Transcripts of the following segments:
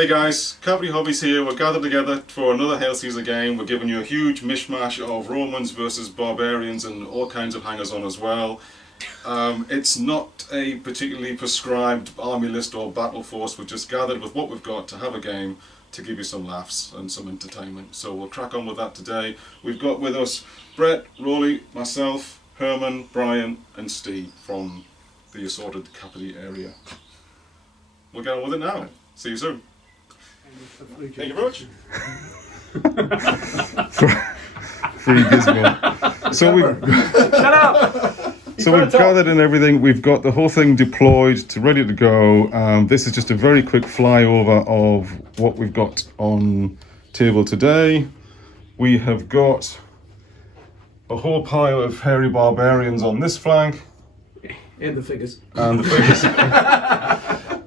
Hey guys, Kapiti Hobbies here. We're gathered together for another Hail Caesar game. We're giving you a huge mishmash of Romans versus barbarians and all kinds of hangers on as well. It's not a particularly prescribed army list or battle force. We've just gathered with what we've got to have a game to give you some laughs and some entertainment. So we'll crack on with that today. We've got with us Brett, Rolly, myself, Herman, Brian and Steve from the assorted Kapiti area. We'll get on with it now. See you soon. Thank you very much. Free gizmo. So Shut up! So we've gathered and everything. We've got the whole thing deployed to ready to go. This is just a very quick flyover of what we've got on table today. We have got a whole pile of hairy barbarians on this flank. And the figures.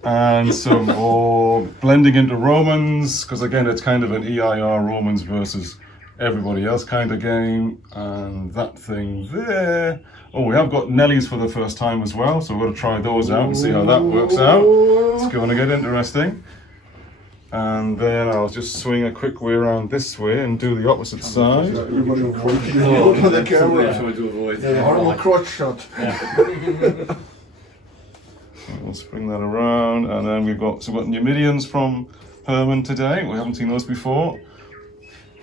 And some more blending into Romans, because again it's kind of an EIR Romans versus everybody else kind of game. And that thing there. Oh, we have got Nellies for the first time as well, so we're going to try those out and see how that works out. It's going to get interesting. And then I'll just swing a quick way around this way and do the opposite side. Everybody will crotch shot. The camera. Trying to avoid. Horrible crotch shot. We'll spring that around, and then we've got Numidians from Herman today. We haven't seen those before.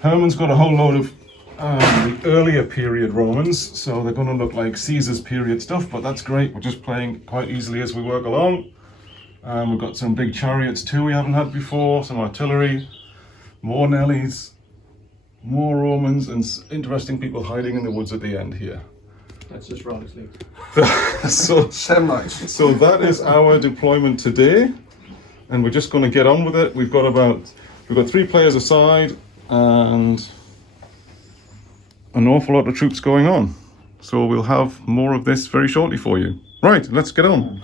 Herman's got a whole load of the earlier period Romans, so they're going to look like Caesar's period stuff, but that's great. We're just playing quite easily as we work along. We've got some big chariots too we haven't had before, some artillery, more Nellies, more Romans, and interesting people hiding in the woods at the end here. That's just wrong, isn't So that is our deployment today, and we're just going to get on with it. We've got 3 players aside and an awful lot of troops going on. So we'll have more of this very shortly for you. Right, let's get on.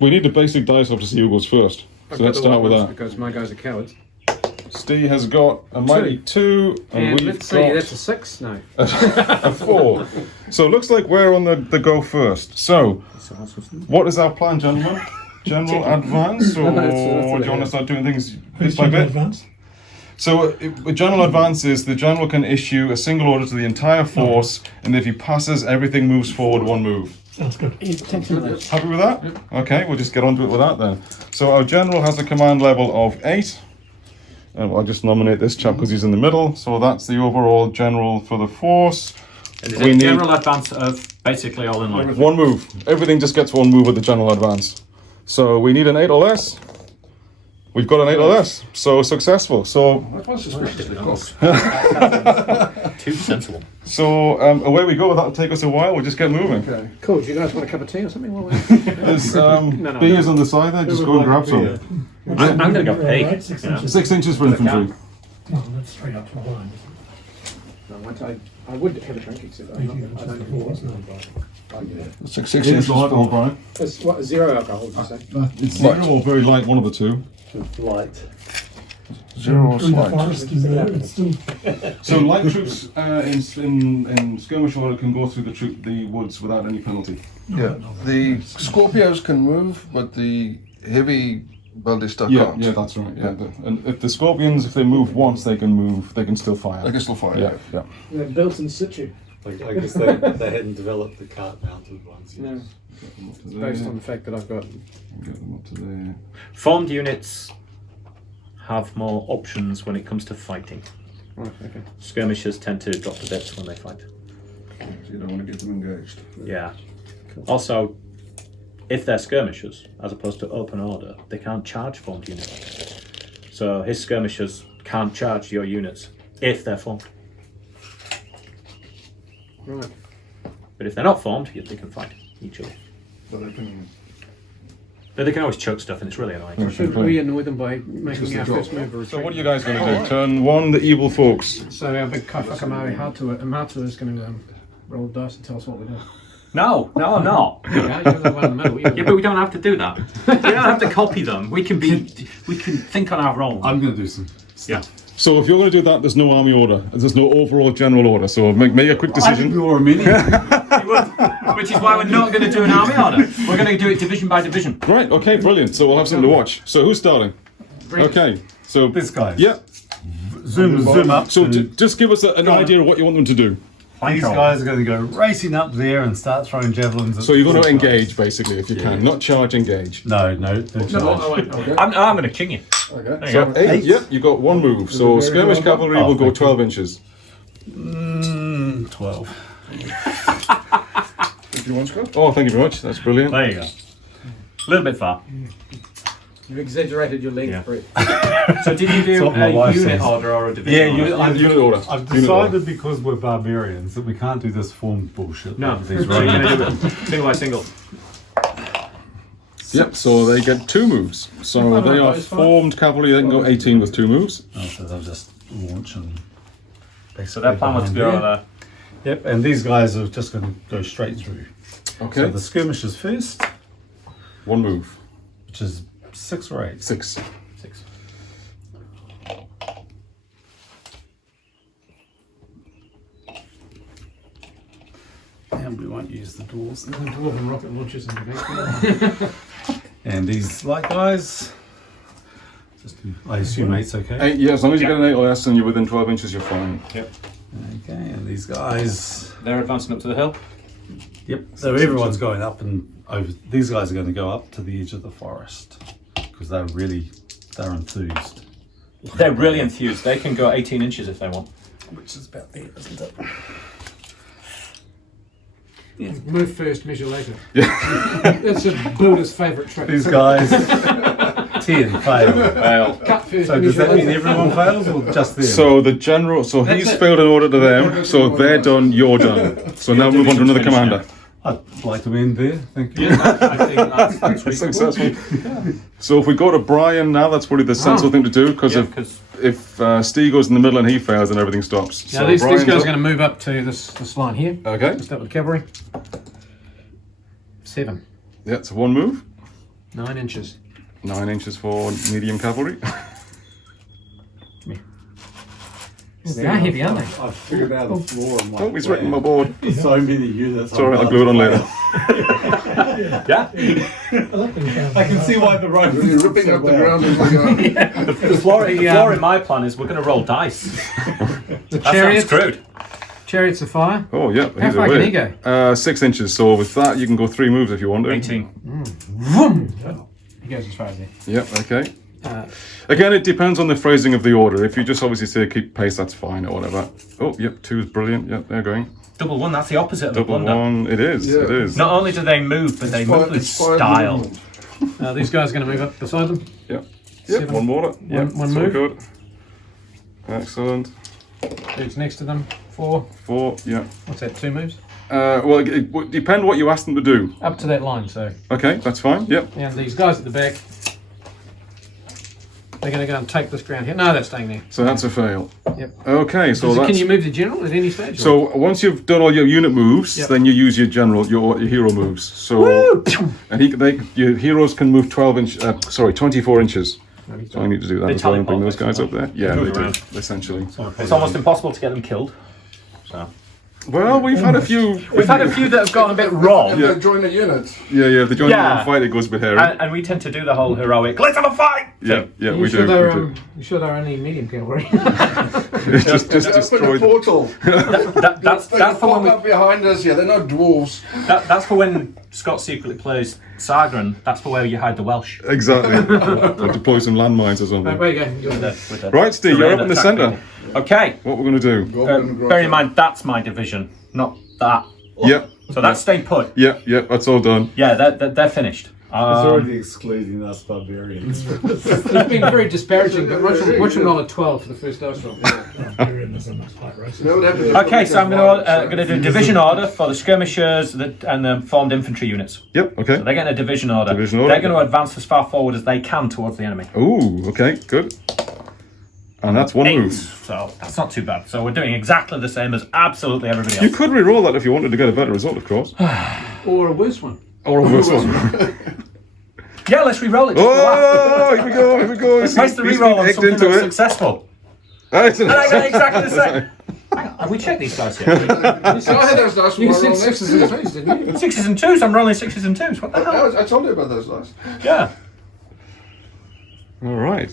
We need the basic dice off to see who goes first. So let's start with that. Because my guys are cowards. Steve has got a mighty 2, And we've let's see, got that's a 6 now. a 4. So it looks like we're on the go first. So, what is our plan, gentlemen? General advance, or do you want to start doing things bit by bit? So, with general advance is the general can issue a single order to the entire force, and if he passes, everything moves forward 1 move. Sounds good. Happy with that? Okay, we'll just get on to it with that then. So our general has a command level of 8. And I'll just nominate this chap because he's in the middle. So that's the overall general for the force. And is it general advance of basically all in line? 1 move. Everything just gets 1 move with the general advance. So we need an 8 or less. We've got an 8 or less. So successful. So Too sensible. So away we go. That'll take us a while. We'll just get moving. Okay. Cool, do you guys want a cup of tea or something? There's beers on the side there. Just go and grab some. I'm going to go pay. Right, 6 inches. 6 inches for infantry. No, that's straight up to the line. I would have a drink except I It's like 6 inches. Brian. It's what, 0 alcohol, did you say? It's 0 or very light, one of the 2. Light. 0 or Through the slight. forest is there, it's still So light troops in skirmish order can go through the woods without any penalty. Yeah. The Scorpios can move, but the heavy ballista can't. Yeah, that's right. Yeah. And if the Scorpions, if they move once, they can still fire. They can still fire. Yeah. They're built in situ. I guess they hadn't developed the cart mounted ones yet. No. Based on the fact that I've got... Get them up to there. Formed units have more options when it comes to fighting. Right, okay. Skirmishers tend to drop to bits when they fight. So you don't want to get them engaged. Yeah. Also, if they're skirmishers, as opposed to open order, they can't charge formed units. So his skirmishers can't charge your units if they're formed. Right. But if they're not formed, they can fight each other. But they can. But they can always choke stuff, and it's really annoying. Should we annoy them by making our first move a retreat? So what are you guys going to do? Turn 1, the evil folks. So our big Kaiwhakamari Hatu is going to roll dice and tell us what we do. No, I'm not. Yeah, you're the one in the middle. Yeah, but we don't have to do that. We don't have to copy them. We can think on our own. I'm going to do some. Yeah. So if you're going to do that, there's no army order. There's no overall general order. So make a quick I think we decision. were many. Which is why we're not going to do an army order. We're going to do it division by division. Right, okay, brilliant. So we'll have something to watch. So who's starting? Okay, so This guy. yeah. Zoom up. So to- just give us an idea of what you want them to do. these guys are going to go racing up there and start throwing javelins. At So you're going to the guys. engage basically if you can, not charge, engage. No, no charge. I'm going to king you. Okay. So 8, yep, you got 1 move. So skirmish cavalry will go 12 inches. 12. If you want, Scott. Oh, thank you very much. That's brilliant. There you go. A little bit far. You've exaggerated your length, Yeah. Brett. So did you do what my a wife unit says. order or a division order? I've Unit order. I've Unit order. decided because we're barbarians that we can't do this form bullshit. No. These So you're right. going to do it single by single. Yep, so they get 2 moves. So they are formed cavalry, they can go 18 with 2 moves. Oh, so they'll just launch and. So their plan was to go there. Yep, and these guys are just going to go straight through. Okay. So the skirmishers first, 1 move. which is 6 or 8. 6. 6. And we won't use the doors. Dwarven rocket launchers in the back. And these light guys. Just, I assume 8's okay. 8, yeah, as long as you get an 8 or less and you're within 12 inches, you're fine. Okay, and these guys. They're advancing up to the hill. Yep. So everyone's going up and over. These guys are going to go up to the edge of the forest because they're enthused. They're really enthused. They can go 18 inches if they want. Which is about there, isn't it? Move first, measure later. That's a builder's favourite trick. These guys, 10 fail. Cut first, So does measure that mean later. everyone fails or just them? So the general, so he's failed an order to them, so they're done, you're done. So now move on to another commander. I'd like to end there. Thank you. I think that's reasonable. Successful. So if we go to Brian now, that's probably the sensible thing to do, because Yeah, if 'cause- Steve goes in the middle and he fails, then everything stops. Now So these Brian's guys are up. going to move up to this line here. Okay, Start with cavalry. 7. yeah, it's 1 move. 9 inches. 9 inches for medium cavalry. They are heavy, aren't they? I figured out the floor on my Oh, he's written my board. so many units. It's alright, I'll glue it on later. Yeah. I can see why the road Really ripping up the ground as we go. The floor in my plan is we're going to roll dice. The That sounds chariots. screwed. Chariots of fire. Oh, yeah. How he's far away. can he go? 6 inches, so with that you can go 3 moves if you want to. 18. Vroom. He goes as far as there. Yep, okay. Uh, Again, it depends on the phrasing of the order. If you just obviously say keep pace, that's fine or whatever. Oh, yep, 2 is brilliant. Yep, they're going. Double 1, that's the opposite of a Double blunder. 1, it is, Yeah. it is. Not only do they move, but they move with It's fire style. movement. these guys are going to move up beside them. Yep, yep, 7. 1 more. Yep, one it's all move. good. Excellent. Dude's next to them. 4. 4, yeah. What's that? 2 moves. Well, it would depend what you ask them to do. Up to that line. So, Okay, that's fine. Yep. and these guys at the back. They're going to go and take this ground here. No, they're staying there. So that's a fail. Yep. Okay, so Can that's. you move the general at any stage? So once you've done all your unit moves, Yep. then you use your general, your hero moves. So and your heroes can move 24 inches. So I need to do that They as well and bring teleport, those guys up there. Yeah, they move do around. essentially. It's almost impossible to get them killed. So Well, we've had a few. we've had a few that have gone a bit wrong. And they join the unit. Yeah, if they join Yeah. in a fight, it goes a bit hairy. And we tend to do the whole heroic, let's have a fight! Yeah, yeah, you we sure do. they're, We do. you sure they're only medium cavalry? just Open a destroyed. portal. That's They for when pop we, up behind us. Yeah, they're not dwarves. that's for when Scott secretly plays Sargren. That's for where you hide the Welsh. Exactly. Or deploy some landmines or something. Where you go? You're With the Right, Steve, you're up in the attack centre. people. Okay. What we're going to do? Goblin Bear in mind, that's my division, not that. Yep. So that's staying put. Yep, that's all done. Yeah, they're finished. It's already excluding us barbarians. It's been very disparaging, but watch him roll a 12 for the first dice roll. Barbarian is a much high race. No, what happens Okay, so I'm going to do division order for the skirmishers and the formed infantry units. Yep, okay. So they're getting a division order. Division order. They're going to advance as far forward as they can towards the enemy. Ooh, okay, good. And that's 1 8. move. So that's not too bad. So we're doing exactly the same as absolutely everybody You else. could re-roll that if you wanted to get a better result, of course. Or a worse one. Or a worse one. Yeah, let's re-roll it. Just for a laugh. Oh, here we go, here we go. It's nice to re-roll on He's something into that's it. successful. That's And I got exactly the same. Hang on, have we checked these guys yet? So I had those dice. You when I said rolled 6s and next 2s, didn't you? 6s and 2s. I'm rolling 6s and 2s. What the hell? I told you about those dice. Yeah. All right.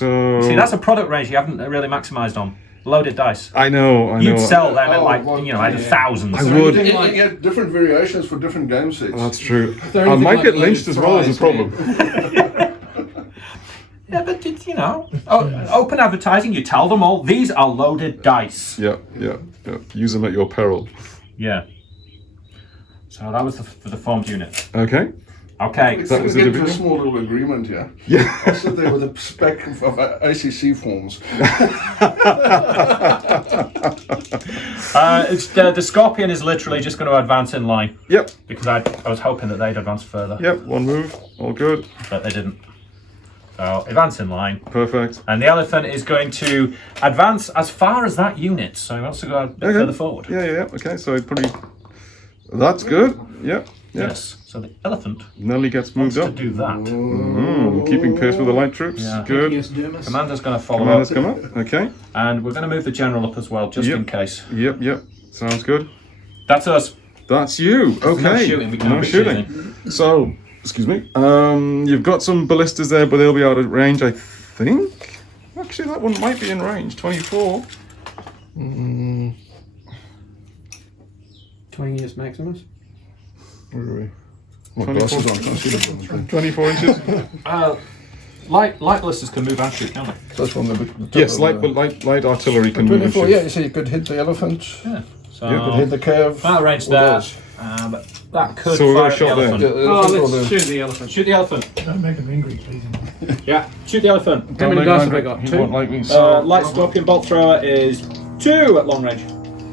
So See, that's a product range you haven't really maximised on. Loaded dice. I know. You'd sell them at like, well, like thousands. I would. You can get different variations for different game sets. That's true. there I anything might like get loaded lynched as well as a fries, problem. Yeah, but it's, open advertising, you tell them all, these are loaded dice. Yeah. Use them at your peril. Yeah. So that was for the formed unit. Okay. Okay. We That can was get the to a division? small little agreement here. Yeah. I'll sit there with a spec of ACC forms. The Scorpion is literally just going to advance in line. Yep. Because I was hoping that they'd advance further. Yep. One move. All good. But they didn't. So advance in line. Perfect. And the Elephant is going to advance as far as that unit. So he wants to go a bit further forward. Yeah. Okay. So it pretty. That's good. Yep. Yes. So the Elephant Nelly gets wants moved to up. do that. Keeping pace with the light troops. Yeah. Good. Yes, Dermis. Commander's going to follow Commanders up. come up. Okay. And we're going to move the General up as well, just Yep. in case. Yep. Sounds good. That's us. That's you. Okay. No shooting, we can't No be shooting. So, excuse me. You've got some ballistas there, but they'll be out of range, I think. Actually, that one might be in range. 24. 20 years Maximus. Where are we? My glasses on, can't see them. 24 inches. Light ballistas can move and shoot, can't they? That's from the top Yes, of light artillery can move and 24, shoot. yeah, so you could hit the elephant, Yeah. So Yeah, you could hit the cav. out of range or there. those. But that could So we've got a fire at the shot there. elephant. The Oh, elephant or let's the- shoot the elephant. Shoot the elephant. Don't make them angry, please. Yeah, shoot the elephant. How many dice have I got? He 2? won't like me. So, Light Scorpion Bolt Thrower is 2 at long range.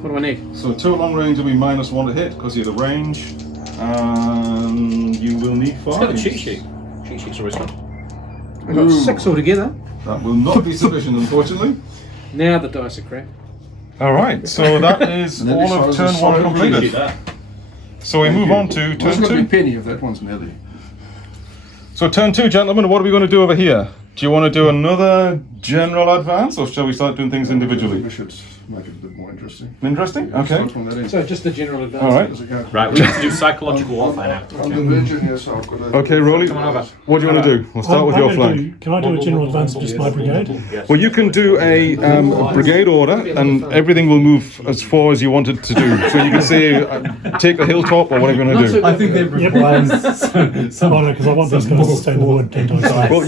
What do I need? so 2 at long range will be -1 to hit because you're the range. And you will need 5. It's got a cheat sheet. Cheat sheet's always fun. I've got 6 altogether. That will not be sufficient, unfortunately. Now the dice are crap. All right, so that is And then all this of one is a turn 1 solid completed. So we move on to Well, it's turn going to be 2. penny if that one's Nelly. So turn 2, gentlemen, what are we going to do over here? Do you want to do another general advance, or shall we start doing things individually? We should make it a bit more interesting. Interesting? Okay. Start from that end. So just the general advance. All right. As it goes. Right, we need to do psychological warfare now. I'm the virgin here, so I've got a... Okay, Rolly, Come on over. what do you want to do? We'll start with your flank. Can I do a general advance of just my brigade? Well, you can do a brigade order, and everything will move as far as you want it to do. So you can say, take the hilltop, or whatever you want to do. I think they Yep. requires Oh no, because I want these guys to stay in the wood 10 times. Well,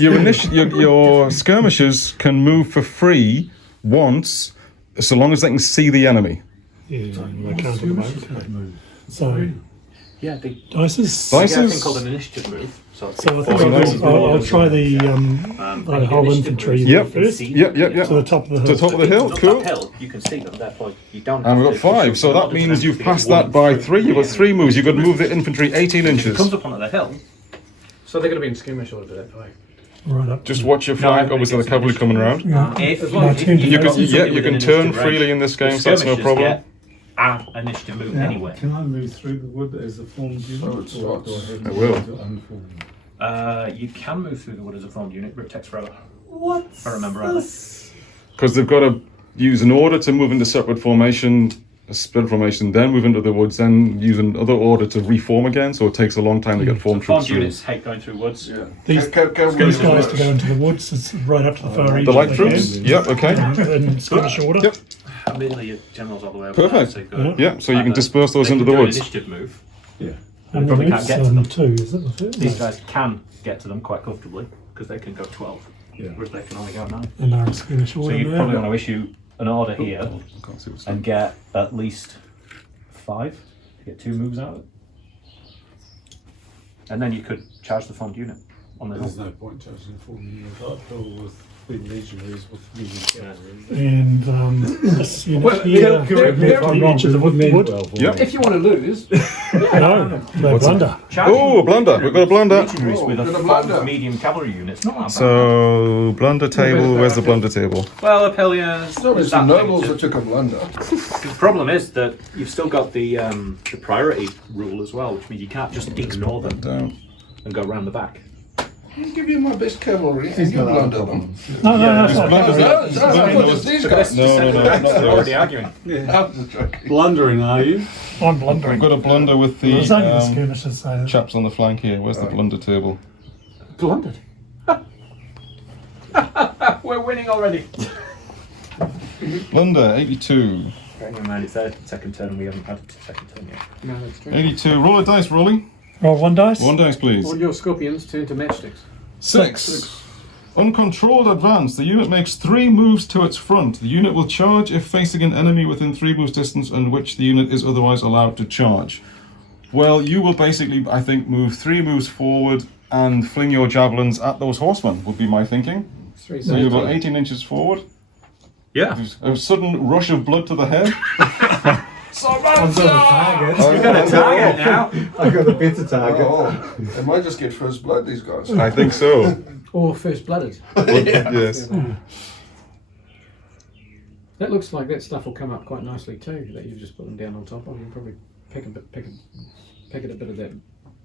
your skirmishers can move for free once, so long as they can see the enemy. Yeah, I can't at the moment. So, Yeah, they dices. get a thing Dices? called an initiative move. So So I think I'll try the whole infantry Yep. first. Yep. To the top of the To hill. the top of the hill, Up cool. that hill, you can see them, therefore you don't. And we've have got to 5, shoot so them. that Not means to you've get passed one that by through. 3. You've got 3 moves. You've got to move the infantry 18 It inches. comes up onto the hill. So they're going to be in skirmish order that way. Right up. Just watch your flank, obviously the cavalry coming around. If As long as you You can, do yeah, you with can an turn initiative freely range, in this the game, so that's no skirmishers problem. get an initiative move anyway. Can I move through the wood as a formed unit? So it or do starts. I have It will. to unform? You can move through the wood as a formed unit, but it takes forever. What? If I remember rightly. Because they've got to use an order to move into separate formation, a split formation, then move into the woods, then use another order to reform again, so it takes a long time to get formed Formed troops through. units hate going through woods. Yeah. These- Cavalry These guys to works. go into the woods, it's right up to the far edge. The light if they troops? can. Yep, okay. And skirmish order. Yep. Immediately your generals all the way over Perfect. there, so you've got- Yeah, so you can disperse those They into can the do an woods. initiative move. And probably then can't it's get to them. 2, is it the third? These guys can get to them quite comfortably because they can go 12, whereas they can only go 9. And our skirmish So order you'd probably there. want to issue an order here I can't see what's and get at least 5 to get 2 moves out of it. And then you could charge the formed unit on the There's hill. no point charging a formed unit uphill with big legionaries with medium cavalry. And this unit Well, here, they're- the edge of the wood. Yep. If you want to lose, No, no blunder. Oh, a blunder. We've got a blunder. Legionaries with a got a formed blunder. medium cavalry unit. Not that bad. So, blunder table, where's the blunder table? Well, up hill, yeah. No, it's the nobles that took a blunder. The problem is that you've still got the priority rule as well, which means you can't just ignore them Down. and go round the back. I'll give you my best cavalry and you blunder them. No, that's Just not blunder. bad. No, it's not just these guys. No, no, no, not We're already those. arguing. I'm just joking. Blundering, are you? I'm We've blundering. got a blunder with the There's only the skirmishes, so chaps on the flank here. Where's the blunder table? blundered. We're winning already. Blunder, 82. Bearing in mind it's their second turn, we haven't had a second turn yet. No, that's true. 82. Roll a dice, Rolly. Roll one dice. One dice, please. All your scorpions turn to matchsticks. 6. Uncontrolled advance. The unit makes 3 moves to its front. The unit will charge if facing an enemy within 3 moves distance and which the unit is otherwise allowed to charge. Well, you will basically, I think, move 3 moves forward and fling your javelins at those horsemen, would be my thinking. So you'll go 18 inches forward. Yeah. A sudden rush of blood to the head. I've got a target. You've got a target now. I've got a bitter target. Oh, they might just get first blood, these guys. I think so. Or first blooded. Yes. That looks like that stuff will come up quite nicely too, that you've just put them down on top of. You can probably pick it a bit of that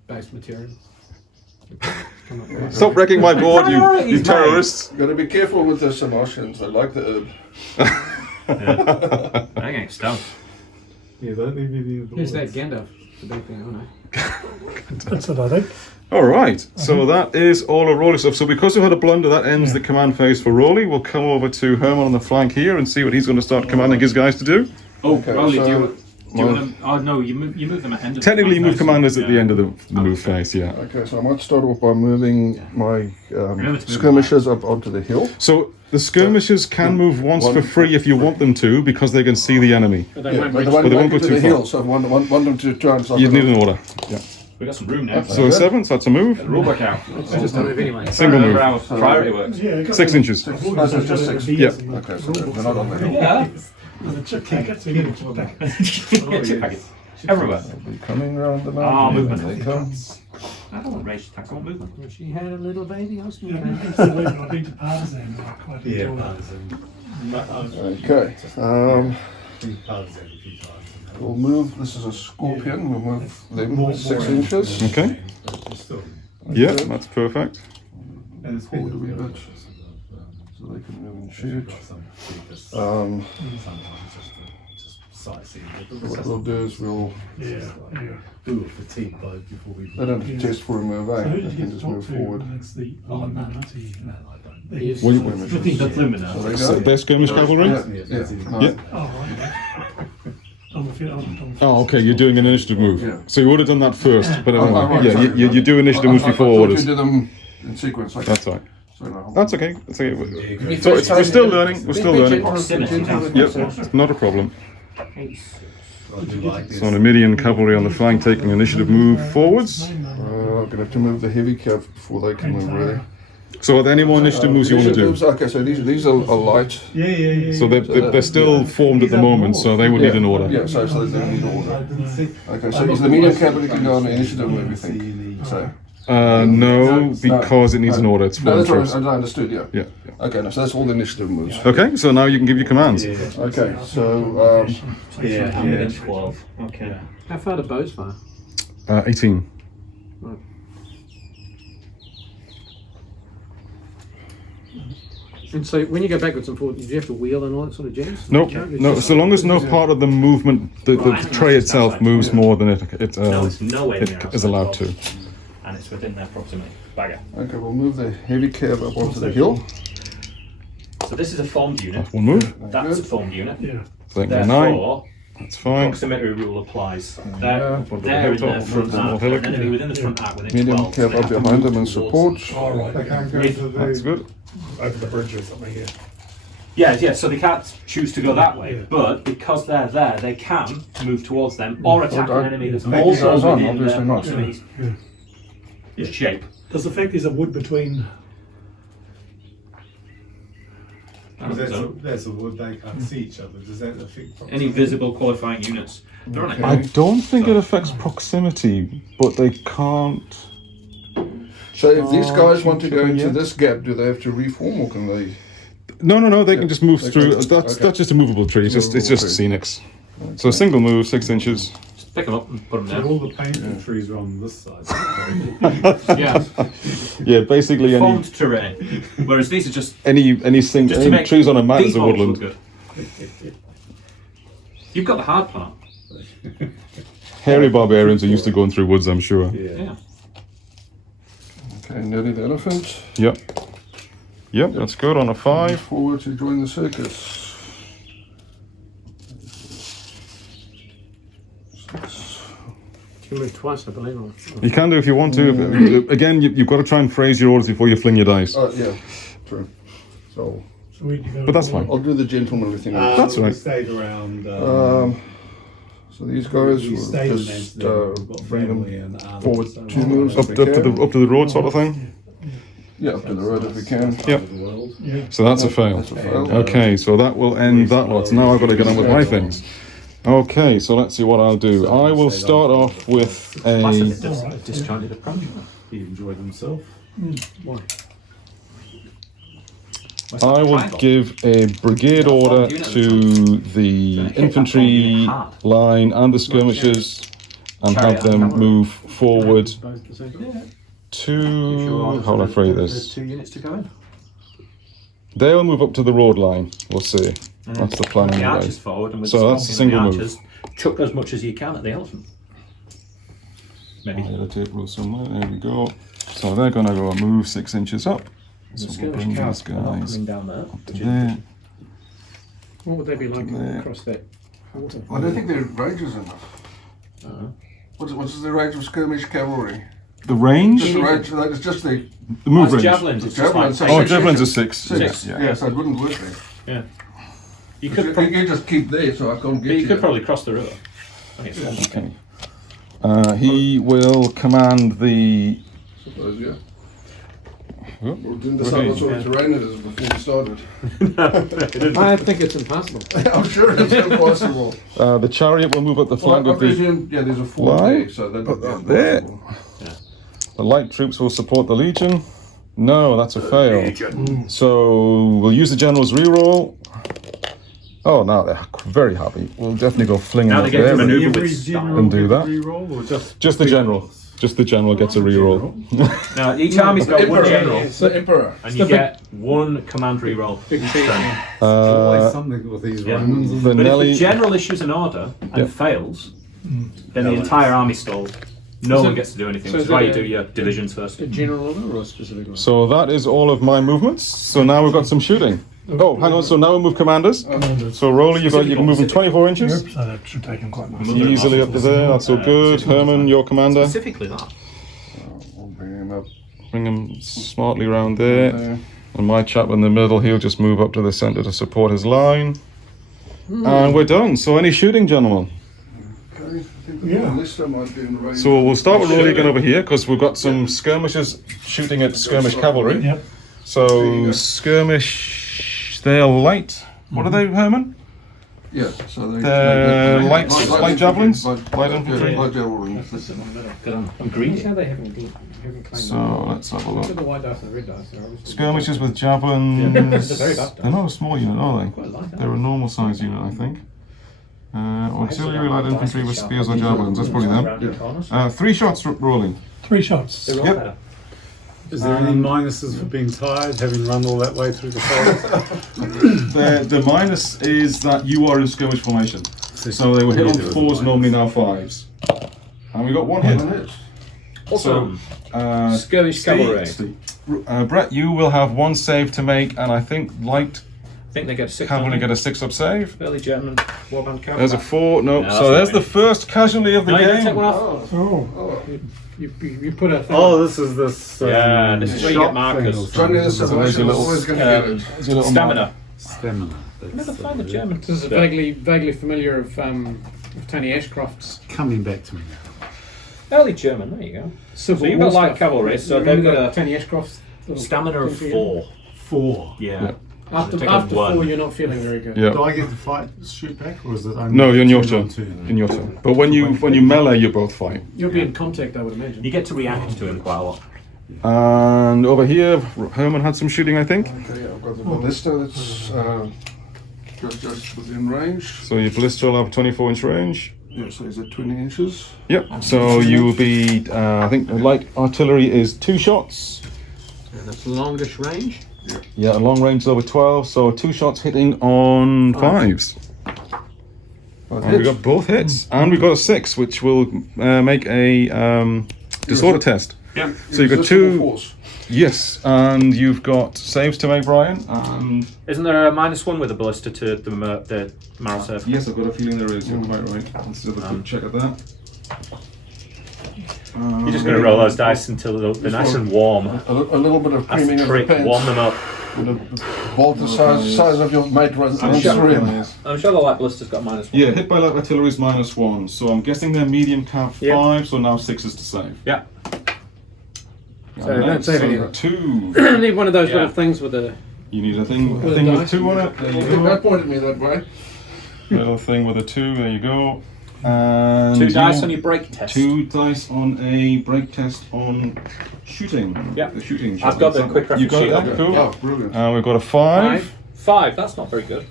base material. Come up quite Stop wrecking my board, you Priorities, mate. terrorists. Gotta be careful with the Samartians, they like the herb. I ain't stoned. You don't need me the Who's that Gandalf? The big thing, oh no. That's what I think. All right, so that is all of Rolly stuff. So because we've had a blunder, that ends the command phase for Rolly. We'll come over to Herman on the flank here and see what he's going to start commanding his guys to do. Oh, Okay, Rolly, so- do you want to... Oh, no, you move them at end of Technically, you move phase. commanders at the Yeah. end of the move phase, yeah. Okay, so I might start off by moving my Remember to move skirmishers up onto the hill. So the skirmishers can move once for free if you want them to, because they can see the enemy. But they Yeah, won't but reach. they won't they won't go go to too the far. hill, so I want them to try and... You'd need an order. Yeah. We've got some room now. So a 7, so that's a move. Rulebook out. It's just a move anyway. Single move. Our priority works. Yeah, I got 6 the- inches. I've Oh, always so it's just got 6. the Yeah. BS in my Okay, so they're not on the hill. Yeah. the chip packets. We get a chip packet. Chip packets. Everywhere. They'll be coming round the Ah, mountain. movement. They come. I don't want rage attack, I want movement. Well, she had a little baby, I was Yeah, I've been to Partisan and I quite Yeah, enjoy it. Okay, Partisan a few times. we'll move, this is a scorpion, we'll move them More 6 in. inches. Okay. Still, Yeah, that's perfect. and it's Forward a wee bit, so they can move and shoot. Sometimes just sightseeing. What we'll do is we'll, Yeah, yeah. Do a fatigue load before we. they don't have to test for a move, So eh? who They did you can get to just talk move to? forward. That's the Oh, no, Illuminati. no, I don't. Yes. What- The Lumina. So they So go. they're skirmish cavalry? Yeah, yeah. No. Yeah. Oh, right. On the field. On the Oh, okay, you're doing an initiative move. Yeah. So you would have done that first, but Oh, right, yeah, sorry. you do initiative moves I before thought orders. you did them in sequence. Okay. That's right. So no. That's okay. That's okay. Be So first we're still time- learning. We're still be learning. gentle, Yep, not a problem. I do like this. So Numidian cavalry on the flank taking initiative move forwards. I'm gonna have to move the heavy cav before they can move really. So are there any more initiative moves you want to do? Initiatives, okay, so these are light. Yeah. So they're still formed at the moment, so they would need an order. Yeah, so they need order. I didn't see. Okay, so is the medium cavalry can go on the initiative move, you think? So. No, because it needs an order. It's No, foreign that's troops. what I understood, yeah. Yeah. Okay, no, so that's all the initiative moves. Okay, so now you can give your commands. Okay, so Yeah, 12. Okay. How far do bows fire? 18. And so when you go backwards and forwards, do you have to wheel and all that sort of jazz? Nope, no. So long as no part of the movement, the tray itself moves more than it No, it's nowhere near is outside allowed the to. box. And it's within their proximity. Bagger. okay, we'll move the heavy cav up onto the hill. So this is a formed unit. One move. That's a formed unit. Yeah. So they can go 9. Therefore, That's fine. proximity rule applies. Yeah. They're in their front arc. Hill. An enemy within the front arc within Medium 12. so cav they up have to behind move them and towards- support. All right. They can't go If- to That's the, good. over the bridge or something, yeah. Yeah, so they can't choose to go that way, Yeah. but because they're there, they can move towards them or attack Well, an enemy that's maybe also goes on, within obviously their not. proximity Yeah. shape. Does the fact there's a wood between There's a wood, they can't see each other. Does that affect? Any visible qualifying units. They're on a I don't think it affects proximity, but they can't. So if these guys want to go into Yeah. this gap, do they have to reform or can they? No. They can just move They through. can- That's okay. that's just a movable tree. It's just Movable scenics. So a single move, 6 inches. Just pick them up and put them So down. all the painted trees are on this side. Yeah, Yeah, basically any formed terrain. Whereas these are just trees on a mat these is a models woodland. look good. You've got the hard part. Hairy barbarians are used to going through woods, I'm sure. Yeah. Okay, Nelly the elephant. Yep. Yep, that's good on a 5. Forward to join the circus. 6. You can move twice, I believe. Or You can do if you want to. Again, you've got to try and phrase your orders before you fling your dice. Yeah, true. So But that's fine. I'll do the gentlemanly thing. That's right. We stayed around. So these guys we will stayed in just Amsterdam. We've got bring them family and forward so 2 moves Up if to we can. the road sort of thing. Yeah, up to the road if we can. Yep. So that's a fail. That's a fail. Okay, so that will end that lot. So now I've got to get on with my things. Okay, so let's see what I'll do. I will start off with That's a a. bit disjointed approach. He enjoyed himself. I will give a brigade order to the infantry line and the skirmishers and have them move forward both the same. to. How will I phrase There's this? 2 units to go in. They'll move up to the road line. We'll see. That's the plan The anyway. archers forward, and with So the that's a smoking single of the move. archers, chuck as much as you can at the elephant. Maybe. I had a tape rule somewhere. There we go. So they're going to go move 6 inches up. So we'll bring these guys Coming down there. up to there. What would they be like There. across that water? I don't think their range is enough. What's the range of skirmish cavalry? The range? Just the range. It's just the The move It's range. javelins. It's just Javelins, like so Oh, six javelins are inches. 6. 6. Yeah. Yeah, so it wouldn't work there. yeah. You You, could, you just keep there, so I can't get you could probably cross the river. I think it's Okay. He will command the. Suppose, yeah. Oh, We didn't decide what sort of terrain it is before we started. I think it's impossible. I'm sure it's impossible. The chariot will move up the Well, flank I of the. presume, yeah, there's a 4 Why? there, so that'd be There. impossible. The light troops will support the legion. No, that's a fail. So we'll use the general's reroll. Oh, now they're very happy. We'll definitely go flinging Now up they get to there maneuver and with style. and do that. Reroll or Just the general. Just the general gets a reroll. Now, each army's got one Emperor. general, It's the Emperor. and you get 1 command reroll. Big feet. always something with these Yeah. Romans. The isn't But if the Nelly. general issues an order and Yep. fails, then the entire army stalls. No So- one gets to do anything, so which is is why it you a- do your divisions first. A general order or a specific one? So that is all of my movements. So now we've got some shooting. Oh, hang on. So now we move commanders. So Rolly, you can move him 24 inches. Yep, so that should take him quite nicely. Easily up to there. That's all good. Herman, your commander. Specifically that. We'll bring him up Bring him smartly round there. there. And my chap in the middle, he'll just move up to the centre to support his line. And we're done. So any shooting, gentlemen? Okay, I think the Yeah. Lister might be in range. So we'll start with Rolly again over here because we've got some skirmishers shooting at skirmish cavalry. Yep. So skirmish, they're light. What are they, Herman? Yeah, so they. Light javelins? Light infantry? Light javelins. I'm greedy. How they haven't claimed So let's have a Look at look. the white dice and the red dice. They're obviously Skirmishers with javelins. It's a very buff They're not a small unit, are they? quite light. They're a normal size unit, I think. Auxiliary light infantry with spears or javelins. That's probably them. Rounded corners. 3 shots rolling. 3 shots. They're all Yep. better. Is there any minuses for being tired, having run all that way through the forest? The minus is that you are in skirmish formation. So they were hit on 4s, normally now 5s. And we got 1 hit. Awesome. Uh, Skirmish cavalry. Brett, you will have 1 save to make, and I think light I think they get 6. cavalry get a 6-up save. Early German warband cavalry. There's a 4. No, No, so that's there's not the first casualty of the No, you don't take game. one off. Oh, You put a thing. Oh, this is this. Yeah, this is where you get shop markers. thing or Johnny the something. Salvation is always going to get it. There's a little Stamina. Stamina. Never find the German. This is vaguely familiar of Tony Ashcroft's Coming back to me now. Early German, there you go. Civil So you've War got light stuff. cavalry, so Remember they've that got Tony Ashcroft's a little stamina of thing? 4. 4. Yeah. After Take on 1. 4, you're not feeling very good. Yeah. Do I get to fight, shoot back, or is it only No, in your 2 turn. on 2? In your turn. But when you melee, you're both fine. You'll be in contact, I would imagine. You get to react to him quite a lot. And over here, Herman had some shooting, I think. Okay, I've got the ballista that's just within range. So your ballista will have 24-inch range. Yeah, so is it 20 inches? Yep. So you will be, I think the light artillery is 2 shots. And that's longish range. Yeah, long range is over 12, so 2 shots hitting on 5s. And we got both hits. And we got a 6, which will make a disorder test. Yeah. So you've got Irresistible two. force. Yes, and you've got saves to make, Brian. And Isn't there a -1 with a ballista to the Marl save? yes, I've got a feeling there is. You're quite right. Let's have a quick check at that. You're just going to roll those dice until they're nice and warm. A little bit of That's creaming the of the trick. pants. Warm them up. With a bolt the size of your mate runs through him. I'm sure the light ballista's got -1. Yeah, hit by light artillery is -1. So I'm guessing they're medium cap 5. Yeah. So now 6 is to save. Yeah. So don't save so anything. 2. I need one of those Yeah. little things with a. You need a thing With a with dice. 2 on it. There you go. That pointed me that way. Little thing with a 2. There you go. And 2 dice you- on your break test. 2 dice on a break test on shooting. Yeah. The shooting. I've got the quick You reference got sheet. that? Cool. Oh, brilliant. We've got a 5. 5, that's not very good.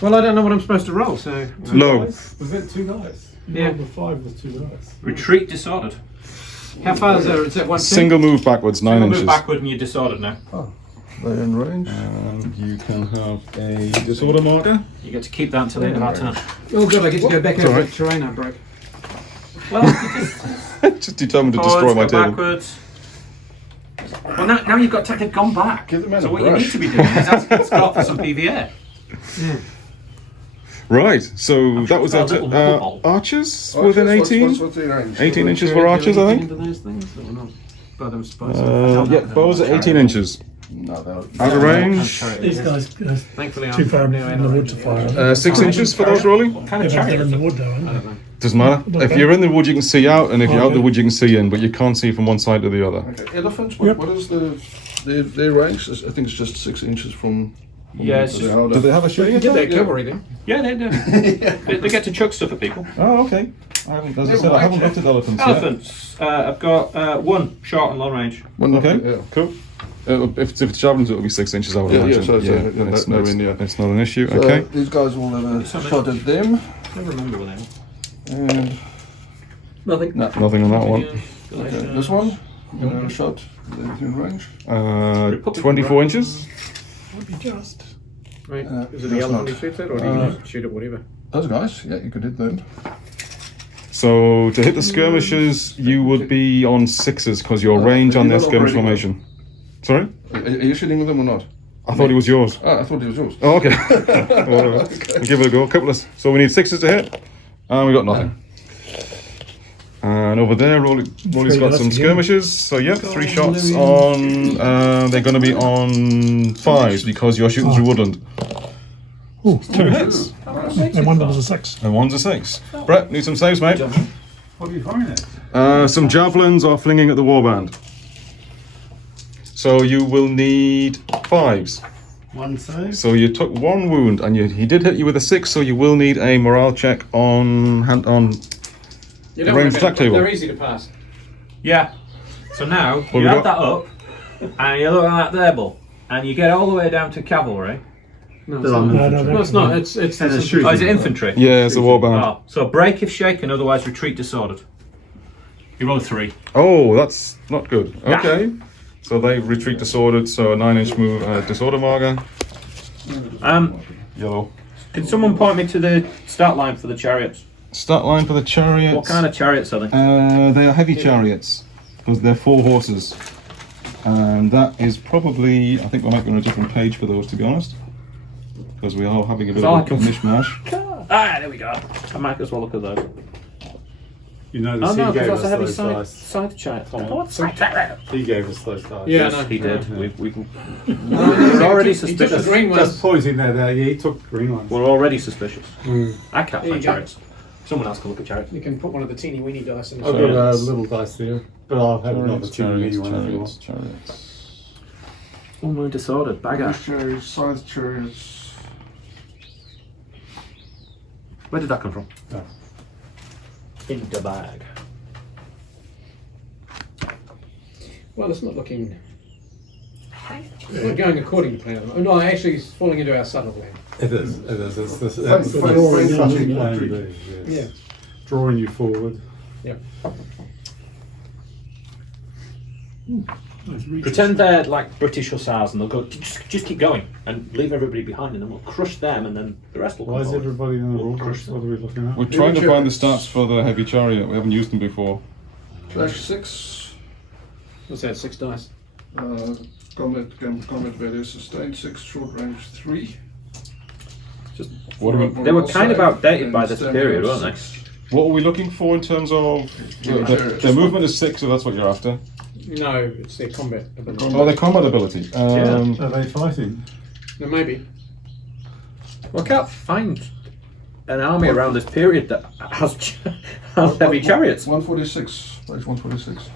Well, I don't know what I'm supposed to roll, so. Low. Was it 2 dice? Yeah. The 5 was 2 dice. Retreat disordered. How far is there? Is that 1 Single move backwards, 9 Move inches. backward and you're disordered now. They're in range. And you can have a disorder marker. You get to keep that until the end of our turn. Oh, good, I get to go back over alright. the terrain I broke. Well, you just Just determined to forwards, destroy my go table. backwards. Well, now you've got they've gone back. Give the man So a what you brush. need to be doing is asking Scott for some PVA. Right, so that was sure our it's got a little bubble. archers within 18? What's the range? 18 inches for archers, I think. Into those things, or not? But I'm supposed Yeah, bows are 18 inches. No, they're Out of range, These guys are Thankfully, too far now in the wood to fire. 6 inches for those rolling. What kind of They're chariot? in the wood though, aren't I they? don't know. Doesn't matter. If you're in the wood, you can see out, and if you're out the wood, you can see in, but you can't see from one side to the other. Okay. Elephants. Yep. What is their range? I think it's just 6 inches from. Yeah, it's just- Do they have a shooting Did attack? they cavalry then? Yeah, they do. they get to chuck stuff at people. Oh, okay. As I said, I haven't looked at elephants yet. Elephants. I've got 1 short and long range. One Okay, Yeah. cool. If it's javelins, it'll be 6 inches, I would Yeah, imagine. so it's it's, nowhere near. it's not an issue. So Okay. these guys will have a shot at them. I never remember what they were. And Nothing. Nothing on that one. okay, this one, a shot. They're in range. 24 inches. Would be just. Right. Is it that's the elephant not. you shoot at, or do you just shoot at whatever? Those guys, yeah, you could hit them. So to hit the skirmishers, you would be on 6s because your range on their skirmish formation. Sorry? Are you shooting them or not? I thought he was yours. Ah, I thought it was yours. Oh, okay. Whatever. We'll give it a go. So we need 6s to hit, and we got nothing. And over there, Rolly's got some skirmishers. So yep, 3 shots on. They're going to be on 5s because you're shooting through woodland. Ooh, 2 hits. And one was a 6. And 1's a 6. Brett, need some saves, mate. What are you firing at? Some javelins are flinging at the warband. So you will need 5s. 1 save. So you took 1 wound, and he did hit you with a 6. So you will need a morale check on You The range attack table. They're easy to pass. Yeah. So now we you got? add that up, and you look at that there, Bull, and you get all the way down to cavalry. No, it's They're not. on No, infantry. No, it's not. It's And the they're shooting. Oh, is it infantry? Yeah, it's a warband. Oh, so break if shaken, otherwise retreat disordered. You roll a 3. Oh, that's not good. Okay. So they retreat disordered, so a 9-inch move, disorder marker. Yellow. Can someone point me to the start line for the chariots? Start line for the chariots. What kind of chariots are they? They are heavy chariots, because they're 4 horses. And that is probably, I think we might be on a different page for those, to be honest. Because we are having a bit of a mishmash. Ah, there we go. I might as well look at those. You know, Oh he no, gave because us that's a heavy those side, dice. side chariot. Oh, what's side He gave us those dice. Yeah, Yes, no. he did. Yeah. We're already He took the suspicious. green Just ones. pointing there. Yeah, he took green ones. We're already suspicious. Mm. I can't There find you go. chariots. Someone else can look at chariots. You can put one of the teeny weeny dice in. I've the got a little dice there, but I'll have another Chariots, two mini chariots, one if you chariots, want. chariots. Oh my, disordered. Bagger. Chariots, scythe chariots. Where did that come from? Oh. In the bag. Well, it's not looking. It's not going according to plan. Oh, no, actually, it's falling into our subtle plan. It is. It is. It's this. Fine, It's fine, drawing fine, you fine. plan, yes. Yeah. Drawing you forward. Yeah. Pretend they're like British hussars and they'll go, just keep going and leave everybody behind and then we'll crush them and then the rest will come Why is forward. everybody in the We'll room? crush What are we looking at? We're trying to find the stats for the heavy chariot. We haven't used them before. Slash 6. What's that? 6 dice. Combat value sustained 6, short range 3. What are we, They were kind of outdated by this period, weren't they? what are we looking for in terms of their movement is 6, so that's what you're after. No, it's their combat ability. Oh, their combat ability. Are they fighting? No, maybe. Well, I can't find an army around this period that has heavy chariots. 146, page 146.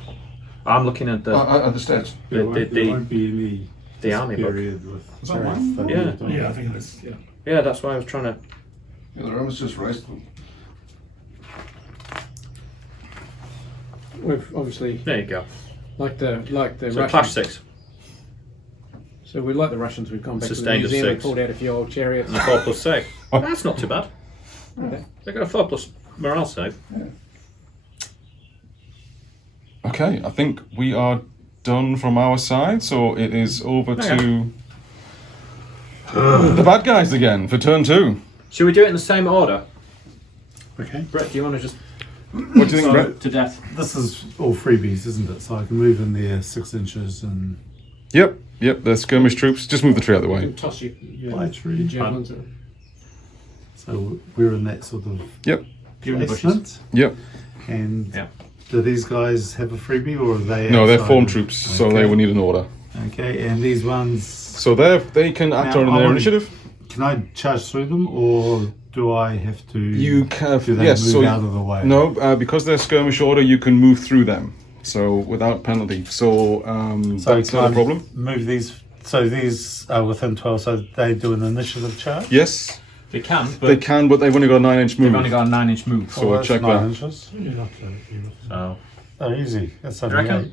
I'm looking at the The stats. There won't the be any the army book. period with. Is that one? Yeah. Yeah, I think that's, yeah. Yeah, that's why I was trying to. Yeah, the Romans just raised. We've obviously There you go. like the So Russians. clash 6 So we like the Russians. We've gone back Sustained to of the museum and 6. pulled out a few old chariots. and a 4 plus 6. That's not too bad. Okay. They got a 4 plus morale save. Okay, I think we are done from our side, so it is over to the bad guys again for turn 2. Should we do it in the same order? Okay. Brett, do you want to just What do you think, So- Brett? to death? This is all freebies, isn't it? So I can move in there 6 inches and Yep, the skirmish troops. Just move the tree out of the You way. can toss your Light tree. javelins. at- So we're in that sort of Yep, You're in the bushes. placement. yep. And Yeah. do these guys have a freebie or are they? No, they're outside? form troops, so they Okay. will need an order. Okay, and these ones, So they can act Now, on I their wanna- initiative. can I charge through them or do I have to? You can, Do they yes. move So out of the way? no, because they're skirmish order, you can move through them. So without penalty. So So that's can not I a problem. Move these. So these are within 12. So they do an initiative charge. Yes, They can, but they can, but they've only got a 9-inch move. they've only got a 9-inch move. So that's check 9 that. inches. So, Oh, easy. That's you only reckon? 8.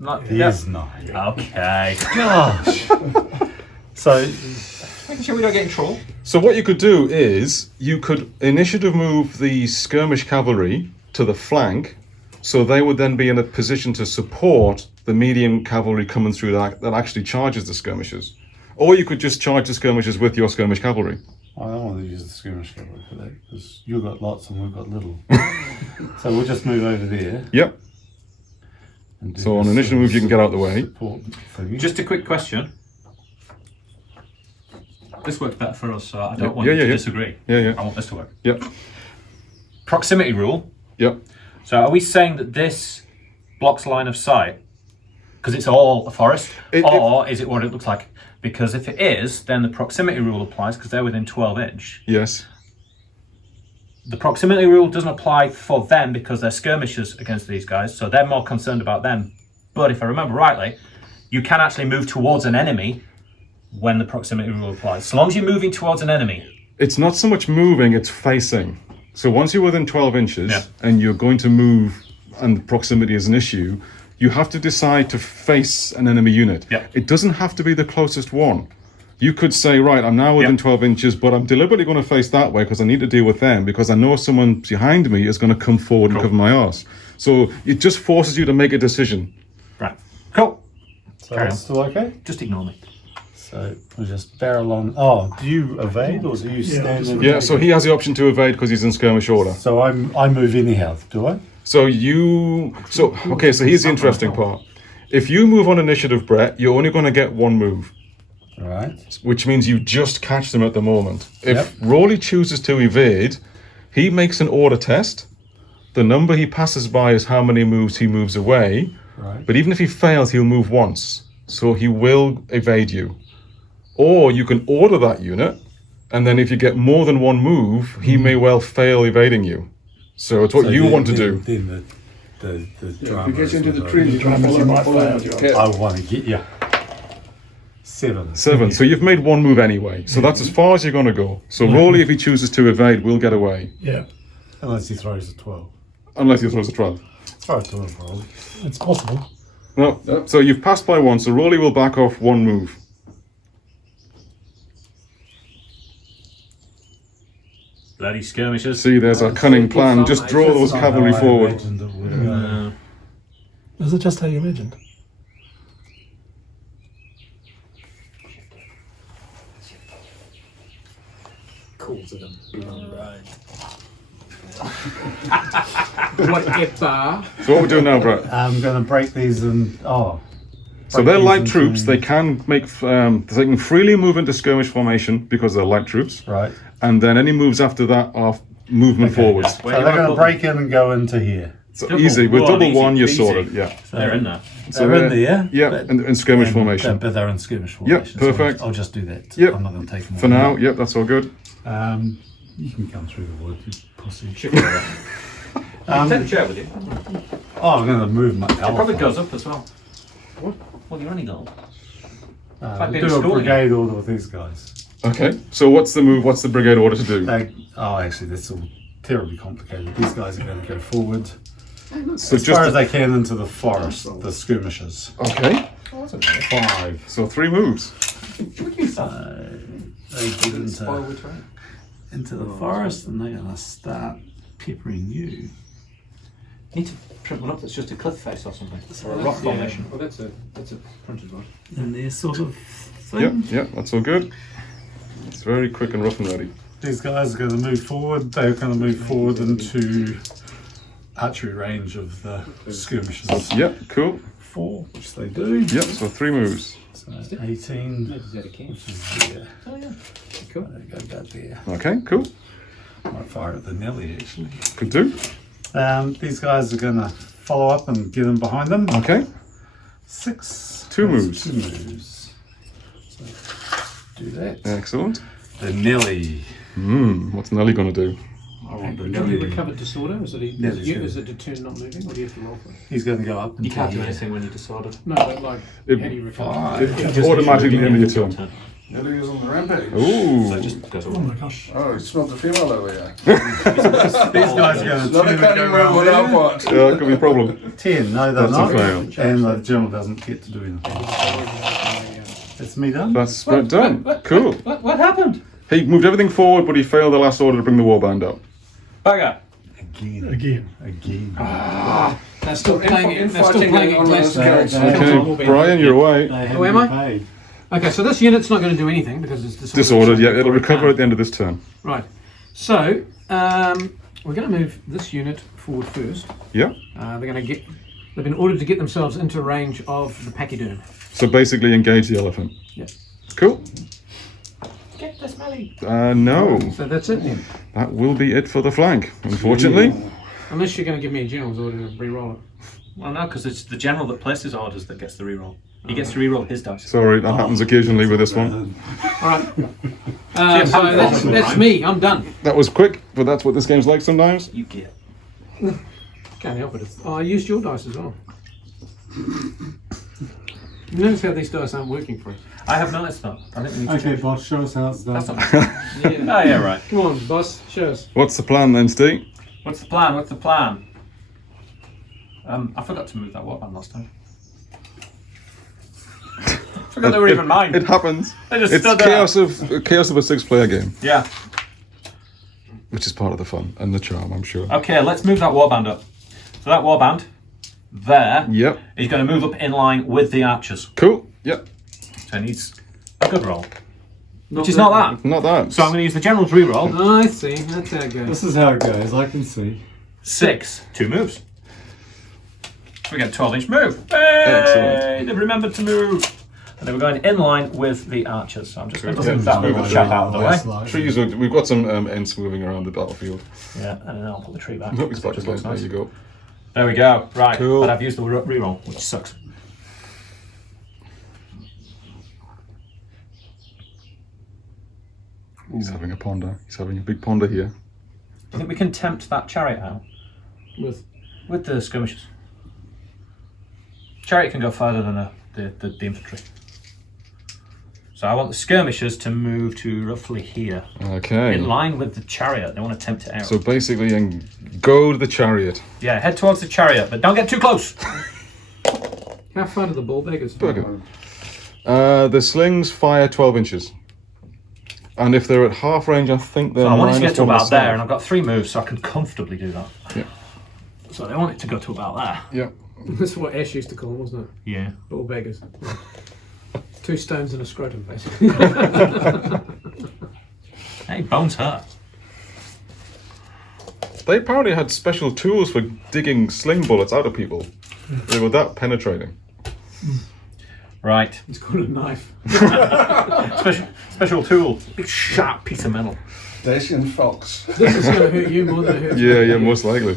Not, He yeah. is 9. Okay. Gosh. So Making sure we don't get in trouble. So what you could do is you could initiative move the skirmish cavalry to the flank, so they would then be in a position to support the medium cavalry coming through that actually charges the skirmishers. Or you could just charge the skirmishers with your skirmish cavalry. I don't want to use the skirmish cavalry for that because you've got lots and we've got little. So we'll just move over there. Yep. And do So on this initiative sort of move you can get out the way. support thingy. Just a quick question. This works better for us, so I don't want Yeah, you yeah, to yeah. disagree. Yeah. I want this to work. Yep. Proximity rule. Yep. So are we saying that this blocks line of sight because it's all a forest, or is it what it looks like? Because if it is, then the proximity rule applies because they're within 12 inch. Yes. The proximity rule doesn't apply for them because they're skirmishers against these guys, so they're more concerned about them. But if I remember rightly, you can actually move towards an enemy when the proximity rule applies. So long as you're moving towards an enemy. It's not so much moving, it's facing. So once you're within 12 inches Yeah. and you're going to move and proximity is an issue, you have to decide to face an enemy unit. Yeah. It doesn't have to be the closest one. You could say, right, I'm now within Yeah. 12 inches, but I'm deliberately going to face that way because I need to deal with them because I know someone behind me is going to come forward and cover my arse. So it just forces you to make a decision. Right. Cool. So Carry that's still okay? Just ignore me. So we'll just barrel on. Oh, do you evade or do you stand in? Yeah, so he has the option to evade because he's in skirmish order. So I move anyhow, do I? So here's the interesting part. If you move on initiative, Brett, you're only going to get one move, All right. which means you just catch them at the moment. If Yep. Rowley chooses to evade, he makes an order test. The number he passes by is how many moves he moves away. Right. But even if he fails, he'll move once. So he will evade you. Or you can order that unit, and then if you get more than one move, he may well fail evading you. So it's what So you then- want to then- do. Then the drama. If he gets is into with the tree, you can you might pull out fail. your head. I want to get you. 7. 7. So you've made one move anyway. So that's as far as you're going to go. So Rowley, if he chooses to evade, will get away. Yeah, Unless he throws a 12. Unless he throws a 12. Throw it to him, probably. it's possible. No. Yep. So you've passed by one. So Rowley will back off one move. Bloody skirmishers. See, there's a cunning plan. Just draw those Not cavalry how I forward. imagined it would go. Is it just how you imagined? Calls of them. Whatever. So what we're doing now, Brett? I'm going to break these and So break they're these light into- troops. They can make they can freely move into skirmish formation because they're light troops. Right. And then any moves after that are movement forwards. So they're going to break in and go into here. So Double easy with one, double easy one, you're peasy. sorted. Yeah. They're in there. So They're in there. Yeah, but- in skirmish formation. But they're in skirmish Yep, formation. perfect. So I'll just do that. Yep. I'm not going to take them For all. now, yep, that's all good. You can come through the wood, you pussy. Take the chair with you. I'm going to move my It probably elephant. goes up as well. What? Well, you're only gold. We'll being do a schooling. brigade order with these guys. Okay. So what's the move? What's the brigade order to do? Actually, that's all terribly complicated. These guys are going to go forward So as far as they can into the forest, the skirmishers. Okay. 5. So 3 moves. They get into the forest and they're going to start peppering you. Need to print one up that's just a cliff face or something. Or a rock formation. Well, that's a printed one. And they're sort of Yep, thing. yep, that's all good. It's very quick and rough and ready. These guys are going to move forward. They're going to move forward into archery range of the skirmishers. Yep, cool. 4, which they do. Yep, so 3 moves. So 18, Is that a can? which is there. Oh yeah. Cool. They go back there. Okay, cool. Might fire at the Nelly actually. Could do. These guys are going to follow up and get in behind them. Okay. 6. 2 That's moves. 2 moves. So do that. Excellent. The Nelly. What's Nelly going to do? I want the Have you Nelly. recovered disorder? Is it Nelly's good. is it a turn not moving, or do you have to roll for it? He's going to go up. You into can't do here. anything when you're disordered. No, but like, It- how do you recover? 5. It automatically end of your turn. Nelly is on the rampage. Ooh. So it just goes Oh over. my gosh. Oh, it smells a female over here. These guys are going to Not a turn cutting and room go with around our there. part. Yeah, that could be a problem. 10. No, they're That's a not. fail. And the general doesn't get to do anything. It's me done. That's done. Cool. What happened? He moved everything forward, but he failed the last order to bring the warband up. Bugger. Again. They're still playing it. They're still Infighting playing it. on Glass. those Okay, Brian, you're away. Oh, am I? Okay, so this unit's not going to do anything because it's Disordered, yeah, it'll recover at the end of this turn. Right. So we're going to move this unit forward first. Yeah. They've been ordered to get themselves into range of the pachyderm. So basically engage the elephant. Yeah. Cool. Get this belly. No. So that's it then. That will be it for the flank, unfortunately. Unless you're going to give me a general's order to re-roll it. Well, no, because it's the general that places orders that gets the reroll. He gets to reroll his dice. Sorry, that happens occasionally with this one. All right. So that's me. I'm done. That was quick, but that's what this game's like sometimes. You get. Can't help it. Oh, I used your dice as well. You notice how these dice aren't working for us. I have noticed that. I think we need to Okay, change. boss, show us how it's done. That's not. Yeah. Oh yeah, right. Come on, boss. Show us. What's the plan then, Steve? What's the plan? What's the plan? I forgot to move that warband last time. Forgot they were even mine. It happens. I just It's stood there. chaos of a 6-player game, Yeah. which is part of the fun and the charm, I'm sure. Okay, let's move that warband up. So that warband there Yep. is going to move up in line with the archers. Cool. Yep. So it needs a good roll, which is not that. Not that. So I'm going to use the general's reroll. I see. That's how it goes. This is how it goes, I can see. 6, 2 moves. We get a 12-inch move. Hey, Excellent. they've remembered to move. And then we're going in line with the archers. So I'm just going to Yeah, move that little chap out of the way. Trees are, we've got some ents moving around the battlefield. Yeah, and then I'll put the tree back. Nobody's so it back just again. looks There nice. you go. There we go. Right, Cool. but I've used the reroll, which sucks. He's having a ponder. He's having a big ponder here. Do you think we can tempt that chariot out With the skirmishers? Chariot can go further than the infantry. So I want the skirmishers to move to roughly here, Okay. in line with the chariot. They want to tempt it out. So basically, go to the chariot. Yeah, head towards the chariot, but don't get too close. how far do the ball beggars fly? Okay. The slings fire 12 inches. And if they're at half range, I think they're So I want it to get to -1 about there, south. and I've got 3 moves, so I can comfortably do that. Yeah. So they want it to go to about there. Yeah. That's what Ash used to call them, wasn't it? Yeah. Ball beggars. 2 stones and a scrotum, basically. Hey, bones hurt. They apparently had special tools for digging sling bullets out of people. They were that penetrating. Right. It's called a knife. Special tool. Big sharp piece of metal. Dacian fox. This is going to hurt you more than it hurts Yeah, me. yeah, most likely.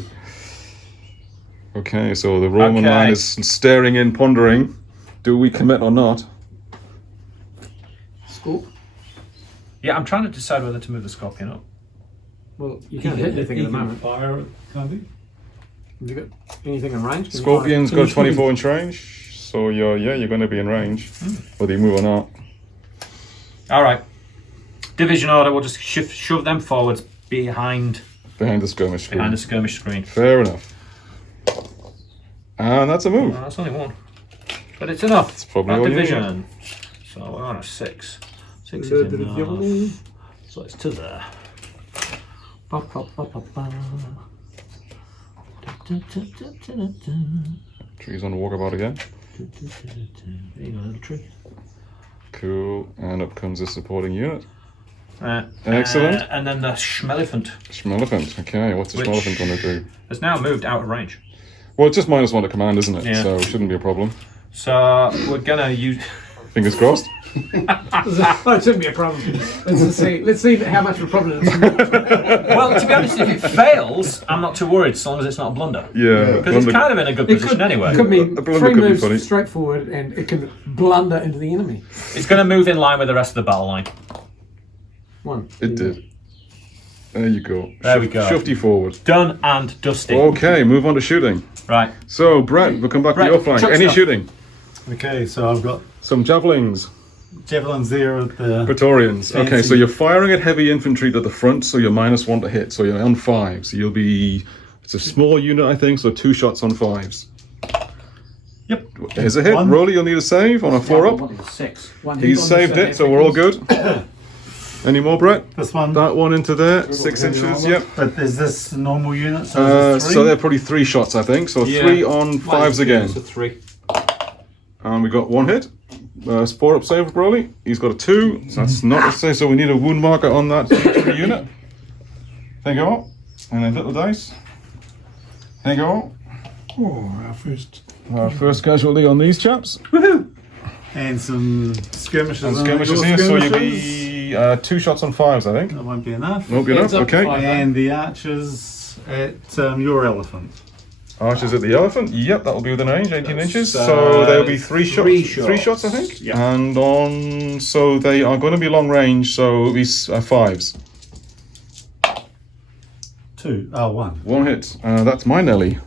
Okay, so the Roman Okay. line is staring in, pondering. Do we commit or not? Scorp? Yeah, I'm trying to decide whether to move the scorpion up. Well, you can't hit anything at the moment. Fire, can't he? Have you got anything in range? Can you Scorpion's fire? got 24 inch range, so you're going to be in range, whether you move or not. All right. Division order. We'll just shove them forwards behind Behind the skirmish screen. the skirmish screen. Fair enough. And that's a move. Well, that's only one, but it's enough. It's probably all you division. So we're on a 6. 6 is enough. So it's to there. Ba, ba, ba, ba, ba. Trees on the walkabout again. There you go, little tree. Cool. And up comes the supporting unit. Excellent. And then the Schmelephant Schmelephant. Okay, what's the Which- Schmelephant going to do? has now moved out of range. Well, it's just -1 to command, isn't it? Yeah. So it shouldn't be a problem. So we're gonna use. Fingers crossed. Oh, it shouldn't be a problem. Let's see how much of a problem it is. Well, to be honest, if it fails, I'm not too worried, as long as it's not a blunder. Yeah. Because it's kind of in a good position anyway. It could be A blunder 3 could be moves funny. straight forward and it can blunder into the enemy. It's going to move in line with the rest of the battle line. 1. It did. There you go. There we go. Shoved you forward. Done and dusty. Okay, move on to shooting. Right. So, Brett, we'll come back Brett, to your flank. chuck Any stuff. shooting? Okay, so I've got Some javelins. javelins there at the. Praetorians. Okay, Fancy. so you're firing at heavy infantry to the front, so you're -1 to hit. So you're on 5. So you'll be. It's a small unit, I think, so 2 shots on 5s. Yep. Here's a hit. One. Rolly, you'll need a save on a 4 up. 6. He's saved it, so we're all good. Any more, Brett? This one. That one into there. 6 inches, yep. But is this a normal unit? So is this 3? So they're probably 3 shots, I think. So 3 on 5s again. So 3. And we got 1 hit. 4 up save for Broly. He's got a 2. So that's not to say. So we need a wound marker on that unit. There you go. And then little dice. There you go. Oh, Our first casualty on these chaps. And some skirmishes. And on skirmishes your here. So you'll skirmishes. be 2 shots on 5s, I think. That won't be enough. Won't be enough. Heads up, Okay. 5. And the archers at your elephant. Archers at the elephant. Yep, that'll be within range, 18 inches. So there'll be 3 shots. 3 shots, I think. Yeah. And on. So they are going to be long range. So it'll be 5s. 2. Oh, 1. 1 hit. That's my Nelly.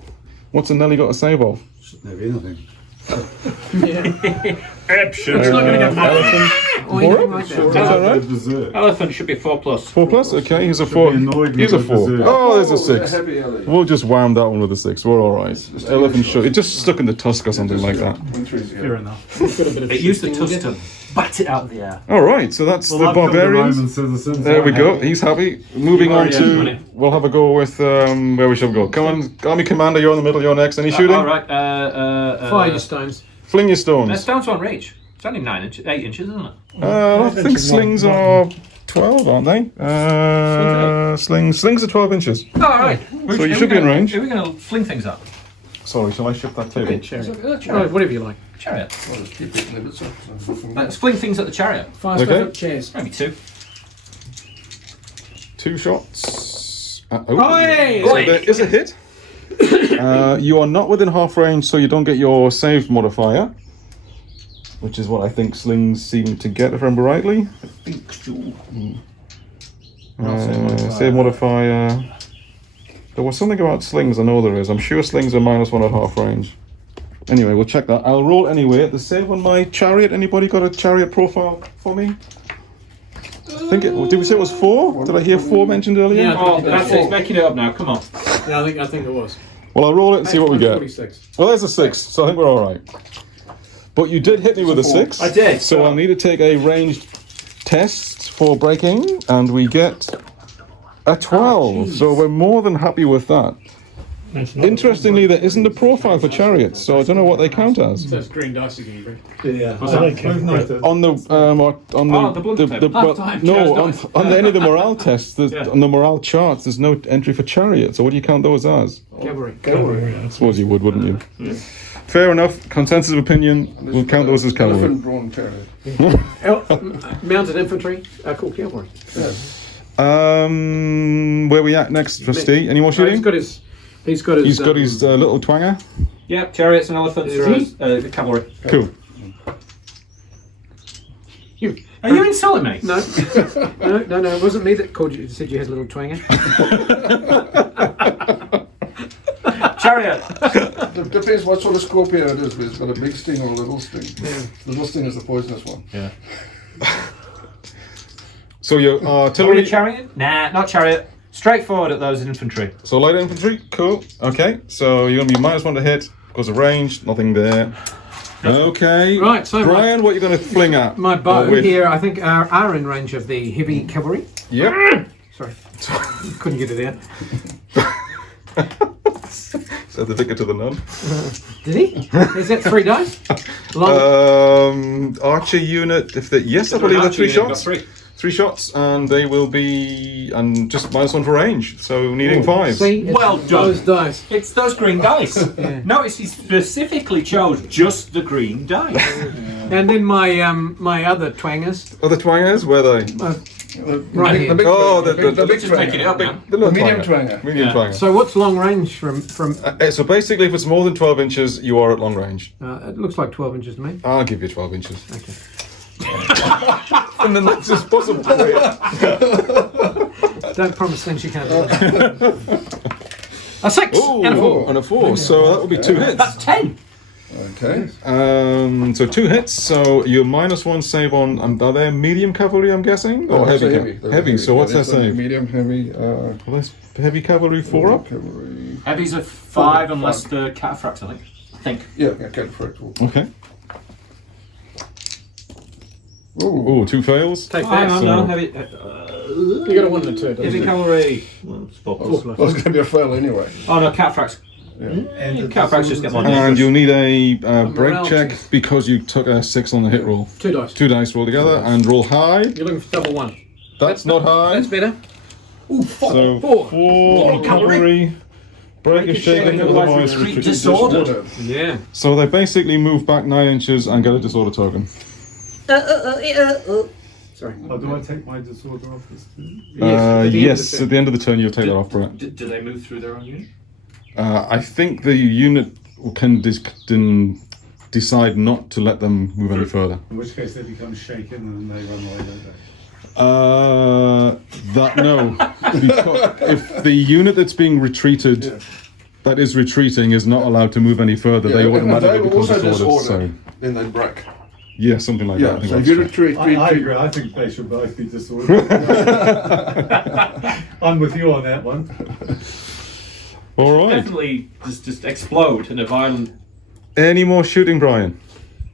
What's a Nelly got a save of? Shouldn't have anything. It's not going to get more. Or anything like that. Is that right? Berserk. Elephant should be 4+. 4+? Okay, he's a 4. be annoyed He's a with 4. berserk. Oh, there's a Oh, 6. heavy alley. We'll just wham that one with a 6. We're alright. Elephant should. It just stuck in the tusk or something like that. Fair enough. Got a bit of It used the shifting with tusk it. to bat it out of the air. Alright, so that's the I've killed barbarians. Roman citizens. There we I'm go. happy. He's happy. Moving on to. We'll have a go with. Where we shall go. Come on, Army Commander, you're in the middle, you're next. Any shooting? All right. Fire your stones. Fling your That's stones. down to on range. It's only 8 inches, isn't it? I think slings are 12, aren't they? Slings are 12 inches. All right. So you should be in range. Are we going to fling things up? Sorry, shall I shift that table? Chariot. Oh, whatever you like. Chariot. Well, just keep it limits up. So Let's fling things at the chariot. Fire Okay. stuff at chairs. Maybe 2. 2 shots. Oi! So there is a hit. You are not within half range, so you don't get your save modifier, which is what I think slings seem to get, if I remember rightly. Save modifier. There was something about slings, I know there is. I'm sure slings are -1 at half range. Anyway, we'll check that. I'll roll anyway. The save on my chariot. Anybody got a chariot profile for me? I think it. Did we say it was 4? Did I hear 4 mentioned earlier? Yeah. Oh, that's it. Making it up now. Come on. Yeah, I think it was. Well, I'll roll it and see what we get. 46. Well, there's a 6, so I think we're all right. But you did hit me with a 6. I did. So I'll need to take a ranged test for breaking, and we get a 12. So we're more than happy with that. That's not Interestingly, there isn't a profile for chariots, so I don't know what they count as. So it's green dice again, Brett. Yeah. Oh, they count. On the Oh, the blunder table. Half-time, no, Charles on any of the morale tests, Yeah. on the morale charts, there's no entry for chariots. So what do you count those as? Cavalry. I suppose you would, wouldn't you? Fair enough. Consensus of opinion. We'll count those as cavalry. Elephant drawn chariot. Mounted infantry are called cavalry. Where we at next for Steve? Any more shooting? He's got his. He's got his. He's got his little twanger. Yeah, chariots and elephants Is are cavalry. Cool. Are you insulting me? No, no. It wasn't me that called you. Said you had a little twanger. Chariot. It depends what sort of Scorpio it is, but it's got a big sting or a little sting. Yeah. The little sting is the poisonous one. Yeah. So your Artillery artillery. chariot? Nah, not chariot. Straightforward at those in infantry. So light infantry. Cool. Okay. So you're gonna be -1 to hit because of range. Nothing there. Okay. Right, so Brian, what are you going to fling at? My bow Or with? here, I think, are in range of the heavy cavalry. Yep. Sorry, couldn't get it out. Said the vicar to the nun. Did he? Is that 3 dice? Long. Archer unit. If they yes, I believe they're 3 shots. Three. 3 shots, and they will be just -1 for range. So needing 5. See, it's Well done. those dice. It's those green dice. Notice he specifically chose just the green dice. And then my other twangers. Other twangers, where are they? Right here. The big Oh, twanger, the big Just making it twanger. up, man. The little Medium twanger. twanger. Medium Yeah. twanger. So what's long range from? So basically, if it's more than 12 inches, you are at long range. It looks like 12 inches to me. I'll give you 12 inches. Okay. In the nicest possible way. Don't promise things you can't do. A 6 and a 4. And a 4. So that would be 2 hits. That's 10. Okay. So 2 hits. So your -1 save on. Are they medium cavalry? I'm guessing, or Those are heavy? Those are Heavy. So what's Yeah, their they're save? Medium, heavy. Well, that's heavy cavalry 4 up. Cavalry. Heavy's a 5 unless the cataphracts, I think. Yeah, cataphracts. Okay. Ooh. Oh, 2 fails. Take Hang that. on, So- no, heavy. You got a 1 and a 2. doesn't Heavy it? cavalry. Well, it's four. Well, it's going to be a fail anyway. Oh no, cataphracts. Cataphracts just get more And dangerous. you'll need a break morale check check. because you took a 6 on the hit roll. 2 dice. 2 dice roll together and roll high. You're looking for double 1. That's not high. That's better. Ooh, fuck. So 4. 4 on cavalry. Break is shaken, otherwise retreat. Disordered. Yeah. So they basically move back 9 inches and get a disorder token. Sorry. Oh, do I take my disorder off this too? Yes, at the end of the turn you'll take that off, Brett. Do they move through their own unit? I think the unit can decide not to let them move any further. In which case they become shaken and then they run away, don't they? No. Because if the unit that's being retreated, that is retreating, is not allowed to move any further, they if automatically they become also disordered. disordered, then they break. Yeah, something like that. I Yeah, think so if that's you true. retreat, I agree. I think they should both be disordered. I'm with you on that one. All right. Definitely just explode in a violent. Any more shooting, Brian?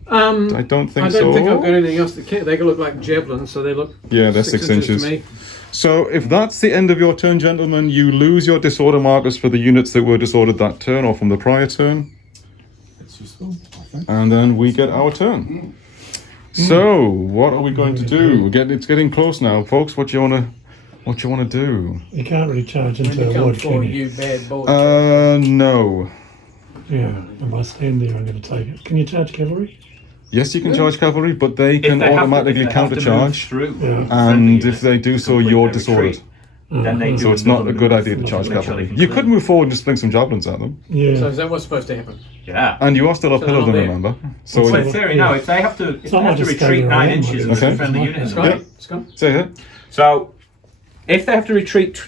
I don't think I so. don't think I've got anything else to care. They look like javelins, so they look. Yeah, they're 6 inches. to me. So if that's the end of your turn, gentlemen, you lose your disorder markers for the units that were disordered that turn or from the prior turn. It's useful, I think. And then we get our turn. So what are we going to do? It's getting close now, folks. What do you wanna do? You can't really charge When into you a come wood, forward, can you? you bad boy. No. Yeah, if I stand there, I'm going to take it. Can you charge cavalry? Yes, you can charge cavalry, but they can automatically countercharge. Through. Yeah. And if they do so, complete you're their disordered. retreat. Then they do So it's not another a good move idea to charge make sure they cavalry. can You clear. could move forward and just fling some javelins at them. Yeah. So is that what's supposed to happen? Yeah. And you are still So uphill they're of them, not there. remember? So So Yeah. in theory, no. If they have to Someone just retreat stay 9 around inches, with and it. the Okay. friendly unit is Scott? Yeah. Scott? say that. So, if they have to retreat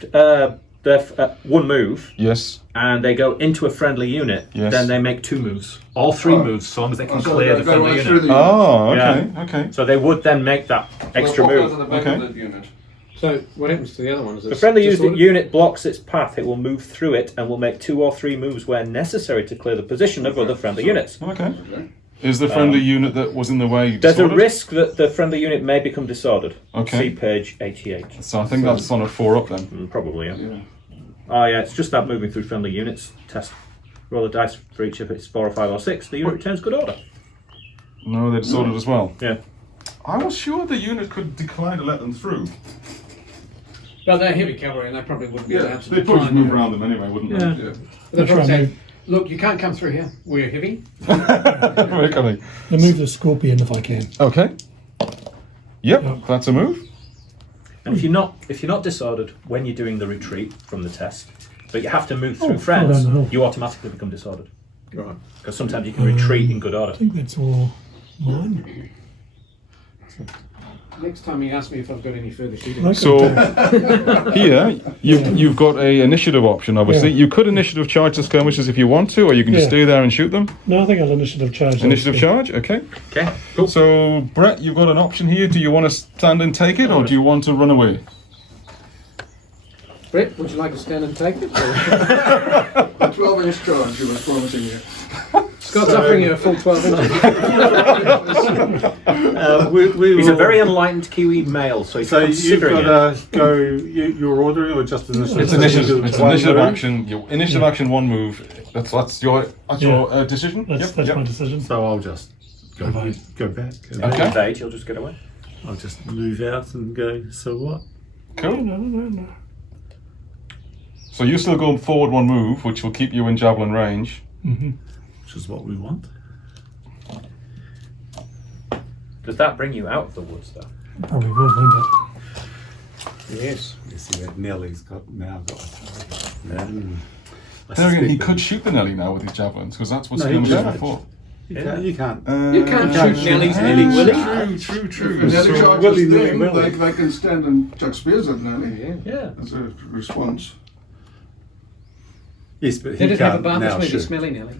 one move Yes. and they go into a friendly unit, Yes. then they make 2 moves, all 3 moves, so long as they can clear the friendly right through unit. the unit. Oh, okay, Yeah. okay. So they would then make that extra They'll pop move. out of the back Okay. of the unit. So what happens to the other one? Is The it friendly disordered? unit blocks its path. It will move through it and will make 2 or 3 moves where necessary to clear the position of other friendly units. Okay. Okay. Is the friendly unit that was in the way There's a disordered? risk that the friendly unit may become disordered. Okay. See page 88. So I think that's on a 4 up then. Probably, yeah. Oh yeah, it's just that moving through friendly units test. Roll the dice for each if it's 4 or 5 or 6. The unit returns good order. No, they're disordered as well. Yeah. I was sure the unit could decline to let them through. But they're heavy cavalry and they probably wouldn't be allowed to They'd probably just decline. move around them anyway, wouldn't they? Yeah. But they'll probably That's say, look, you can't come through here. We're heavy. We're coming. Remove the scorpion if I can. Okay. Yep, that's a move. And if you're not disordered when you're doing the retreat from the test, but you have to move through Oh, friends, fall down the hill. you automatically become disordered. Right. Because sometimes you can retreat in good order. I think that's all mine. Next time he asks me if I've got any further shooting. Okay. So here, you've got a initiative option, obviously. Yeah. You could initiative charge the skirmishers if you want to, or you can just Yeah. stay there and shoot them. No, I think I'll initiative charge. Initiative charge, okay. Okay. Cool. So, Brett, you've got an option here. Do you want to stand and take it, or do you want to run away? Brett, would you like to stand and take it? A 12-inch charge he was promising you. Scott's offering you a full 12 inches. He's a very enlightened Kiwi male, so he's So you've considering got it. to go. You're ordering or just initiative? It's initiative. It's initiative move? action. Your initiative action, one move. That's your decision. That's my decision. So I'll just go back. Okay. Invade, he'll just get away. I'll just move out and go. So what? Cool. No. So you still go forward one move, which will keep you in javelin range. Which is what we want. Does that bring you out of the woods, though? Probably will, won't it? Yes. You see that Nellie's got now got. Then again, he could shoot the Nelly now with his javelins, because that's what No, he skirmishers can't. are for. You can't. You can't can't shoot Nellies willy-willy. True. If Nelly So, charges willy-nilly, them, willy. they can stand and chuck spears at Nelly Yeah. as a response. Yes, but he Did it have a can't bar now between the shoot. smelly Nelly?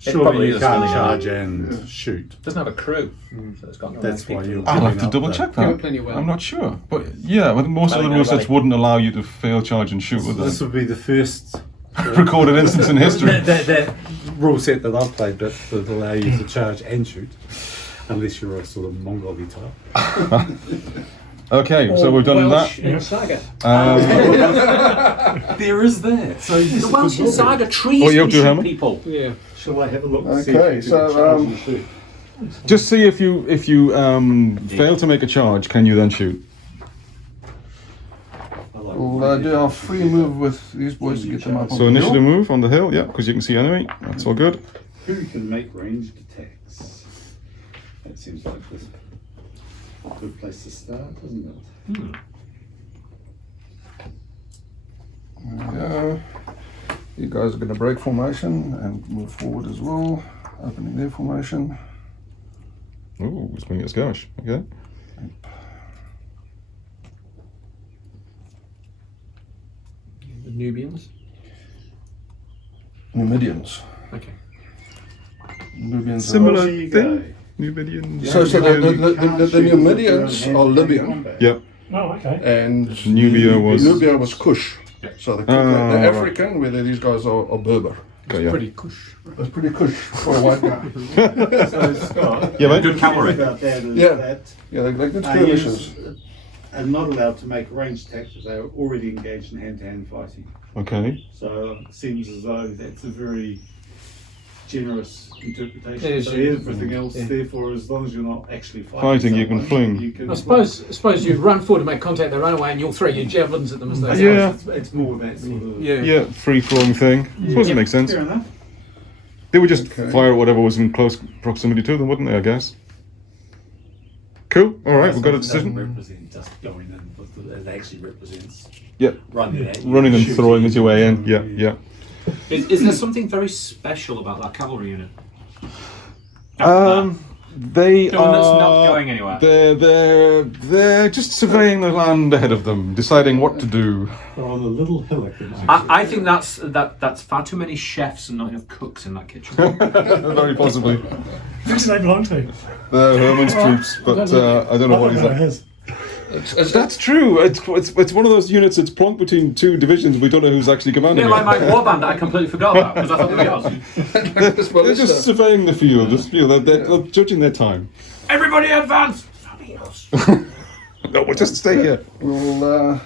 Surely probably you is can't smelly charge and shoot. Doesn't have a crew, so it's got no That's why people. you're. I'll have giving to up double the- check Give it that. plenty well. I'm not sure, but yeah, but most of the rule sets wouldn't allow you to fail charge and shoot with This them. would be the first Recorded instance in history. that rule set that I've played that would allow you to charge and shoot, unless you're a sort of Mongolian type. Okay, so Or we've done Welsh that. in Saga. There is that. So The Welsh in Saga trees What are you up can to, shoot Herman? people. Yeah. shall I have a look? Okay, so Just see if you fail to make a charge, can you then shoot? we'll do our free move with these boys to get them up on So the initiative hill. move on the hill, yeah, because you can see enemy. That's all good. Who can make ranged attacks? That seems like a good place to start, doesn't it? Yeah. You guys are going to break formation and move forward as well, opening their formation. Ooh, it's going to get a skirmish. Okay. The Nubians. Numidians. Okay. Nubians Similar Well, there you go. thing. Numidian. So the Numidians are Libyan, Yep. Oh, okay. and Nubia was. Nubia was Kush. So the right. African, whether these guys are Berber. Okay, yeah. Pretty cush. That's pretty Kush for a white guy. So Scott, Yeah, mate. Good cavalry. about that is Yeah. that Yeah, they're good are skirmishers. are not allowed to make ranged attacks because they are already engaged in hand-to-hand fighting. Okay. So it seems as though that's a very generous interpretation. It is, So yeah. everything else, Yeah. therefore, as long as you're not actually Fighting, you can someone, fling. You can, I suppose you'd run forward to make contact, they run away, and you'll throw your javelins at them as they Yeah. It's more that sort of. Yeah. Yeah, free flowing thing. I suppose it makes sense. Fair enough. They would just Okay. fire at whatever was in close proximity to them, wouldn't they, I guess? Cool. Alright, we've got a It doesn't decision. represent just going in, but it actually represents Yep. running at you. Running and shooting. throwing as your way in. Yeah, yeah. Is there something very special about that cavalry unit? They The one that's are. not going anywhere. They're just surveying the land ahead of them, deciding what to do. They're on a little hillock. I think that's far too many chefs and not enough cooks in that kitchen. Very possibly. Who do they belong to? The Herman's troops, but I don't know what he's know like. his. That's true. It's one of those units that's plonked between two divisions. We don't know who's actually commanding Yeah, like my it. warband that I completely forgot about because I thought they were yours. They're just surveying the field. They're judging their time. Everybody advance! No, we'll just stay here. We'll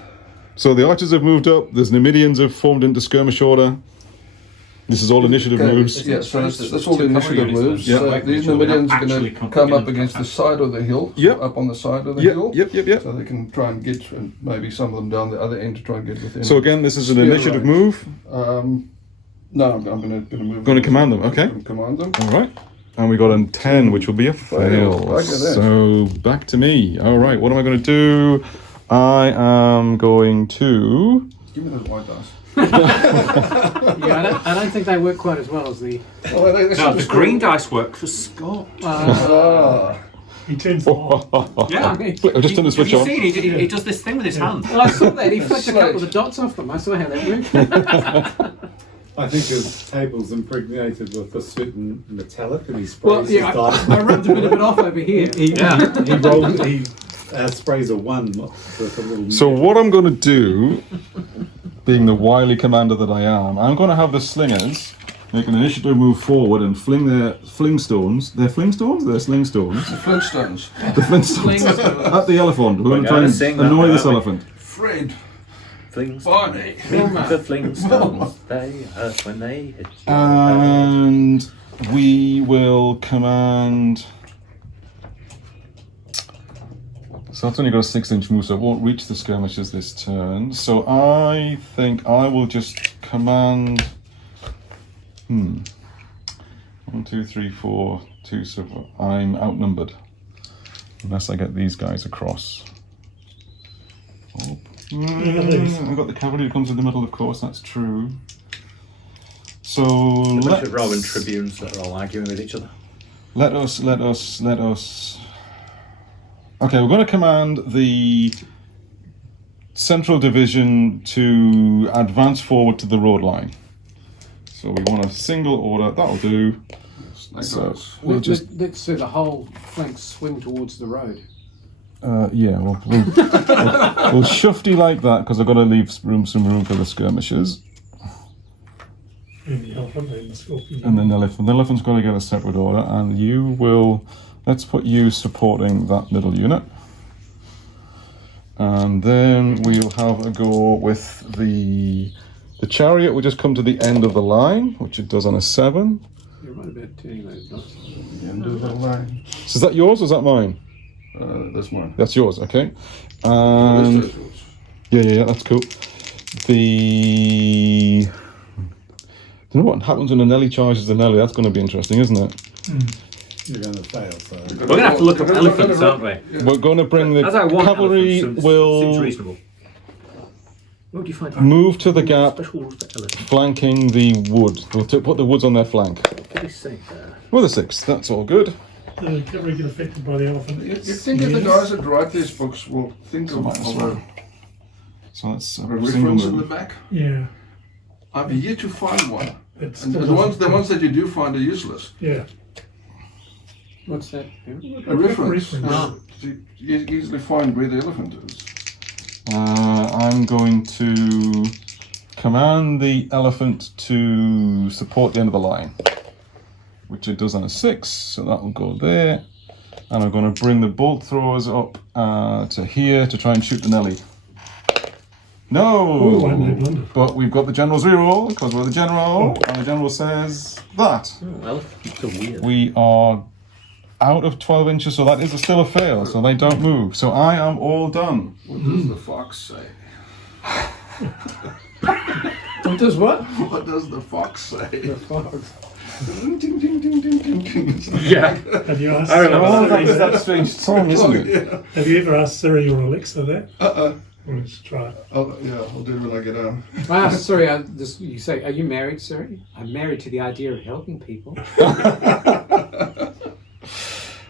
So the archers have moved up. There's Numidians have formed into skirmish order. This is all initiative Okay, moves. Yeah, so that's all the Two initiative cavalry units moves. then. So Yeah. these We're not Numidians are actually going to come up in against the side of the hill, so Yep. up on the side of the Yep, hill. yep. So they can try and get, and maybe some of them down the other end to try and get within. So again, this is an Spear initiative range. move. No, I'm going to move. Going to command them, okay. Gonna command them. All right. And we got a 10, which will be a fail. Look at that. So back to me. All right, what am I going to do? I am going to... Give me those white dice. Yeah, I don't think they work quite as well as the. Oh, they No, should the just- green dice work for Scott. Ah. He turns them on. Yeah. I've just done the switch Have on. you seen? He does this thing with his hand. Well, I saw that. He flicked a Slate. couple of the dots off them. I saw how that worked. I think his table's impregnated with a certain metallic, and he sprays Well, his yeah, dice. I rubbed a bit of it off over here. Yeah. He rolls. He sprays a 1 with a little. So what I'm going to do, being the wily commander that I am, I'm going to have the slingers make an initiative move forward and fling their flingstones. They're flingstones? They're slingstones. Flintstones. The flintstones. At the elephant. We're going to try gonna and sing that annoy one, this aren't we? elephant. Fred. Flings. Barney. The flingstones, they hurt when they hit you. And we will command... So that's only got a 6-inch move, so it won't reach the skirmishers this turn. So I think I will just command... 1, 2, 3, 4, 2, so I'm outnumbered. Unless I get these guys across. Oh. I've got the cavalry that comes in the middle, of course, that's true. So A bunch let's... of Roman tribunes that are all arguing with each other. Let us. Okay, we're going to command the Central Division to advance forward to the road line. So we want a single order. That'll do. So we'll just. Let's see the whole flank swing towards the road. Yeah, we'll shufty like that because I've got to leave some room for the skirmishers. And the elephant and the scorpion. And then the elephant. The elephant's got to get a separate order, and you will. Let's put you supporting that middle unit. And then we'll have a go with the chariot. Will just come to the end of the line, which it does on a 7. You're right about turning those dots. The end of the line. So is that yours or is that mine? That's mine. That's yours, okay. This And is yours. yeah, that's cool. The don't know what happens when a Nelly charges the Nelly. That's going to be interesting, isn't it? You're going to fail. So We're going to have to look up elephants, aren't we? We're going to bring the That's our one cavalry. elephant, so it Will seems reasonable. Where would you find move to the gap, special rules for elephants? flanking the wood. We'll put the woods on their flank. What do you say there? Well, the 6th. That's all good. The cavalry get affected by the elephant. You think if the guys that write these books will think of a So that's a single reference in the move. back? Yeah. I've yet to find one. It's And the ones that you do find are useless. Yeah. What's that? A reference. Reference. You easily find where the elephant is. I'm going to command the elephant to support the end of the line, which it does on a 6, so that will go there. And I'm going to bring the bolt throwers up to here to try and shoot the Nelly. No! I know, blunder. But we've got the general's reroll because we're the general, and the general says that. Oh, elephants are weird. We are out of 12 inches, so that is still a fail, so they don't move. So I am all done. What does the fox say? What does what? What does the fox say? The fox. Ding, ding, ding, ding, ding, ding, ding. Yeah. Have you asked? I remember Oh, that. that's that strange song, isn't it? Yeah. Have you ever asked Siri or Alexa that? Uh-uh. Well, let's try it. I'll do it when I get home. Sorry, you say, are you married, sir? I'm married to the idea of helping people.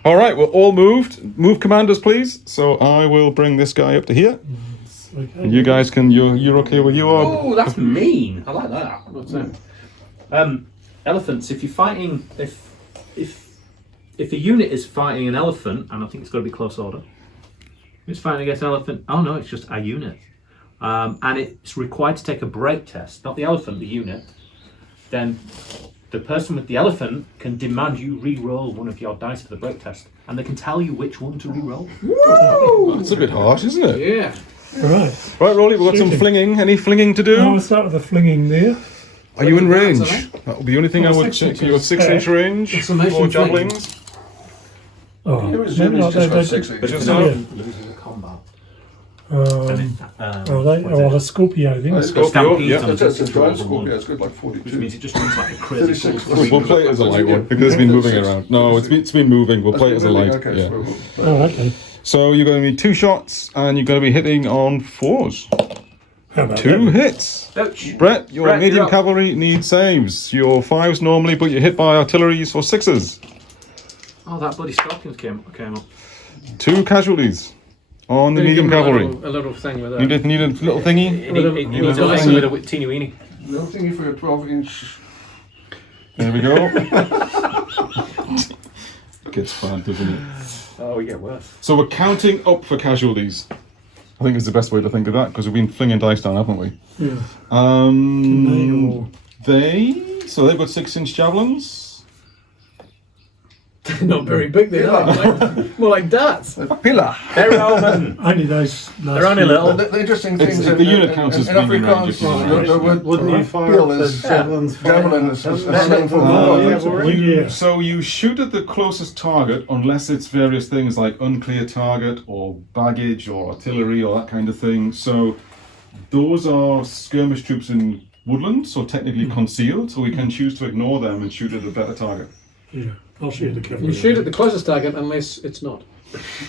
All right, we're all moved. Move commanders, please. So I will bring this guy up to here. Okay. And you guys can, you're okay with you? Oh, that's mean. I like that. What's that? Elephants. If you're fighting, if a unit is fighting an elephant, and I think it's got to be close order. It's fighting against an elephant. Oh no, it's just a unit, and it's required to take a break test. Not the elephant, the unit. Then the person with the elephant can demand you re-roll one of your dice for the break test, and they can tell you which one to re-roll. It's a bit harsh, isn't it? Yeah. Right. Right, Rolly, we've got some Shooting. flinging. Any flinging to I'll do? start with the flinging there. Are you in range? Sorry? That would be the only thing I would check. So you've got 6-inch range Exclamation for point. javelins. Oh, Here is maybe not. just got They- 6 they- inches. Just yeah. now? Loses a combat. The Scorpio then. Scorpio, Stampedes yeah. on It's a giant Scorpio, it's good, like Which 42. means it just runs like a crazy 36. cool. We'll play it as a light one because it's been moving around. No, it's been moving. We'll play it as a light. Okay, Yeah. Oh, okay. So you're going to need 2 shots and you're going to be hitting on 4s. How about 2 that? hits. Ouch. Brett, your Brett, medium you're up. cavalry needs saves. Your 5s normally, but you're hit by artilleries for 6s. Oh, that bloody scorpions came up. 2 casualties on the Give medium him a cavalry. little thing with Need that. a little thingy. It needs a Little little teeny weeny. Little thingy for your 12-inch. There we go. Gets bad, doesn't it? Oh, we get worse. So we're counting up for casualties. I think is the best way to think of that because we've been flinging dice down, haven't we? Yeah. So they've got 6-inch javelins. Not very big, they are. More like darts. Pillar. They're Roman. Only those. They're only little. The interesting It's- things the unit counts as in being in Afrikaans, range, if you know. the word Wouldn't you fire pil up the is javelins? javelin is a slang for Yeah. So you shoot at the closest target unless it's various things like unclear target or baggage or artillery or that kind of thing. So those are skirmish troops in woodland, so technically concealed, so we can choose to ignore them and shoot at a better target. Yeah. I'll shoot the cavalry. You shoot at the closest target unless it's not.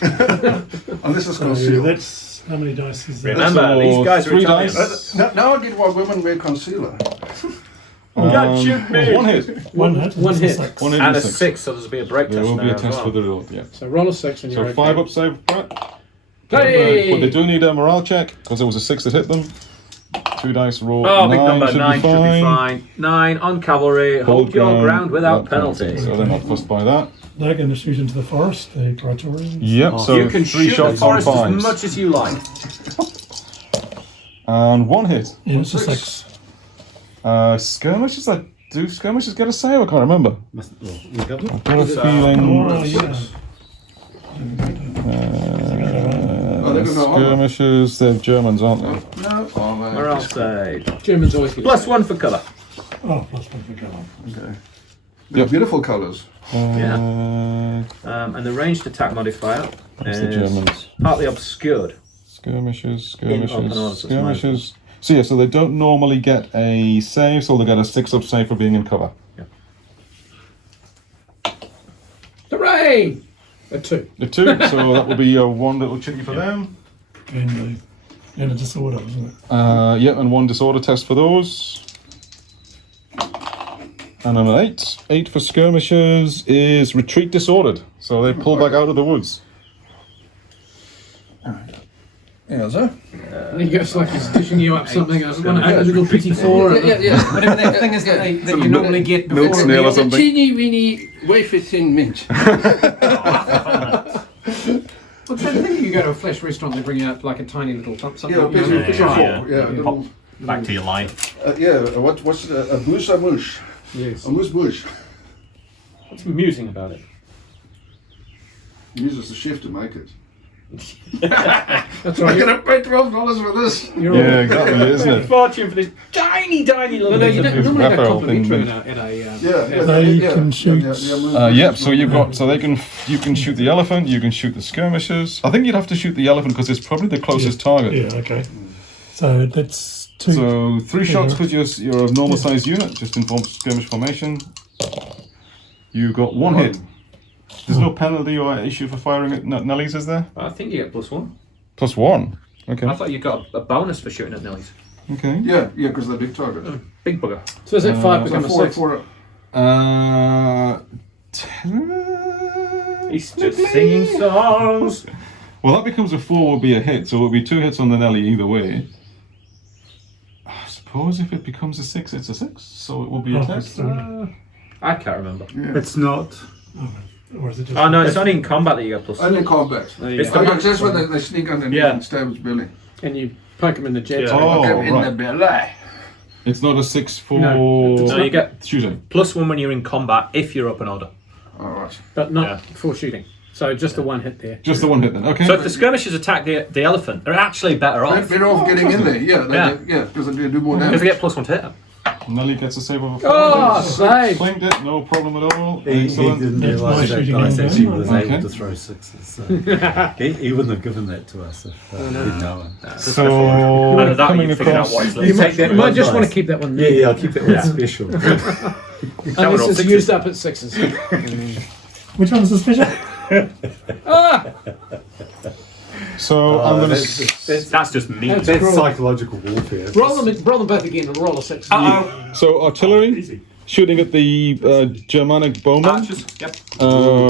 Unless it's So concealed. that's how many dice is that? Remember, So these guys are 3 Italian. dice. Now I get why women wear concealer. shoot me. 1 hit. One hit. One That's a hit. six. 1 hit And a and 6. 6, so there'll be a break There test will be there a as test well. for the roll, yeah. So roll a 6 and you're So okay. 5 up save, Brett. Hey! But they do need a morale check because there was a 6 that hit them. 2 dice roll. Oh, big 9 number, should 9 be should be fine. fine. 9 on cavalry, hold your ground without penalty. So they're not fussed by that. They're going to shoot into the forest, the Praetorians. Yep, so You can 3 shoot the shots on forest as 5s. much as you like. And 1 hit. Yeah, it's a 6. Skirmishes, do skirmishes get a save? I can't remember. I've got a feeling. Oh, yeah. They're gonna go Skirmishes, they're Germans, aren't they? No, Morale save. Germans always get Plus 1 for colour. Oh, plus 1 for cover. Okay. They're beautiful colours. And the ranged attack modifier That's the is Germans. partly obscured. Skirmishes, In open order, so it's skirmishes. So yeah, so they don't normally get a save, so they get a 6 up save for being in cover. Hooray! A 2. The 2, so that will be 1 little chitty for them. And a disorder, isn't it? Yeah, and 1 disorder test for those. And an 8. 8 for skirmishers is retreat disordered, so they pull back out of the woods. Yeah, sir. And he goes like he's dishing you up something. I want to add a little pity for it. Whatever that thing is that you normally get before Milk a snail or meal. something. Teeny weeny wafer thin mint. Well, so the thing you go to a flesh restaurant, they bring out like a tiny little something. Yeah, you know, bit try. of yeah. Little, Back to your line. what's a bouche à mouche? Yes. A mousse bouche. What's amusing about it? Uses the chef to make it. That's I'm right. gonna pay $12 for this. You're Yeah, all exactly, isn't it? Fortune for this tiny little No, you don't normally have Raphael complimentary thing, in a They can shoot. Yep, so you've got, so you can shoot the elephant, you can shoot the skirmishers. I think you'd have to shoot the elephant because it's probably the closest target. Yeah, okay. So that's 2. So 3 shots because you're a normal sized unit, just in skirmish formation. You got 1 hit. There's no penalty or issue for firing at Nellies, is there? I think you get plus 1. Plus 1. Okay. I thought you got a bonus for shooting at Nellies. Okay. Yeah, because they're big target. Big bugger. So is that 5 become a 6? He's just singing songs. Well, that becomes a 4 would be a hit, so it would be 2 hits on the Nelly either way. I suppose if it becomes a 6, it's a 6, so it will be a test. I can't remember. It's not. Or is it just Oh no, it's only in combat that you get plus 1. Only combat. It's Oh, the yeah, that's when they sneak underneath Yeah. and stab his belly. And you poke him in the jet. Yeah. Oh, Poke him in the right. belly. It's not a 6 for No, you get shooting. plus 1 when you're in combat if you're up an order. Alright. But not Yeah. for shooting. So just the one hit there. Just the one hit then. Okay. So if the skirmishers attack the elephant, they're actually better off. Better off getting in there, yeah, because they do more Because damage. they get +1 to hit them. Nelly gets a save of a 4. Oh, save! Flanked it, no problem at all. He Excellent. didn't That's realise nice that shooting dice on actually them. was Okay. able to throw 6s. So he wouldn't have given that to us if he didn't know it. So Either that or coming you figured out across. what his You little might, you might just want to keep that one there. Yeah, I'll keep that one special. Unless it's used up at 6s. Which one's the special? So I'm going that's, to. That's just me. That's that's cruel. psychological warfare. Roll them both again and roll a 6. Uh-oh. So artillery shooting at the Germanic bowmen. Archers. Yep.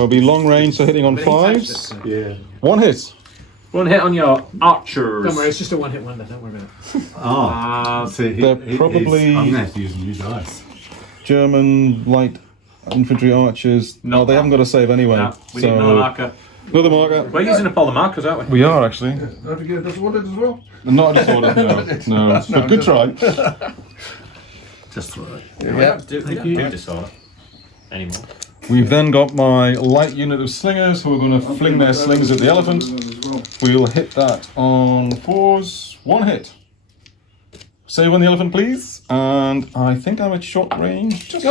Be long range, so hitting on 5s. Yeah. One hit. One hit on your archers. Don't worry, it's just a one hit wonder. Don't worry about it. See, They're probably- I'm going to have to use new dice. German light infantry archers. No, they haven't got a save anyway. No, we need another marker. Another marker. We're using up all the markers, aren't we? We are actually. Don't forget disordered as well. Not a disorder, no. But good try. Just throw it. We don't do disorder anymore. We've then got my light unit of slingers who are going to fling their slings at the elephant. We'll hit that on 4s. One hit. Save on the elephant, please. And I think I'm at short range. Just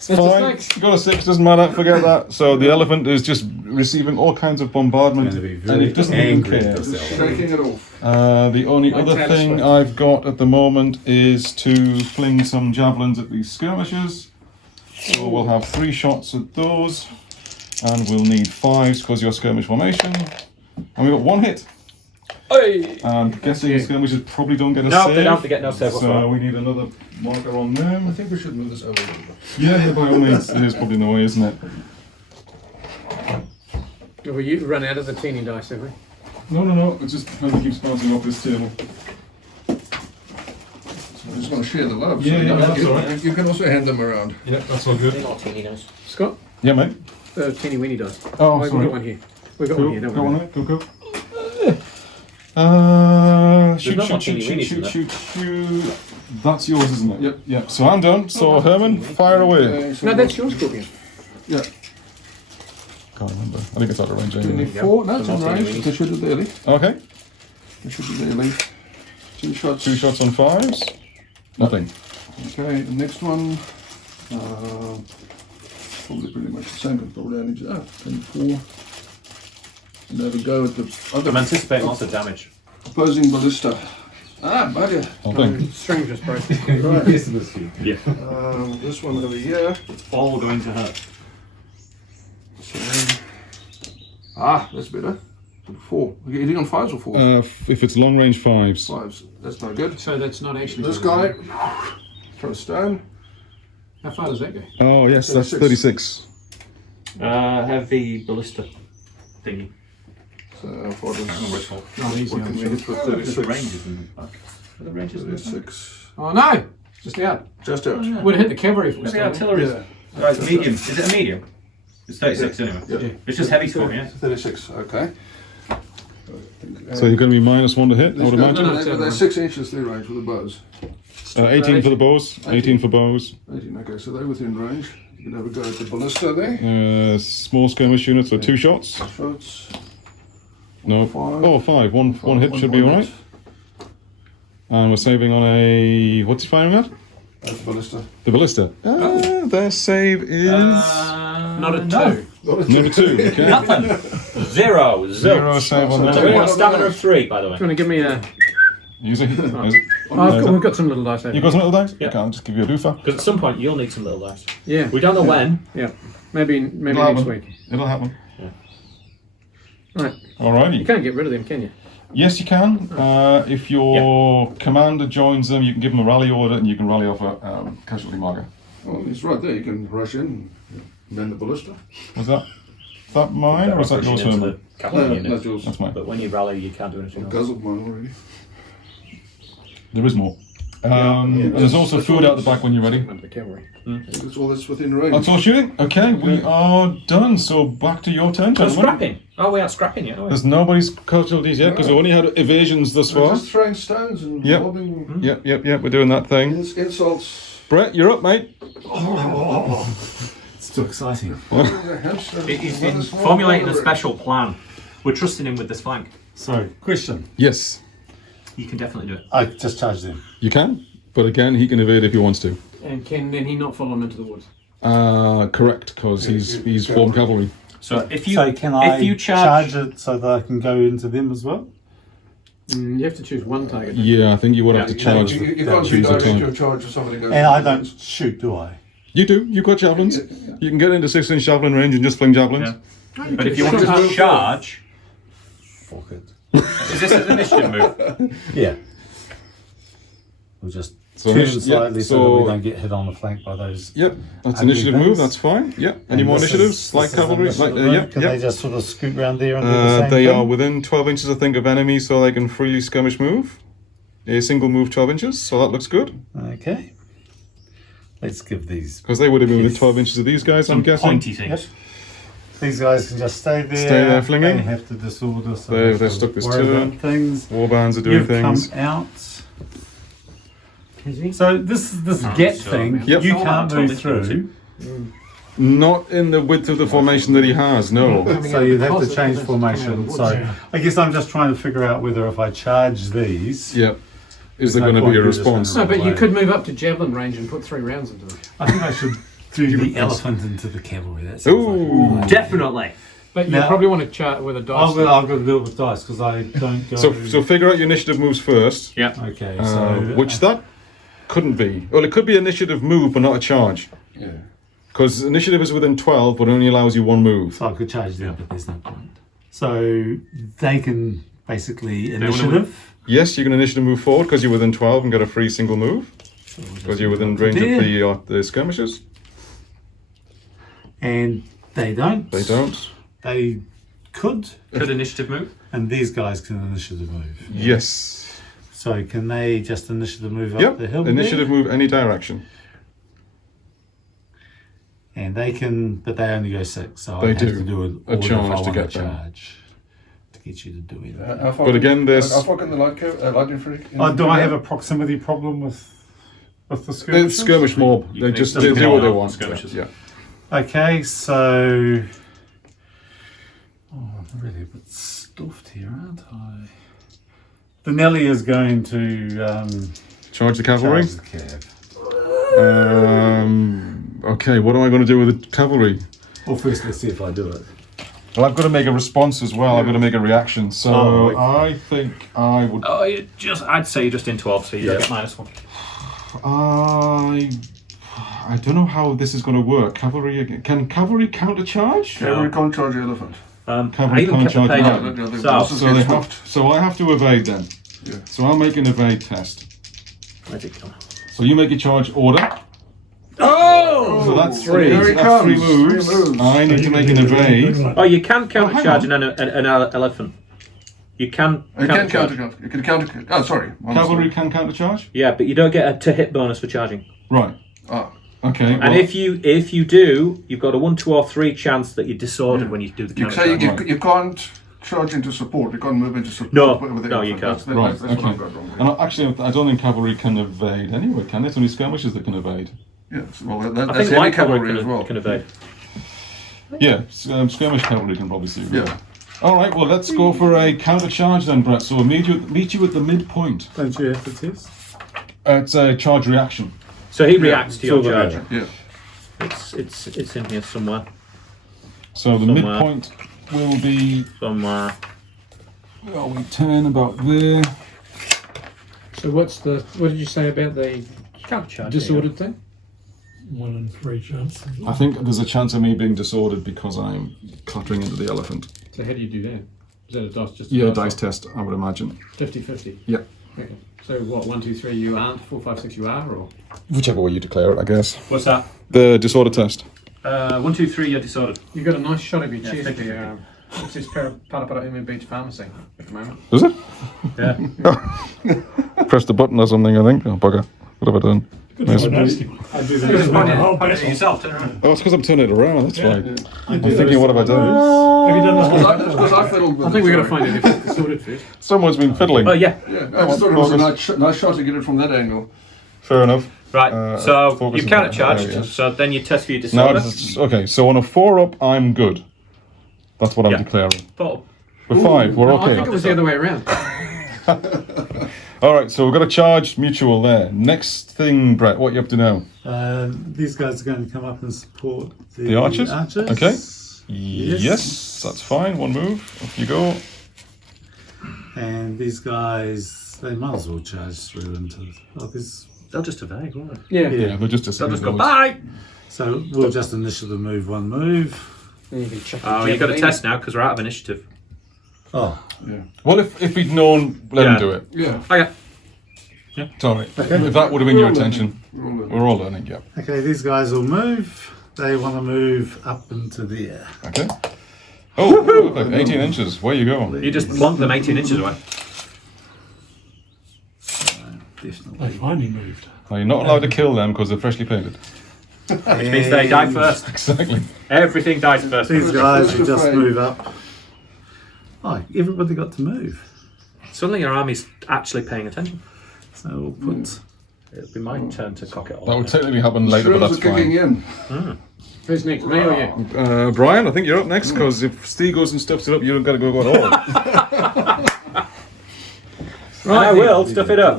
It's fine. Got a 6, doesn't matter. Forget that. So the elephant is just receiving all kinds of bombardment, Going to be and very it doesn't even angry care. at this Shaking it off. The only other thing I've got at the moment is to fling some javelins at these skirmishers. So we'll have 3 shots at those, and we'll need 5s because you're skirmish formation. And we've got 1 hit. Hey! And guessing skirmishers probably don't get a No, save. they don't get no save So whatsoever. we need another marker on I them. think we should move this over a little bit. Yeah, by all means, it is probably in the way, isn't it? Have we run out of the teeny dice, have we? No. It just kind of keeps bouncing off this table. I just want to share the love. Yeah, yeah, that's you, all right. you can also hand them around. Yeah, that's all good. Scott? Yeah, mate. The teeny weeny dice. Oh, We've sorry. got one here. We've got Go, one here, don't go we? on, mate. Go. Shoot. That's yours, isn't it? Yep. Yep. So I'm done. So Herman, fire away. Okay, so No, that's yours, Scorpion. yeah. Can't remember. I think it's out of range anyway. 24. No, it's in range. They should have there, Lee. Okay. They should be there, Lee. 2 shots. 2 shots on 5s. Nothing. Okay, the next one. Probably pretty much the same, but probably only 24. And have a go at the other I'm anticipating lots of damage. opposing ballista. Ah, bugger. Nothing. String just broke. Right. Yes, it is you. Yeah. This one over here. It's all going to hurt. So, that's better. 4. Are you hitting on 5s or 4s? If it's long range 5s. 5s. That's no good. So that's not actually. This guy. Throw a stone. How far does that go? Oh yes, that's 36. Heavy ballista thingy. So, what is, Not easy. what can we hit with The 36? ranges in the back. The ranges in the back. 36. Oh no! Just out. Just out. Would have hit the cavalry if it was The still artillery. Yeah. Right, medium. Is it a medium? It's 36 anyway. Yeah. It's just heavy score, yeah? 36, okay. So you're going to be -1 to hit, I would imagine. They're 6 inches their range with the bows. 18 for the bows. 18 for bows. 18, okay, so they're within range. You can have a go at the ballista there. Small skirmish unit, so 2 shots. Shots. No. 5. Oh, 5. One hit should be One alright. hit. And we're saving on a. What's he firing at? That's ballista. The ballista. Their save is. Not a 2. number 2. Okay. Nothing. Zero. Zero save on So we that. got a stamina of 3, by the way. Do you want to give me a? Use it. We've got some little dice over You got some little dice? Yeah. Okay, I'll just give you a doofer. Because at some point you'll need some little dice. Yeah. We don't know when. Yeah. Maybe It'll next happen. week. It'll happen. Right. You Alrighty. can't get rid of them, can you? Yes, you can. If your commander joins them, you can give them a rally order and you can rally off a casualty marker. Oh, it's right there. You can rush in and man the ballista. Was that mine or is that Pushing yours, into Herman? the cavalry unit. That's yours. That's mine. But when you rally, you can't do anything I've else. guzzled mine already. There is more. And there's also food out the back when you're ready. Under the cavalry. That's all that's within range. That's all shooting? Okay, we are done. So back to your turn, No gentlemen. scrapping. Oh, we aren't scrapping yet, are we? There's nobody's casualties yet because we only had evasions thus We're far. just throwing stones and Yep. lobbing Yep, we're doing that thing. insults. Brett, you're up, mate. It's too exciting. He's been formulating a special plan. We're trusting him with this flank. So, question. Yes, You can definitely do it. I just charged him. you can, but again, he can evade if he wants to. And can then he not follow him into the woods? Correct, because he's formed cavalry. So if you So can I if you charge it so that I can go into them as well? You have to choose one target. Yeah, I think you would have to Yeah, charge. You can't choose a redirect time. your charge if somebody goes. And I don't shoot, do I? You do. You've got javelins. You can get into 6-inch javelin range and just fling javelins. Yeah. But if you want to charge, Fuck it. is this an initiative move? Yeah. We'll just So turn initi- slightly yeah, so that so- we don't get hit on the flank by those. Yep, that's Ugly initiative things. move. That's fine. Yeah. Any And more this initiatives? is- Like this is cavalry? initiative Like move. yeah, Can yeah. they just sort of scoot around there and do the same They thing? are within 12 inches, I think, of enemies, so they can freely skirmish move. A single move 12 inches, so that looks good. Okay. Let's give these. Because they would have been within 12 inches of these guys, I'm Some guessing. pointy things. Yep. These guys can just stay there. Stay there flinging. They have to disorder. So They're- they have they're to stuck this worry turn. about things. Warbands are doing You've things. come out. Is he? So this get so, thing, Yep. you Oh, can't I move told this through. Not in the width of the formation that he has, no. So you'd have to change formation. So I guess I'm just trying to figure out whether if I charge these, Yeah. Is there no going to point, be a you're just response? No, but you away. could move up to javelin range and put 3 rounds into them. I think I should do the elephant into the cavalry. That Ooh. sounds like Definitely. But you Now- probably want to chart with a dice. I've got to do it with dice because I don't go. So figure out your initiative moves first. Yeah. Okay, so Which that couldn't be. Well, it could be initiative move, but not a charge. Yeah. Because initiative is within 12, but only allows you one move. So I could charge them, but there's no point. So they can basically wanna initiative. Yes, you can initiative move forward because you're within 12 and get a free single move. Because you're within range of the skirmishers. And they don't. They don't. They could, Could initiative move? and these guys can initiative move. Yes. So can they just initiative move up Yep. the hill? Initiative there? move any direction. And they can, but they only go 6. So They I have do. to do an A order if charge I to want get to them. charge to get you to do it. How far But again, there's- How far can the light infantry? Do I have a proximity problem with the skirmishers? It's skirmish mob. You They can just make they them do what they all want. skirmishes. Yeah. Okay, so. Oh, I'm really a bit stuffed here, aren't I? The Nelly is going to Charge the cavalry. charge the cav. Okay, what am I going to do with the cavalry? Well, first let's see if I do it. Well, I've got to make a response as well. I've got to make a reaction. So Oh, I think I would. Oh, I'd say you're just in 12, so you Yeah. get -1. I don't know how this is going to work. Cavalry can cavalry counter charge? Cavalry can't charge the elephant. I Cavalry even can't kept the charge page now. on. The So, bosses So get they stuffed. have. So I have to evade then. Yeah. So I'll make an evade test. where'd it go? So you make a charge order. Oh! So that's Here he that's comes. 3 moves. 3 moves. I need to make an evade. Oh, you can counter hang charge on. an elephant. You can You can charge. counter. You can counter. Oh, sorry. I'm Cavalry sorry. can counter charge. Yeah, but you don't get a to hit bonus for charging. Right. Ah, Okay. And if you do, you've got a 1, 2, or 3 chance that you're disordered when you do the you counter say charge. you can't charge into support. You can't move into support. No, with the no, you elephant. can't. Right, That's what okay. I've got wrong. And actually, I don't think cavalry can evade anyway, can it? It's only skirmishers that can evade. Yes. Well, I that's think heavy light cavalry cavalry as well. can evade. Yeah, skirmish cavalry can probably see. Yeah. All right, well, let's go for a counter charge then, Brett. So we'll meet you at the midpoint. Don't you have to test? It's a charge reaction. So he reacts to your So charge. there. Yeah. It's in here somewhere. So the Somewhere. midpoint will be. Somewhere. Well, we turn about there. So what did you say about the Counter charge. disordered thing? 1 in 3 chance. I think there's a chance of me being disordered because I'm clattering into the elephant. So how do you do that? Is that a dice? Just a Yeah, dice test, I would imagine. 50-50. Yeah. Okay. So what? 1, 2, 3 you aren't. 4, 5, 6 you are, or Whichever way you declare it, I guess. What's that? The disorder test. 1, 2, 3. You're disordered. you've got a nice shot of your chest 50-50. there. It's this Paraparaumu Beach pharmacy at the moment. Is it? Yeah. Press the button or something, I think. Oh, bugger. What have I done? Nice. Nasty one. I do Just that. one whole Point it battle. at yourself. Turn around. Oh, it's because I'm turning it around, that's why. I'm do thinking, what have I done? Have you done the whole That's because I fiddled with I think it, we're going to sorry. find it if it's disordered first. Someone's been fiddling. Oh yeah. Yeah, I just thought it was a nice shot to get it from that angle. Fair enough. Right, so focus you've on countercharged, areas. so then you test for your Now, disorder. okay, so on a 4 up, I'm good. That's what I'm Yeah. declaring. Four. With 5, we're No, I okay. think it was the other way around. All right, so we've got a charged mutual there. Next thing, Brett, what are you up to now? These guys are going to come up and support The archers? Okay. Yes. Yes. That's fine. One move. Off you go. And these guys, they might as well charge through into this. They'll just evade, won't they? Yeah. Yeah, they'll just They'll just go, bye! So we'll just initially move one move. Then you can chuck Oh, the you've got to javelin. test now because we're out of initiative. Oh, Well, if we'd known, let Yeah. him do it. Yeah. Okay. Sorry. If that would have been your intention. We're all learning, yeah. okay. These guys will move. They want to move up into the air. Okay. Oh, perfect. 18 inches. Where you go? You just plonk them 18 inches away. They Definitely. finally moved. Now, you're not allowed to kill them because they're freshly painted. Which means they die first. Exactly. Everything dies first. These guys will just move up. Oh, everybody got to move. Suddenly your army's actually paying attention. So we'll put. It'll be my turn to cock it all. That would technically happen later, but Shrills that's are kicking fine. in. Who's next, me or you? Brian, I think you're up next because if Steve goes and stuffs it up, you don't got to go at all. Right, I will stuff it up.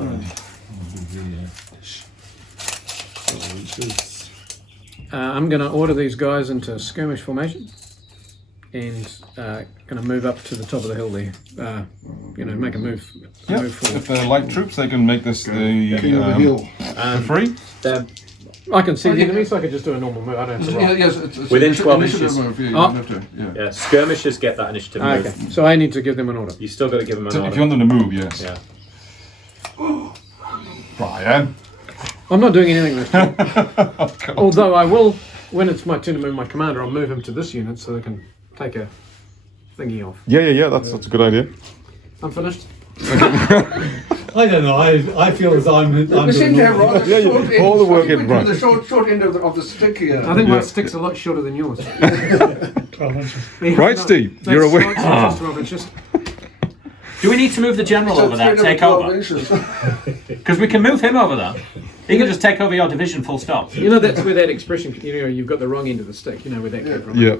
I'm going to order these guys into skirmish formation and going to move up to the top of the hill there. Make a move, Yeah. move forward. If they're light troops, they can make this King of the the hill. for free. They're I can see the enemy, so I could just do a normal move. I don't have to roll. Yeah, yes, it's Within 12 initiative inches. Move, yeah, you Oh. don't have to, yeah. yeah, skirmishers get that initiative move. Okay, so I need to give them an order. You still got to give them an So if order. you want them to move, yes. Yeah. Brian. I'm not doing anything this turn. Although I will, when it's my turn to move my commander, I'll move him to this unit so they can take a thingy off. Yeah. That's a good idea. I'm finished. I don't know. I feel as I'm We doing seem to have all- rather Yeah, you- short all the work I think in we right. do the short end of the stick here. I think my Yeah. stick's a lot shorter than yours. 12 inches. Yeah, Right, no, Steve, that's you're aware. right, it's just 12 inches. Do we need to move the general So over there, 3 take 12 over? inches. Because we can move him over there. He can just take over your division full stop. You know, that's where that expression, you've got the wrong end of the stick, you know where that came from. Yeah.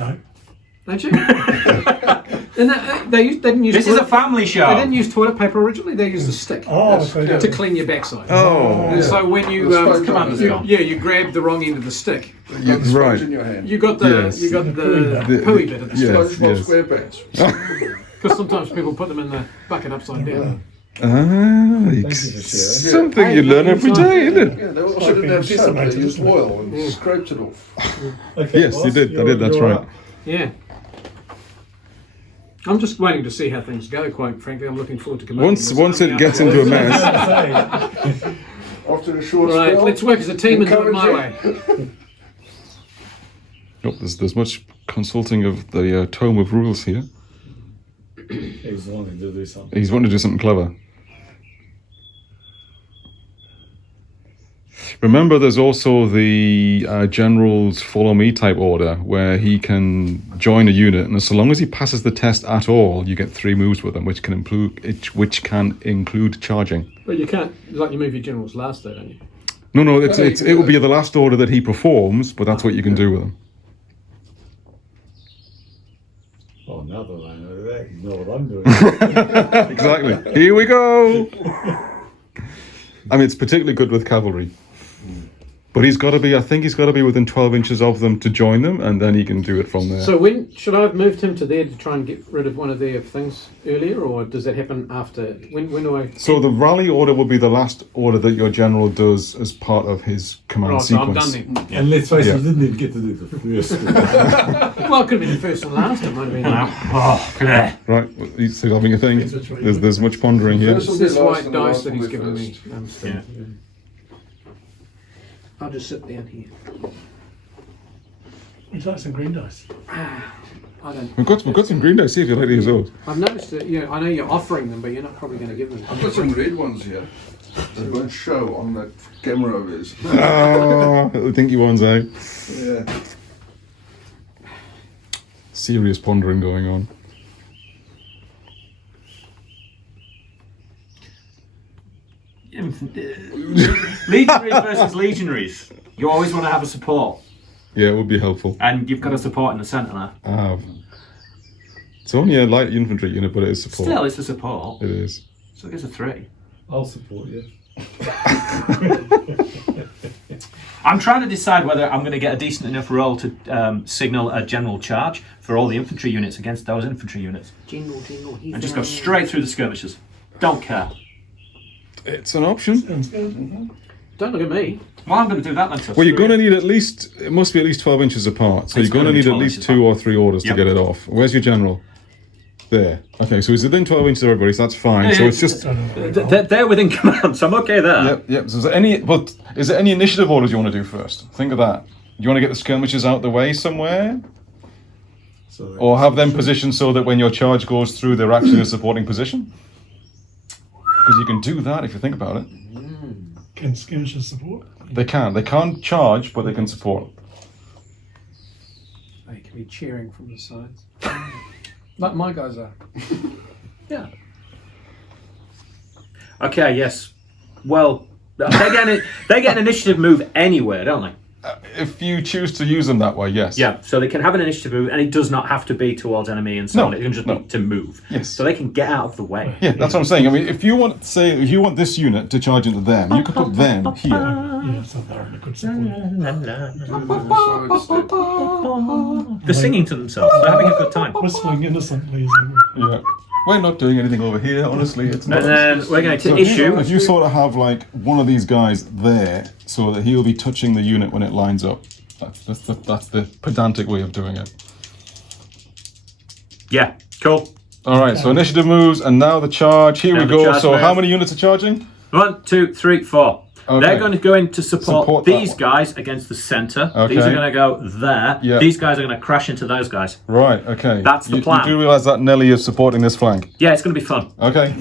No. Don't you? And they didn't use This is a toilet, family they show. didn't use toilet paper originally, they used a stick Oh, so to clean your backside. Oh. And so when you The sponge on it, you grab the wrong end of the stick. You've got the sponge Right. in your hand. You got the Yes. you got the The- pooey bit of the stick. yes. SpongeBob SquarePants. Because sometimes people put them in the bucket upside down. Something you learn every day, isn't it? Yeah, they also didn't have soap, they used oil and scraped it off. Okay, Yes, boss, you did. I you're- did. That's you're right. up. Yeah. I'm just waiting to see how things go, quite frankly. I'm looking forward to coming. Once it gets into a mess. Say, After a short Right, spell. let's work as a team and do it my way. Oh, there's much consulting of the tome of rules here. he's wanting to do something. He's wanting to do something clever. Remember, there's also the general's follow me type order where he can join a unit, and so long as he passes the test at all, you get 3 moves with him, which can include charging. But you can't let you move your generals last, though, don't you? No, it will be the last order that he performs, but that's what you can do with him. Oh, now that I know that, you know what I'm doing. Exactly. Here we go. I mean, it's particularly good with cavalry. But I think he's got to be within 12 inches of them to join them, and then he can do it from there. So when should I have moved him to there to try and get rid of one of their things earlier, or does that happen after? When do I? So the rally order will be the last order that your general does as part of his command Right, so I'm sequence. done then. And let's face Yeah. it, didn't even get to do the first. Well, it could have been the first and last. It might have been. Right, well, he's having a thing. There's much pondering here. This will This be last white and the dice last that will he's be given me. first. I'll just sit down here. Would you like some green dice? I don't. We've got some green dice. See if you like to use those. I've noticed that. Yeah, I know you're offering them, but you're not probably going to give them. I've got some red ones here. They won't show on that camera of his. Ah, the dinky ones, eh? Yeah. Serious pondering going on. legionaries versus legionaries. You always want to have a support, Yeah, it would be helpful. and you've got a support in the centre there. I have. It's only a light infantry unit, but it is support. Still, it's a support, It is. so it gets a 3. I'll support you. I'm trying to decide whether I'm going to get a decent enough roll to signal a general charge for all the infantry units against those infantry units, and just go straight through the skirmishers. Don't care. It's an option. Don't look at me. Well, I'm going to do that then. So Well, you're going to need at least, it must be at least 12 inches apart. So It's you're going to gonna be need at 12 least inches 2 or 3 orders Yep. to get it off. Where's your general? There. Okay, so he's within 12 inches of everybody, so that's fine. Yeah, So yeah, it's just. They're within command, so I'm okay there. Yep, yep. So is there any initiative orders you want to do first? Think of that. You want to get the skirmishers out the way somewhere? So they- Or have them positioned so that when your charge goes through, they're actually a supporting position? Because you can do that if you think about it. Can skirmishers support? They can. They can't charge, but they can support. They can be cheering from the sides. Like my guys are. Yeah. Okay. Yes. Well, they get an initiative move anywhere, don't they? If you choose to use them that way, yes. Yeah. So they can have an initiative move, and it does not have to be towards enemy and so No, on. It can just no. be to move. Yes. So they can get out of the way. Yeah, that's what I'm saying. I mean, if you want this unit to charge into them, you could put them here. Yeah, so they're in a good support. They're singing to themselves. They're having a good time. Whistling innocently. Yeah. We're not doing anything over here, honestly. It's not. And then we're going to So issue. if you sort of have like one of these guys there, so that he'll be touching the unit when it lines up. That's the pedantic way of doing it. Yeah. Cool. All right, so initiative moves, and now the charge. Here Now we the go. charge So move. how many units are charging? 1, 2, 3, 4. Okay. They're going to go in to support Support that these one. guys against the centre. Okay. These are going to go there. Yeah. These guys are going to crash into those guys. Right. Okay. That's the You plan. do realise that Nelly is supporting this flank? Yeah, it's going to be fun. Okay.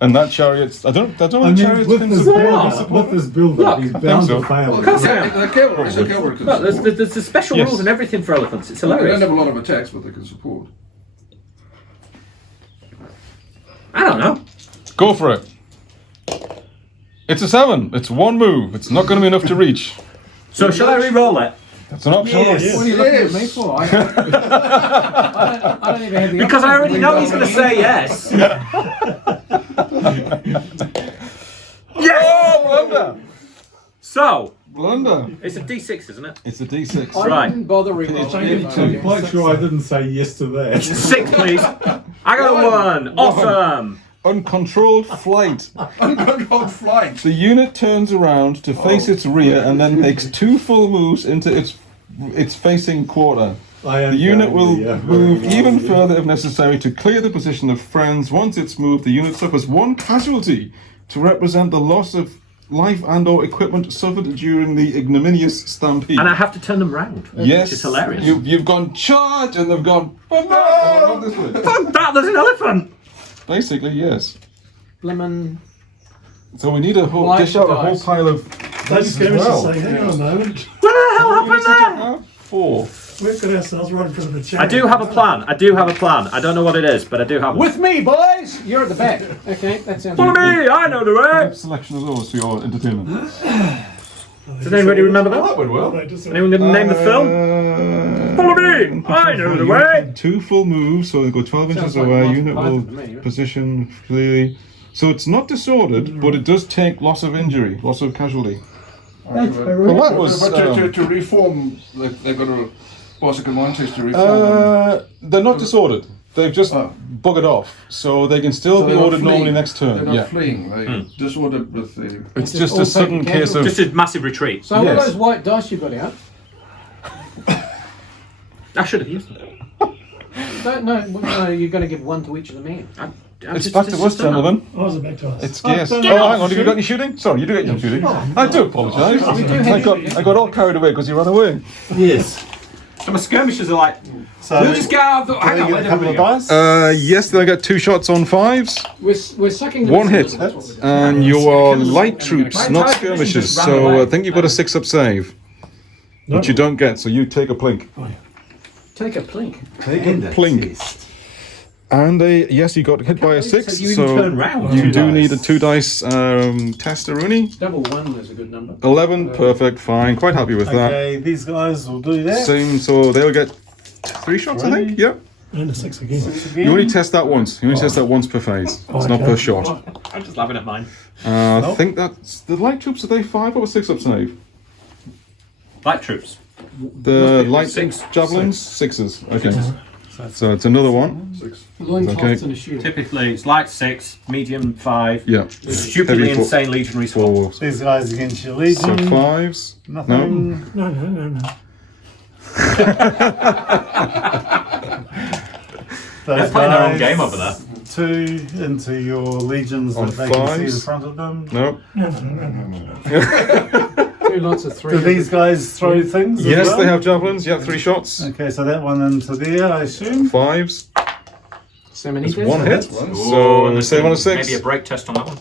And that chariot's. I don't know. I The mean, chariot's with been this supported. build, with this build up, he's bound so. to fail. Well, course I am. they're cavalry, so cavalry can Look, support. there's the special Yes. rules and everything for elephants. It's They don't hilarious. have a lot of attacks, but they can support. I don't know. Go for it. It's a 7. It's one move. It's not going to be enough to reach. So shall I re-roll it? That's an option. What are you looking at me for? I don't even have the Because I option already to know re-roll he's going to it. say yes. Oh, blunder! So Blunder. it's a D6, isn't it? It's a D6. I Right. didn't bother re-rolling. I'm quite sure I didn't say yes to that. 6, please. I got a 1. Awesome. Uncontrolled flight. Uncontrolled flight. The unit turns around to face its rear and then makes 2 full moves into its facing quarter. I am The unit will going the, move very even nasty. further if necessary to clear the position of friends. Once it's moved, the unit suffers 1 casualty to represent the loss of life and/or equipment suffered during the ignominious stampede. And I have to turn them round. Yes, Which is hilarious. You've gone charge and they've gone. Oh, no! This way. Fuck that, there's an elephant. Basically, yes. Blimmin'. So we need a whole White dish out a whole dice. pile of Those dice as skirmishers well. say, hang on a moment, What the hell happened there? 4. we've got ourselves right in front of a chariot. I do have a plan. I don't know what it is, but I do have one. With me, boys! You're at the back. Okay, that sounds Follow me, I know the way. Selection of those for your entertainment. Does anybody remember that? would well. Anyone going to name the film? Follow me, I know the way. 2 full moves, so they go 12 inches Sounds like away. Monty Unit Python will to me, right? position clearly. So it's not disordered, but it does take loss of injury, loss of casualty. Well, that was. But to reform, they've got a Boswick and Manchester reform. They're not disordered. They've just buggered off, so they can still be they're not ordered normally fleeing. next They're turn. not Yeah, fleeing. They're disordered with the. it's just a all sudden taken case of. Just a massive retreat. So Yes. all those white dice you've got out, I should have used them. no, you've got to give 1 to each of the men. It's back to us, gentlemen. I was back to us. It's yes. Oh, don't hang on. Have you got any shooting? Sorry, you do get your shooting. I do apologise. I got all carried away because you ran away. Yes. So my skirmishers are like, So we'll just get out of the. Hang on, get wait a couple of dice. Yes, they get 2 shots on 5s. We're sucking the 1 hit, biscuits, that's what we're doing. and you are light troops, My not entire division skirmishers. just ran So away. I think you've got a 6-up save, which you don't get. So you take a plink. Take a plink. Plink. And yes, you got hit by a 6, So you even turn round. you Two do dice. need a 2 dice tester, Rooney. Double 1 is a good number. 11, perfect, fine, quite happy with that. Okay, these guys will do that. Same, so they'll get 3 shots, I think. Yep. And a 6 again. You only test that once. You only test that once per phase. It's not per shot. I'm just laughing at mine. I think that's the light troops. Are they 5 or 6 up tonight? Light troops. The light 6. javelins, 6s. Okay. So it's another one. 6. Loin Okay. cloths and a shield. Typically, it's light 6, medium 5, Yeah. stupidly Heavy insane legionaries 4. 4. These guys against your So legion. 5s. Nothing. No. They're Those playing their own guys, game over there. 2 into your legions On that they can see the 5s. front of them. No. 2 lots of 3. Do these guys throw things? as Yes, well? they have javelins. Yeah, 3 shots. Okay, so that one into there, I assume. 5s. So many It's hits? 1 hit. one. So save on a 6. Maybe a break test on that one.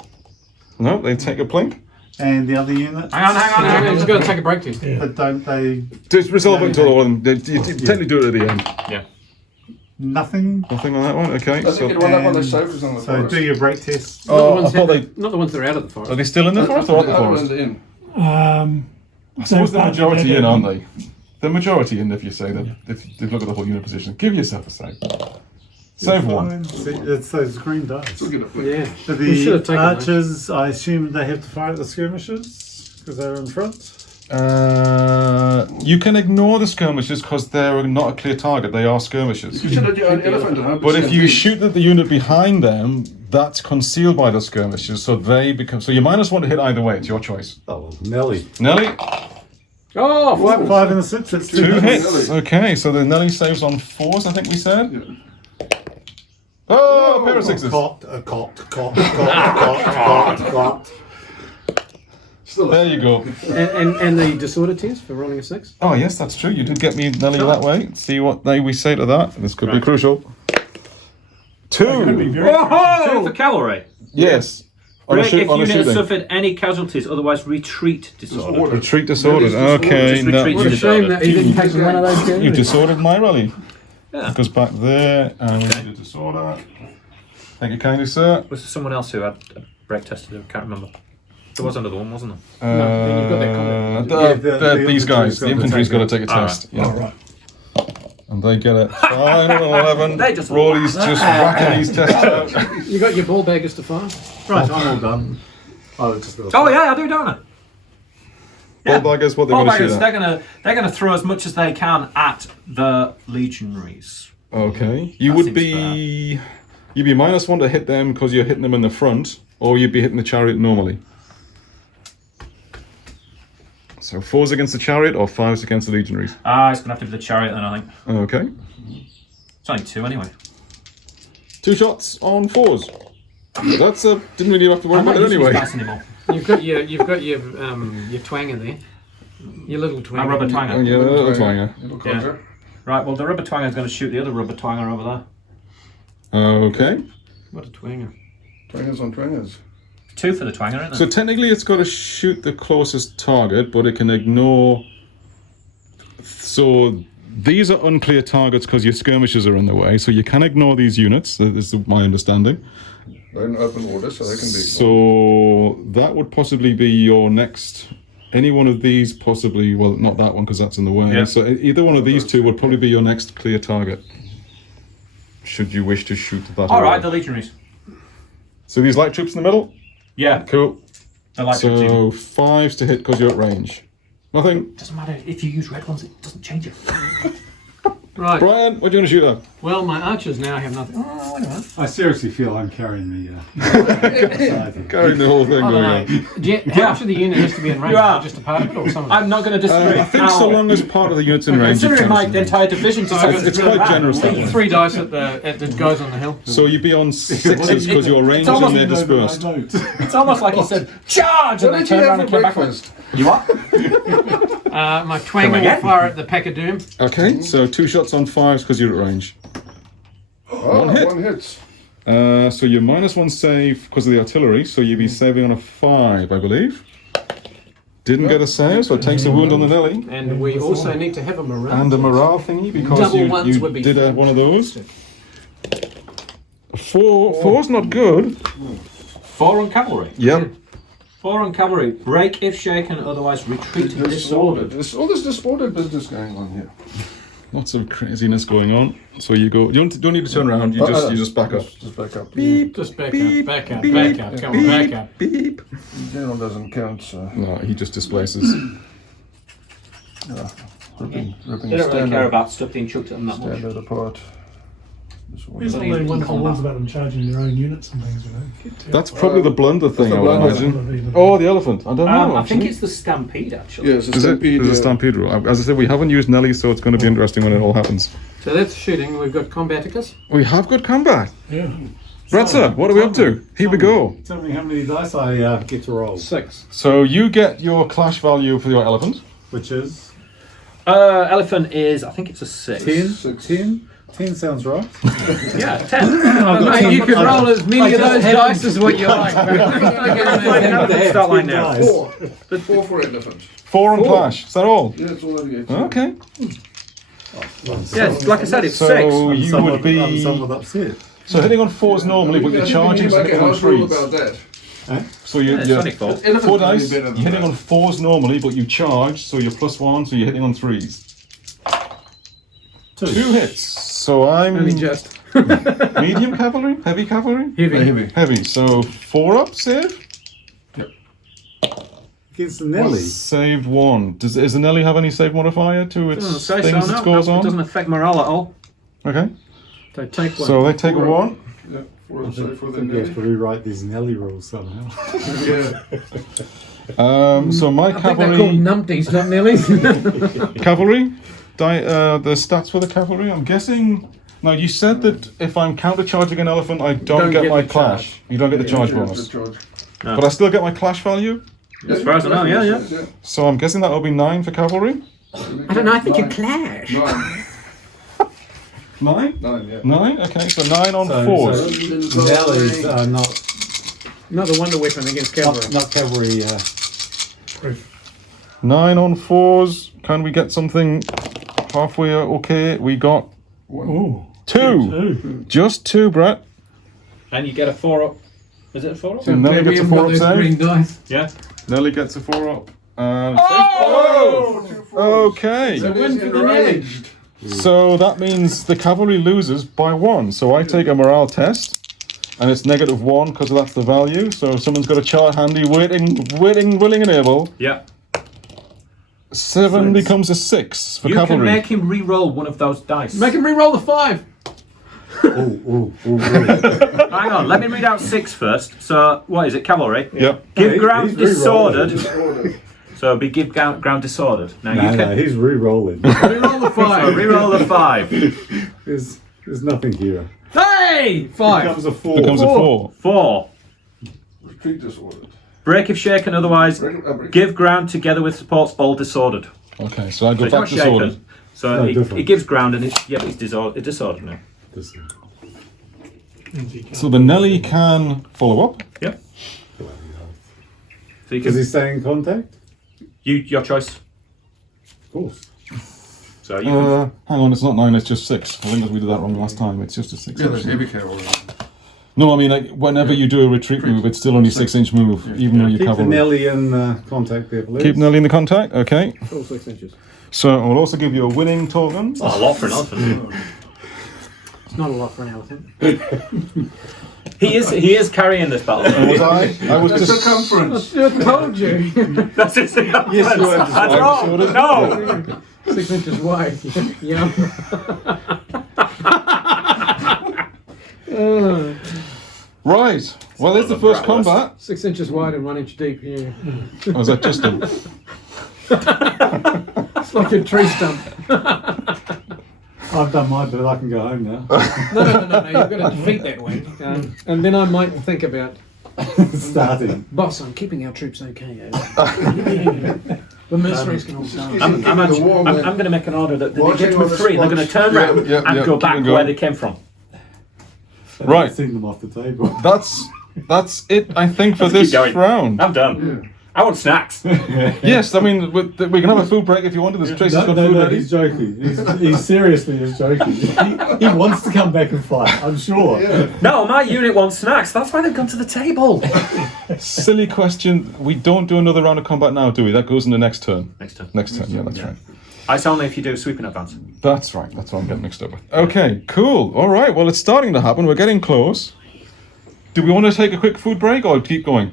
No, they take a plink. And the other unit. Hang on. No, just got to take a break test. But don't they? Just resolve it until all of them. You technically do it at the end. Yeah. Nothing. Nothing on that one. Okay. I think So, it one that one they saved was on the So forest. do your break test. Not the oh, I ones thought that- not the ones that are out of the are forest. they still in the forest or at the Other forest? ones in. I suppose the majority in, aren't they? The majority in, if you say that, if you look at the whole unit position. Give yourself a save. Save 1. Fine. See, it's those green dice. Still get a flick. Yeah. For We should have the taken archers, I assume they have to fire at the skirmishers because they're in front. You can ignore the skirmishers because they're not a clear target. They are skirmishers. You should have done an elephant. But if you shoot at the unit behind them, that's concealed by the skirmishers, so they become. So you -1 to hit either way. It's your choice. Oh, Nelly. Nelly, Oh, 5 and a 6. It's 2 hits. Nelly. Okay, so the Nelly saves on 4s. I think we said. Oh, a pair of 6s. Cocked. There you go. and the disorder test for rolling a 6? Oh yes, that's true. You did get me Nelly that way. See what we say to that. This could be crucial. 2. Two for cavalry. Yes. On a Break shoot- if on a unit has shooting. suffered any casualties, otherwise retreat disorder. Retreat disordered. Okay. Just No. retreat What a shame that he didn't take one of those You together. disordered my rally. Yeah. It goes back there, and we need a disorder. Thank you kindly, sir. Was there someone else who had a break tested? I can't remember. There was another one, wasn't there? then you've got that comment. These guys. The infantry's got to take a All test. Yeah. And they get it. 5 and 11. They just- Rawley's just whacking these tests out. You got your ball baggers to fire? Right, I'm all done. Oh, just got Oh yeah, I do, don't I? Ball baggers, what they Ball want to baggers, shoot they're gonna throw as much as they can at the legionaries. at. Okay. You That would seems be... You'd be -1 to hit them because you're hitting them in the front, or you'd be hitting the chariot normally. So 4s against the chariot or 5s against the legionaries. It's gonna have to be the chariot then, I think. Okay. It's only 2 anyway. 2 shots on 4s. That's didn't really have to worry I'm about not it using anyway. these dice anymore. You've got your twanger there. Your little twanger. My rubber twanger. Oh, yeah, that's fine, yeah. Little Yeah. conjure. Right, well the rubber twanger is going to shoot the other rubber twanger over there. Okay. What a twanger. Twangers on twangers. 2 for the twanger, isn't So it? technically it's got to shoot the closest target, but it can ignore... So these are unclear targets because your skirmishers are in the way, so you can ignore these units, this is my understanding. They're in open order, so they can be. So that would possibly be your next... Any one of these possibly, well, not that one because that's in the way. Yeah. So either one of these 2 would probably be your next clear target. Should you wish to shoot that All away. right, the legionaries. So these light troops in the middle? Yeah, Cool. I like to see. So 5s to hit because you're at range. Nothing. Doesn't matter if you use red ones; it doesn't change it. Right. Brian, what do you want to shoot at? Well, my archers now have nothing. Oh, wait a minute. I seriously feel I'm carrying the. Carrying the whole thing. I going don't on. know. How much of the unit has to be in range? You are. Just a part of it or something? I'm not going to disagree. I think so long as part of the unit's in range. Considering my it's entire division, it's quite generous. That one. 3 dice at the guys on the hill. So you'd be on 6s because you're range almost- and they're dispersed. It's almost like he said, "Charge!" and What they did you turned around have and for came backwards. breakfast? You what? My twanger will again? fire at the pachyderm. Okay, so 2 shots on 5s because you're at range. Oh, One hit. one hit. So you're -1 save because of the artillery, so you'd be saving on a 5, I believe. Didn't get a save, so it takes a wound on the Nelly. And we also need to have a morale. And a morale thingy because Double ones you would be did fair. one of those. Four's not good. 4 on cavalry. Yep. 4 on cavalry. Break if shaken, otherwise retreat disordered. There's all this disordered business going on here. Lots of craziness going on. So you go. You don't need to turn around. You just back up. Just back up. Beep. Just back Beep. out, back out, Beep. back out. Come on, back out. Beep. General doesn't count, so No, he just displaces. ripping They don't a really care about stuff being chucked at them that much. standard apart. This one. There's all the wonderful ones about them charging their own units and things, you know. That's probably the blunder thing, the I would blunder. imagine. Oh, the elephant. I don't know. I think actually. it's the stampede actually. Yeah, it's a Is it? stampede. There's a stampede rule. As I said, we haven't used Nelly, so it's going to be interesting when it all happens. So that's shooting. We've got combaticus. We have good combat. Yeah. Bretzer, what are we up to? Here we go. Tell me how many dice I get to roll. 6. So you get your clash value for your elephant. Which is Elephant is, I think it's a 6. 10. 10? 10 sounds right. Yeah, 10. Mate, you can roll as many of those dice as what you like. Start line now. Four for elephant. 4 on clash. Is that all? Yeah, it's already 8. Okay. Yeah, like I said, it's So 6. you would I'm be. somewhat upset. So hitting on 4s normally, but you're charging, so Make a hitting on house rule 3s. about that. So you're, It's you're only 4. 4 dice. Better You're than hitting that. on 4s normally, but you charge, so you're +1, so you're hitting on 3s. 2 hits. So I'm Only just. medium cavalry, heavy cavalry, Heavy. heavy. So 4 up save. Against the Nelly. Saved 1. Does the Nelly have any save modifier to its Doesn't say things so, it no. scores It on? doesn't affect morale at all. Okay. So take one. So they take a 1. Yeah, 4 I save for the think you have to Nelly. rewrite these Nelly rules somehow. Yeah. So my I think they're called cavalry. numpties, not Nellies. Cavalry. The stats for the cavalry. I'm guessing. Now you said that if I'm countercharging an elephant, I don't get my the clash. charge. You don't get the charge Yeah, bonus, the charge. but I still get my clash value. As far as I know, yeah. So I'm guessing that will be 9 for cavalry. I don't know, I think you clash. 9. 9. 9, yeah. 9. Okay, so 9 on So- 4s. so Nellies are Not the wonder weapon against cavalry. not cavalry. 9 on 4s. Can we get something halfway okay? We got Ooh. 2. Just 2, Brett. And you get a 4 up. Is it a 4 up? So Nelly gets a 4 up save. dice. Yeah. Nelly gets a 4 up. Oh! Okay. So win for the Nelly. So that means the cavalry loses by 1. So I take a morale test, and it's -1 because that's the value. So someone's got a chart handy, waiting, willing, and able. Yeah. 7 becomes a 6 for You cavalry. can make him re-roll one of those dice. Make him re-roll the 5. Hang on, let me read out 6 first. So, what is it, cavalry? Yep. Give ground he's re-rolling. disordered. So it'll be give ground disordered. Now you No, can he's re-rolling. Re-roll the 5. re-roll the 5. There's nothing here. Hey! 5. Becomes a 4. Becomes a 4. 4. Retreat disordered. Break if shaken, otherwise Break. give ground together with supports all disordered. Okay, so I So go it's back not disordered. shaken. So No it different. gives ground and it's it's disordered now. So the Nelly can follow up. Yep. So you Does he can stay in contact? your choice. Of course. So you can, Hang on, it's not 9, it's just 6. I think we did that wrong last time. It's just a 6. Yeah, there's heavy cavalry. No, I mean, like, whenever you do a retreat move, it's still only 6-inch move, even though you Keep the cavalry. Nelly in contact there, please. Keep Nelly in the contact, okay. All 6 inches. So I'll also give you a winning token. a lot for an elephant. It's not a lot for an elephant. He is carrying this battle. Was I? I was just. Circumference. I told you. That's it. Yes, you are. That's wrong. No. 6 inches wide. Yeah. Right. Well, there's the first combat. 6 inches wide and 1 inch deep. Yeah. Or was that just a. It's like a tree stump. I've done my bit. I can go home now. No. You've got to defeat that one. And then I might think about, Starting. boss, I'm keeping our troops okay. The mercenaries can all die. I'm going to make an order that they Watching get to on a the 3. They're going to turn spot. around Yeah, and go keep back on going. where they came from. Right. Seen them off the table. That's it, I think, for this going. round. I'm done. I want snacks. Yes, I mean, we can have a food break if you wanted. There's Tracy's got food ready. he's joking. He seriously is joking. He wants to come back and fight, I'm sure. No, my unit wants snacks. That's why they've gone to the table. Silly question. We don't do another round of combat now, do we? That goes in the next turn. Next turn. Next turn, yeah, that's right. It's only if you do a sweep in advance. That's right. That's what I'm getting mixed up with. Okay, cool. All right. Well, it's starting to happen. We're getting close. Do we want to take a quick food break or keep going?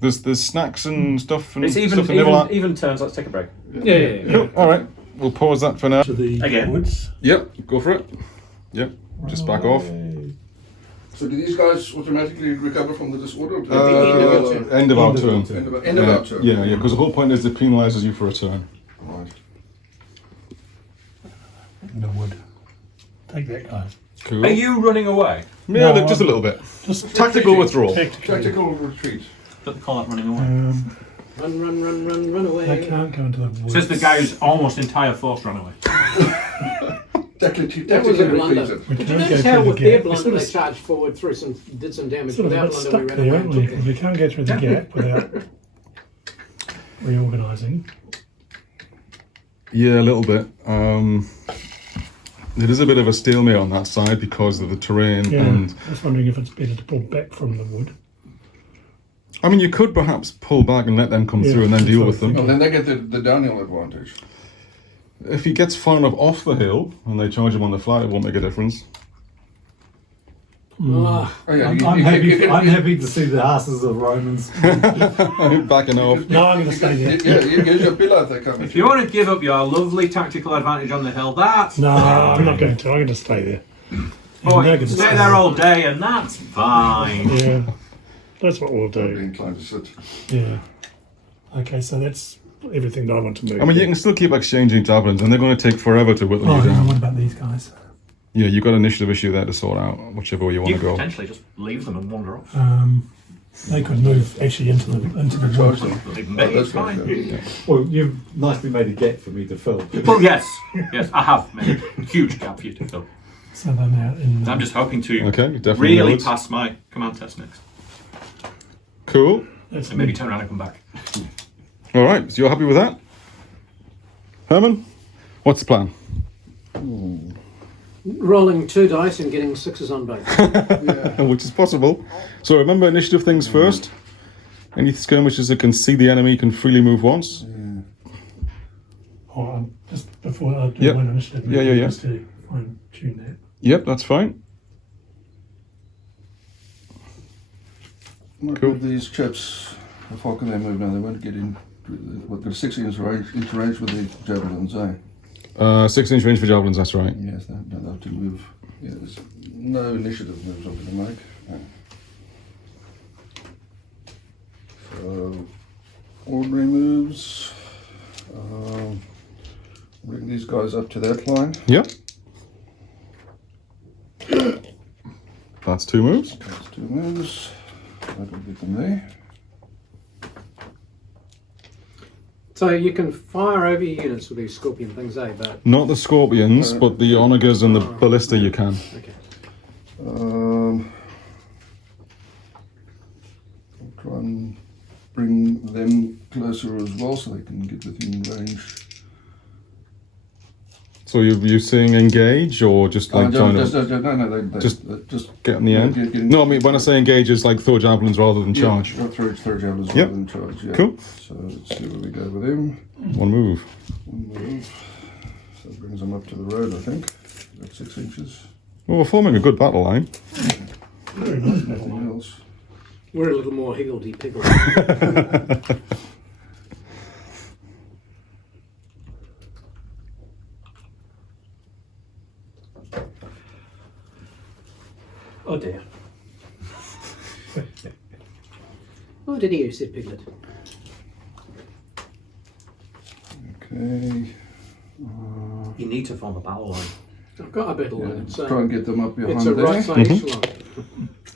There's snacks and stuff and It's stuff to nibble at. even turns. Let's take a break. Yeah. Cool. All right. We'll pause that for now. To the Again. woods. Yep. Go for it. Yep. Just back off. So do these guys automatically recover from the disorder? End of our turn. End of our turn. Yeah. Because the whole point is it penalises you for a turn. Right. In the wood. Take that, guys. Cool. Are you running away? Yeah, No, just a little bit. Just Tactical withdrawal. Tactical retreat. Don't call that running away. Run away. They can't go into the woods. Says the guy whose almost entire force ran away. That was a blunder. We Did you can't notice go how through with the their gap. blunder It's they sort charged forward, did some damage? of a Without bit blunder, stuck we ran there, away aren't and we? took If we can't go through the gap without reorganising. Yeah, a little bit. There is a bit of a stalemate on that side because of the terrain, Yeah, and I was wondering if it's better to pull back from the wood. I mean, you could perhaps pull back and let them come Yeah, through and then that's deal what with I them. And then they get the downhill advantage. If he gets far enough off the hill and they charge him on the flat, it won't make a difference. Ah, Oh, yeah, I'm happy to see the asses of Romans. Backing off. No, I'm going to stay there. Yeah, here's your pillar if they come. If you want to give up your lovely tactical advantage on the hill, that's No, I'm not going to. I'm going to stay there. Oh, I'm you not can gonna stay there all day, and that's fine. Yeah, that's what we'll I'll be do. inclined to sit. Yeah. Okay, so that's everything that I want to move. I mean, you can still keep exchanging javelins, and they're going to take forever to whittle Oh, you yeah, down. what about these guys? Yeah, you've got an initiative issue there to sort out, whichever way you want You to could go. potentially just leave them and wander off. They could move actually into the Charge wood. them. Leave them Oh, be, that's it's fine. good. Well, you've nicely made a gap for me to fill. Well, yes, I have made a huge gap for you to fill. So they're now in. I'm just hoping to Okay, definitely. really notes. pass my command test next, Cool. That's and maybe turn around and come back. All right, so you're happy with that? Herman, what's the plan? rolling 2 dice and getting 6s on both. Which is possible. So remember initiative things first. Any skirmishers that can see the enemy can freely move once. Oh, just before I do Yep. one initiative, Yeah. just to fine tune that. Yep, that's fine. Might Cool. move these chaps, how far can they move now? They won't get in. What, they're 6 inch range with the javelins, eh? 6-inch range for javelins, that's right. Yes, they have to move. Yeah, there's no initiative moves I'm going to make. Yeah. So, ordinary moves. Bring these guys up to that line. Yep. That's 2 moves. That's 2 moves. That'll get them there. So you can fire over your units with these scorpion things, eh? But Not the scorpions, but the onagers and the ballista you can. okay. I'll try and bring them closer as well so they can get within range. So you're saying engage or just like trying to just get in the end? No, I mean when I say engage, it's like throw javelins rather than charge. Yeah, throw javelins Yep. rather than charge. Yeah. Cool. So let's see where we go with them. 1 move. One move. So it brings them up to the road, I think. About 6 inches. Well, we're forming a good battle line. Very nice. Nothing else. We're a little more higgledy-piggledy. Oh dear. Oh, did you, said Piglet. Okay. You need to form a battle line. I've got a battle Yeah, line. It's try and get them up behind it's a there. right side echelon.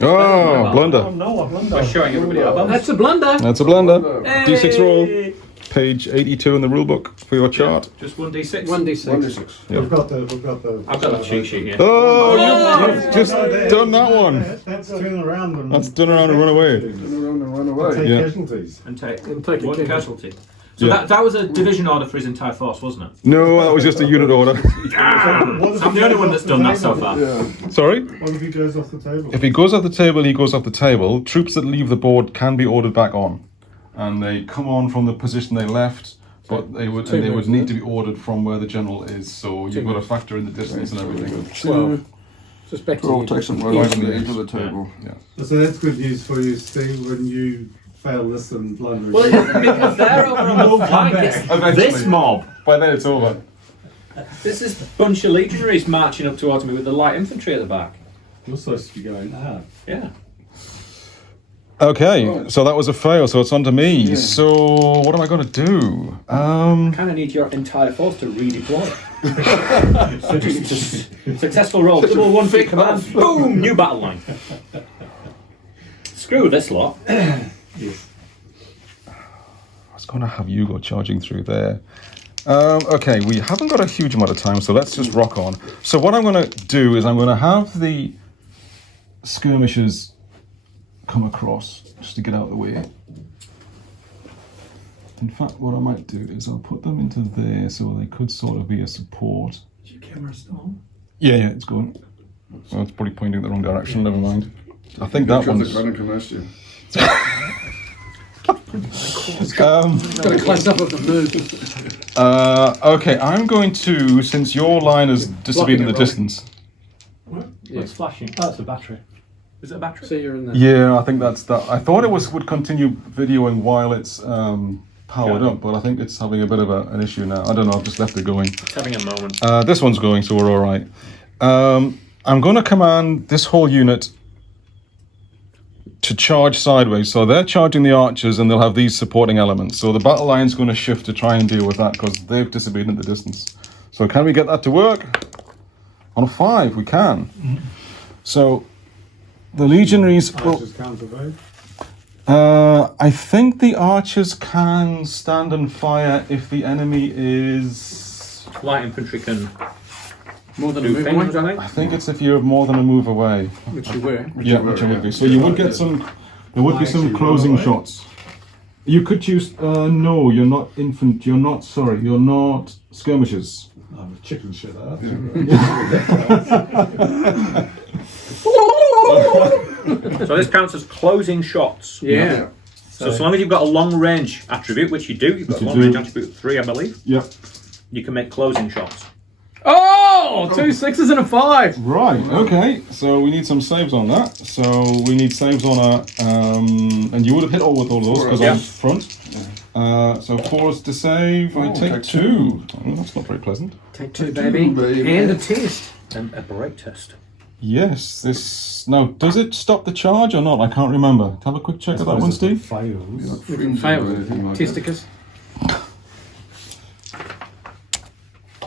Oh, blunder. No, I blunder. We're showing everybody our bums. That's a blunder. That's a blunder. Hey! D6 roll. Page 82 in the rulebook for your chart. Just 1d6. 1d6. 1d6. We've got the. I've got the cheat sheet here. Oh, you've just done that one. That's turn around and. That's done around and run away. Turn around and run away. Take Yeah. casualties. And take And take a one kick. casualty. So Yeah. that was a division order for his entire force, wasn't it? No, that was just a unit order. I'm the only one that's done that so far. Yeah. Sorry? What if he goes off the table? If he goes off the table, he goes off the table. Troops that leave the board can be ordered back on. And they come on from the position they left, but they would moves, need to be ordered from where the general is. So you've got to factor in the distance and everything. 12. Just back to 12 you. takes them right on the edge of the table. So that's good news for you, Steve, when you fail this and blunder. Well, because they're over on the flank. It's this mob. By then it's over. This is a bunch of legionaries marching up towards me with the light infantry at the back. You're supposed to be going hard. Yeah. Okay, so that was a fail, so it's on to me. So what am I going to do? Kind of need your entire force to redeploy. So just successful roll. Double 1 feet command. Boom! New battle line. Screw this lot. I was going to have you go charging through there. Okay, we haven't got a huge amount of time, so let's just rock on. So what I'm going to do is I'm going to have the skirmishers come across, just to get out of the way. In fact, what I might do is I'll put them into there, so they could sort of be a support. Is your camera still on? Yeah, it's going. Well, it's probably pointing the wrong direction, never mind. I think that one's... Running commerce you. Got a close up of the move. Okay, I'm going to, since your line has disappeared in the Blocking it, distance. It's flashing. Oh, it's a battery. Is it a battery? So you're in the. Yeah, I think that's that. I thought it would continue videoing while it's powered up, but I think it's having a bit of an issue now. I don't know, I've just left it going. It's having a moment. This one's going, so we're all right. I'm going to command this whole unit to charge sideways. So they're charging the archers and they'll have these supporting elements. So the battle line's going to shift to try and deal with that because they've disappeared in the distance. So can we get that to work? On a 5, we can. So the legionaries... Archers can't evade. I think the archers can stand and fire if the enemy is... Light infantry can More than a do move things, away, I think. I think it's if you're more than a move away. which you were. Yeah, which I would be. So you would get some... There would be some closing shots. You could choose... no, you're not infant... You're not... Sorry, you're not skirmishers. I'm a chicken shit out. So this counts as closing shots. Yeah. So as long as you've got a long range attribute, which you do, you've got a You long do. range attribute 3, I believe, Yep. you can make closing shots. Oh! 2 6s and a 5. Right, okay. So we need some saves on that. So we need saves on a... and you would have hit all with all those because I was front. So 4 is to save. I take 2. Oh, that's not very pleasant. Take 2, baby. baby. And a test. And a break test. Yes, this... Now, does it stop the charge or not? I can't remember. Have a quick check of that one, Steve. Fails. We can fail. Anything like Testicles.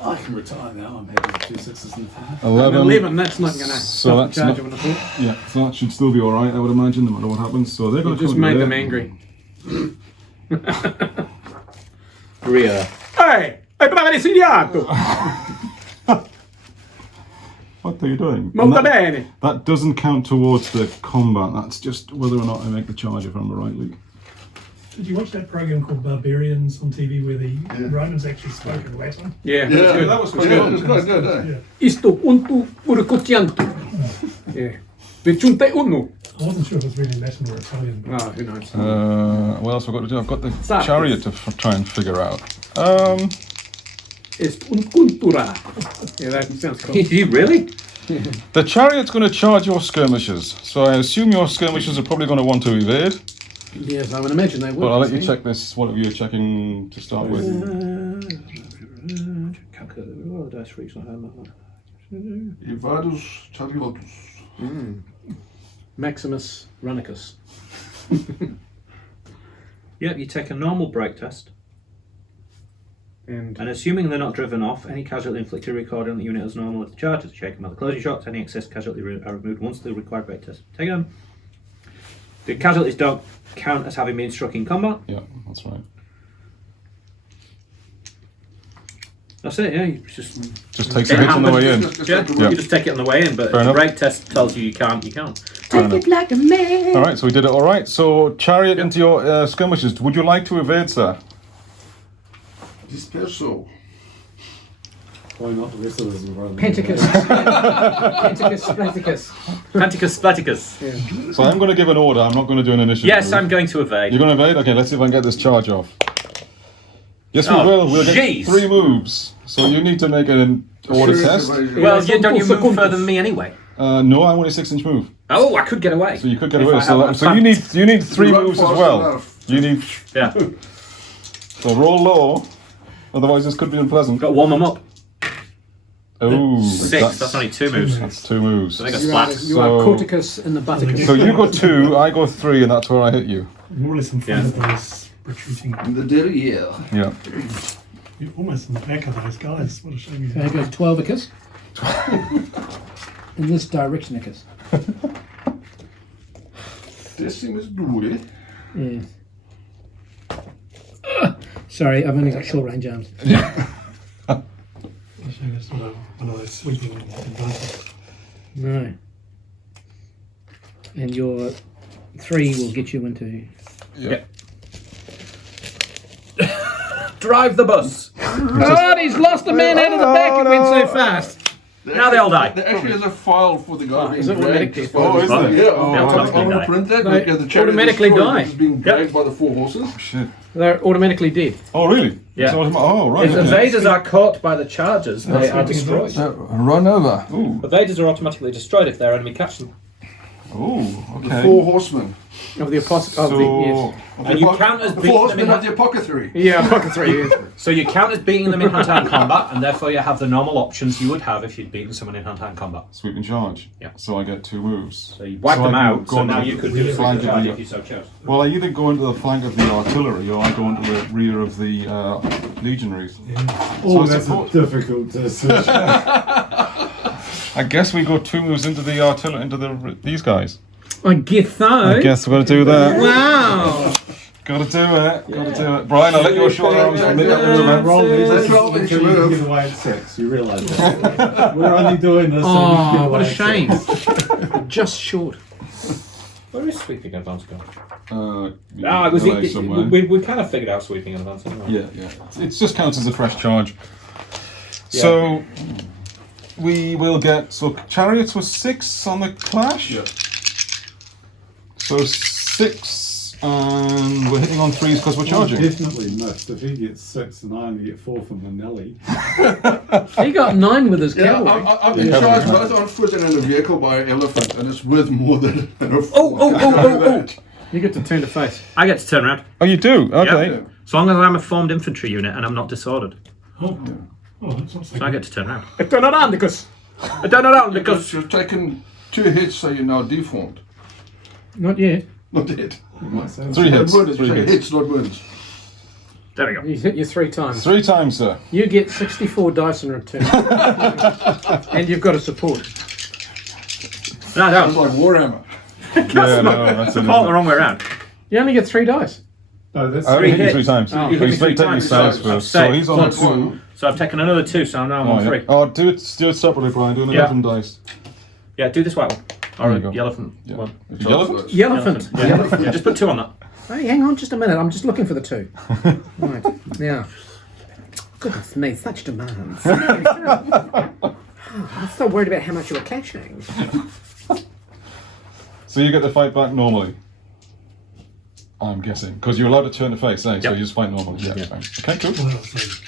I can retire now. I'm having 2 6s and a 5. 11. 11, that's not going to So stop that's the charge not- of an assault. Yeah, so that should still be alright, I would imagine, no matter what happens. So they're going You to just made them angry. Rear. Hey! Hai proprio insegnato! What are you doing? Molto And that, bene! that doesn't count towards the combat. That's just whether or not I make the charge, if I'm right, Luke. Did you watch that program called Barbarians on TV where the Romans actually spoke in Latin? Yeah, Yeah, that's good. that was It's good, it's good, good, eh? Isto untu urcocianto. Yeah. Vecunte unu. I wasn't sure if it was really Latin or Italian. But Oh, who knows? What else have I got to do? I've got the Sarcus. chariot to try and figure out. Est un cultura. Yeah, that sounds cool. You really? The chariot's going to charge your skirmishers. So I assume your skirmishers are probably going to want to evade. Yes, I would imagine they would. But I'll let you check this. What are you checking to start with? Calculate the roll dice for each one. Evadus chariotus. Maximus Runnicus. Yep, you take a normal break test. And And assuming they're not driven off, any casualty inflicted recorded on the unit as normal if the charge is shaken by the closing shots, any excess casualty are removed once the required break test is taken. The casualties don't count as having been struck in combat. Yeah, that's right. That's it, yeah. You Just takes a hit on the way in. Yeah, you just take it on the way in, but Fair if the enough. break test tells you you can't, you can't. Fair Take it like a man. All right, so we did it all right. So chariot into your skirmishes. Would you like to evade, sir? Disperso. Why not? The rest of us are rather. Penticus. Penticus Splaticus. Penticus Splaticus. So I'm going to give an order. I'm not going to do an initiative. Yes, move. I'm going to evade. You're going to evade? Okay, let's see if I can get this charge off. Yes, we Oh, will. We'll jeez. get 3 moves. So you need to make an order test. Well, don't you move further than me anyway? No, I'm only a 6-inch move. Oh, I could get away. So you could get If away. I have So my you need 3 Run moves as fast well. enough. You need. Yeah. So roll low. Otherwise, this could be unpleasant. Got to warm them up. Oh, 6. That's only 2 moves. That's 2 moves. So they got You are, splats. you are Corticus in the butticus. So you go 2, I go 3, and that's where I hit you. More or less in front of those retreating. In the derriere. Yeah. You're almost in the back of those guys. What a shame you There goes 12icus. In this directionicus. Decimus due. Yeah. Sorry, I've only got short range arms. What a shame it's not one of those sweeping advances. No. And your 3 will get you into. Yeah. Drive the bus. Oh, he's lost a man out of the back. It went so fast. Now they all die. There actually is a file for the guy being is it automatic dragged. death? Oh, is there? Yeah, Oh, I automatically want die. to print that They because the chariot automatically destroyed, die. which is being dragged by the 4 horses. Shit. They're automatically dead. Oh, really? Yeah. So, oh, right. If okay. evaders are caught by the chargers, they are destroyed. Run over. Ooh. Evaders are automatically destroyed if their enemy catch them. Ooh, The okay. 4 horsemen. Of the apostle. Of the, So, And you count as The 4 beating them horsemen in of the apothecary. yes. Yeah, pocket 3 years. So you count as beating them in hand-to-hand combat, and therefore you have the normal options you would have if you'd beaten someone in hand-to-hand combat. sweep and charge. Yeah. So I get 2 moves. So you wipe So them I can out, go so into now the you could do a flank sweep of and charge the- if you so chose. Well, I either go into the flank of the artillery or I go into the rear of the legionaries. Oh, So I that's a suppose- difficult decision. I guess we go 2 moves into the artillery, into these guys. I guess so. I guess we're going to do that. Wow. Gotta do it. Gotta do it. Brian, I'll let your short arms make that move. Roll these That's 12 inch until you move. give away at 6. You realise that. We're only doing this. so we Oh, give what a away at shame. 6. Just short. Where is sweeping advance going? It was somewhere. We kind of figured out sweeping advance anyway. Yeah, yeah. It just counts as a fresh charge. So we will get chariots were 6 on the clash. Yeah. So 6, and we're hitting on 3s because we're charging. Definitely missed. If he gets 6 and I only get 4 from the Nelly. He got 9 with his Yeah, cavalry. I've been Yeah. charged both on foot and in a vehicle by an elephant, and it's worth more than a Oh. You get to turn to face. I get to turn around. Oh, you do? Okay. Yeah. So long as I'm a formed infantry unit and I'm not disordered. Oh, that's not So I get to turn around. Turn around, because. I turn around Because because... you've taken 2 hits, so you're now deformed. Not yet. Not dead. 3 hits. Wounds, 3 you say hits. hits, not wounds. There we go. You hit you 3 times. 3 times, sir. You get 64 dice in return. And you've got a support. No, It's no. like Warhammer. Yeah, no, that's it. Fault the wrong way around. You only get 3 dice. No, that's I only hit you 3 hits. times. Oh. You hit me He's 3 taking times. saves So first. I've So he's on saved. 2. So I've taken another 2, so now I'm on 3. Oh, do it separately, Brian. Do an Yeah. 11 dice. Yeah, do this white one. Or There a you go. the elephant Yeah. one. Elephant? Elephant. Yeah, just put 2 on that. Hey, hang on just a minute. I'm just looking for the 2. Right. Now. Goodness me, such demands. I'm still worried about how much you were cashing. So you get the fight back normally. I'm guessing. Because you're allowed to turn to face, eh? So Yep. you just fight normally. Yeah. Fine. Okay, cool.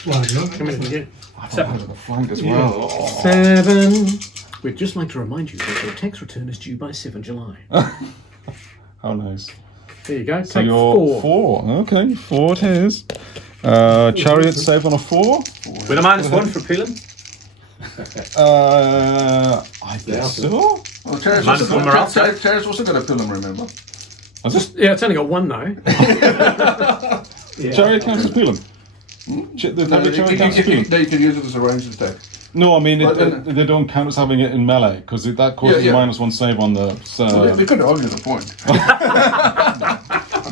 Well, so, Come in here. I thought I had the flank as well. Oh. 7. We'd just like to remind you that your tax return is due by 7 July. How nice. There you go. So Take you're 4. 4. Okay, 4 it is. Chariot save on a 4. With a -1 for peeling. I guess so. Oh, Terrace Minus also, one morale Terrace also got a pillar, remember? Yeah, it's only got 1 though. Chariot counts as peeling. The chariot counts as peeling. You can use it as a ranged attack. No, I mean, But they don't count as having it in melee, because that causes Yeah, yeah. a -1 save on the... We could argue the point.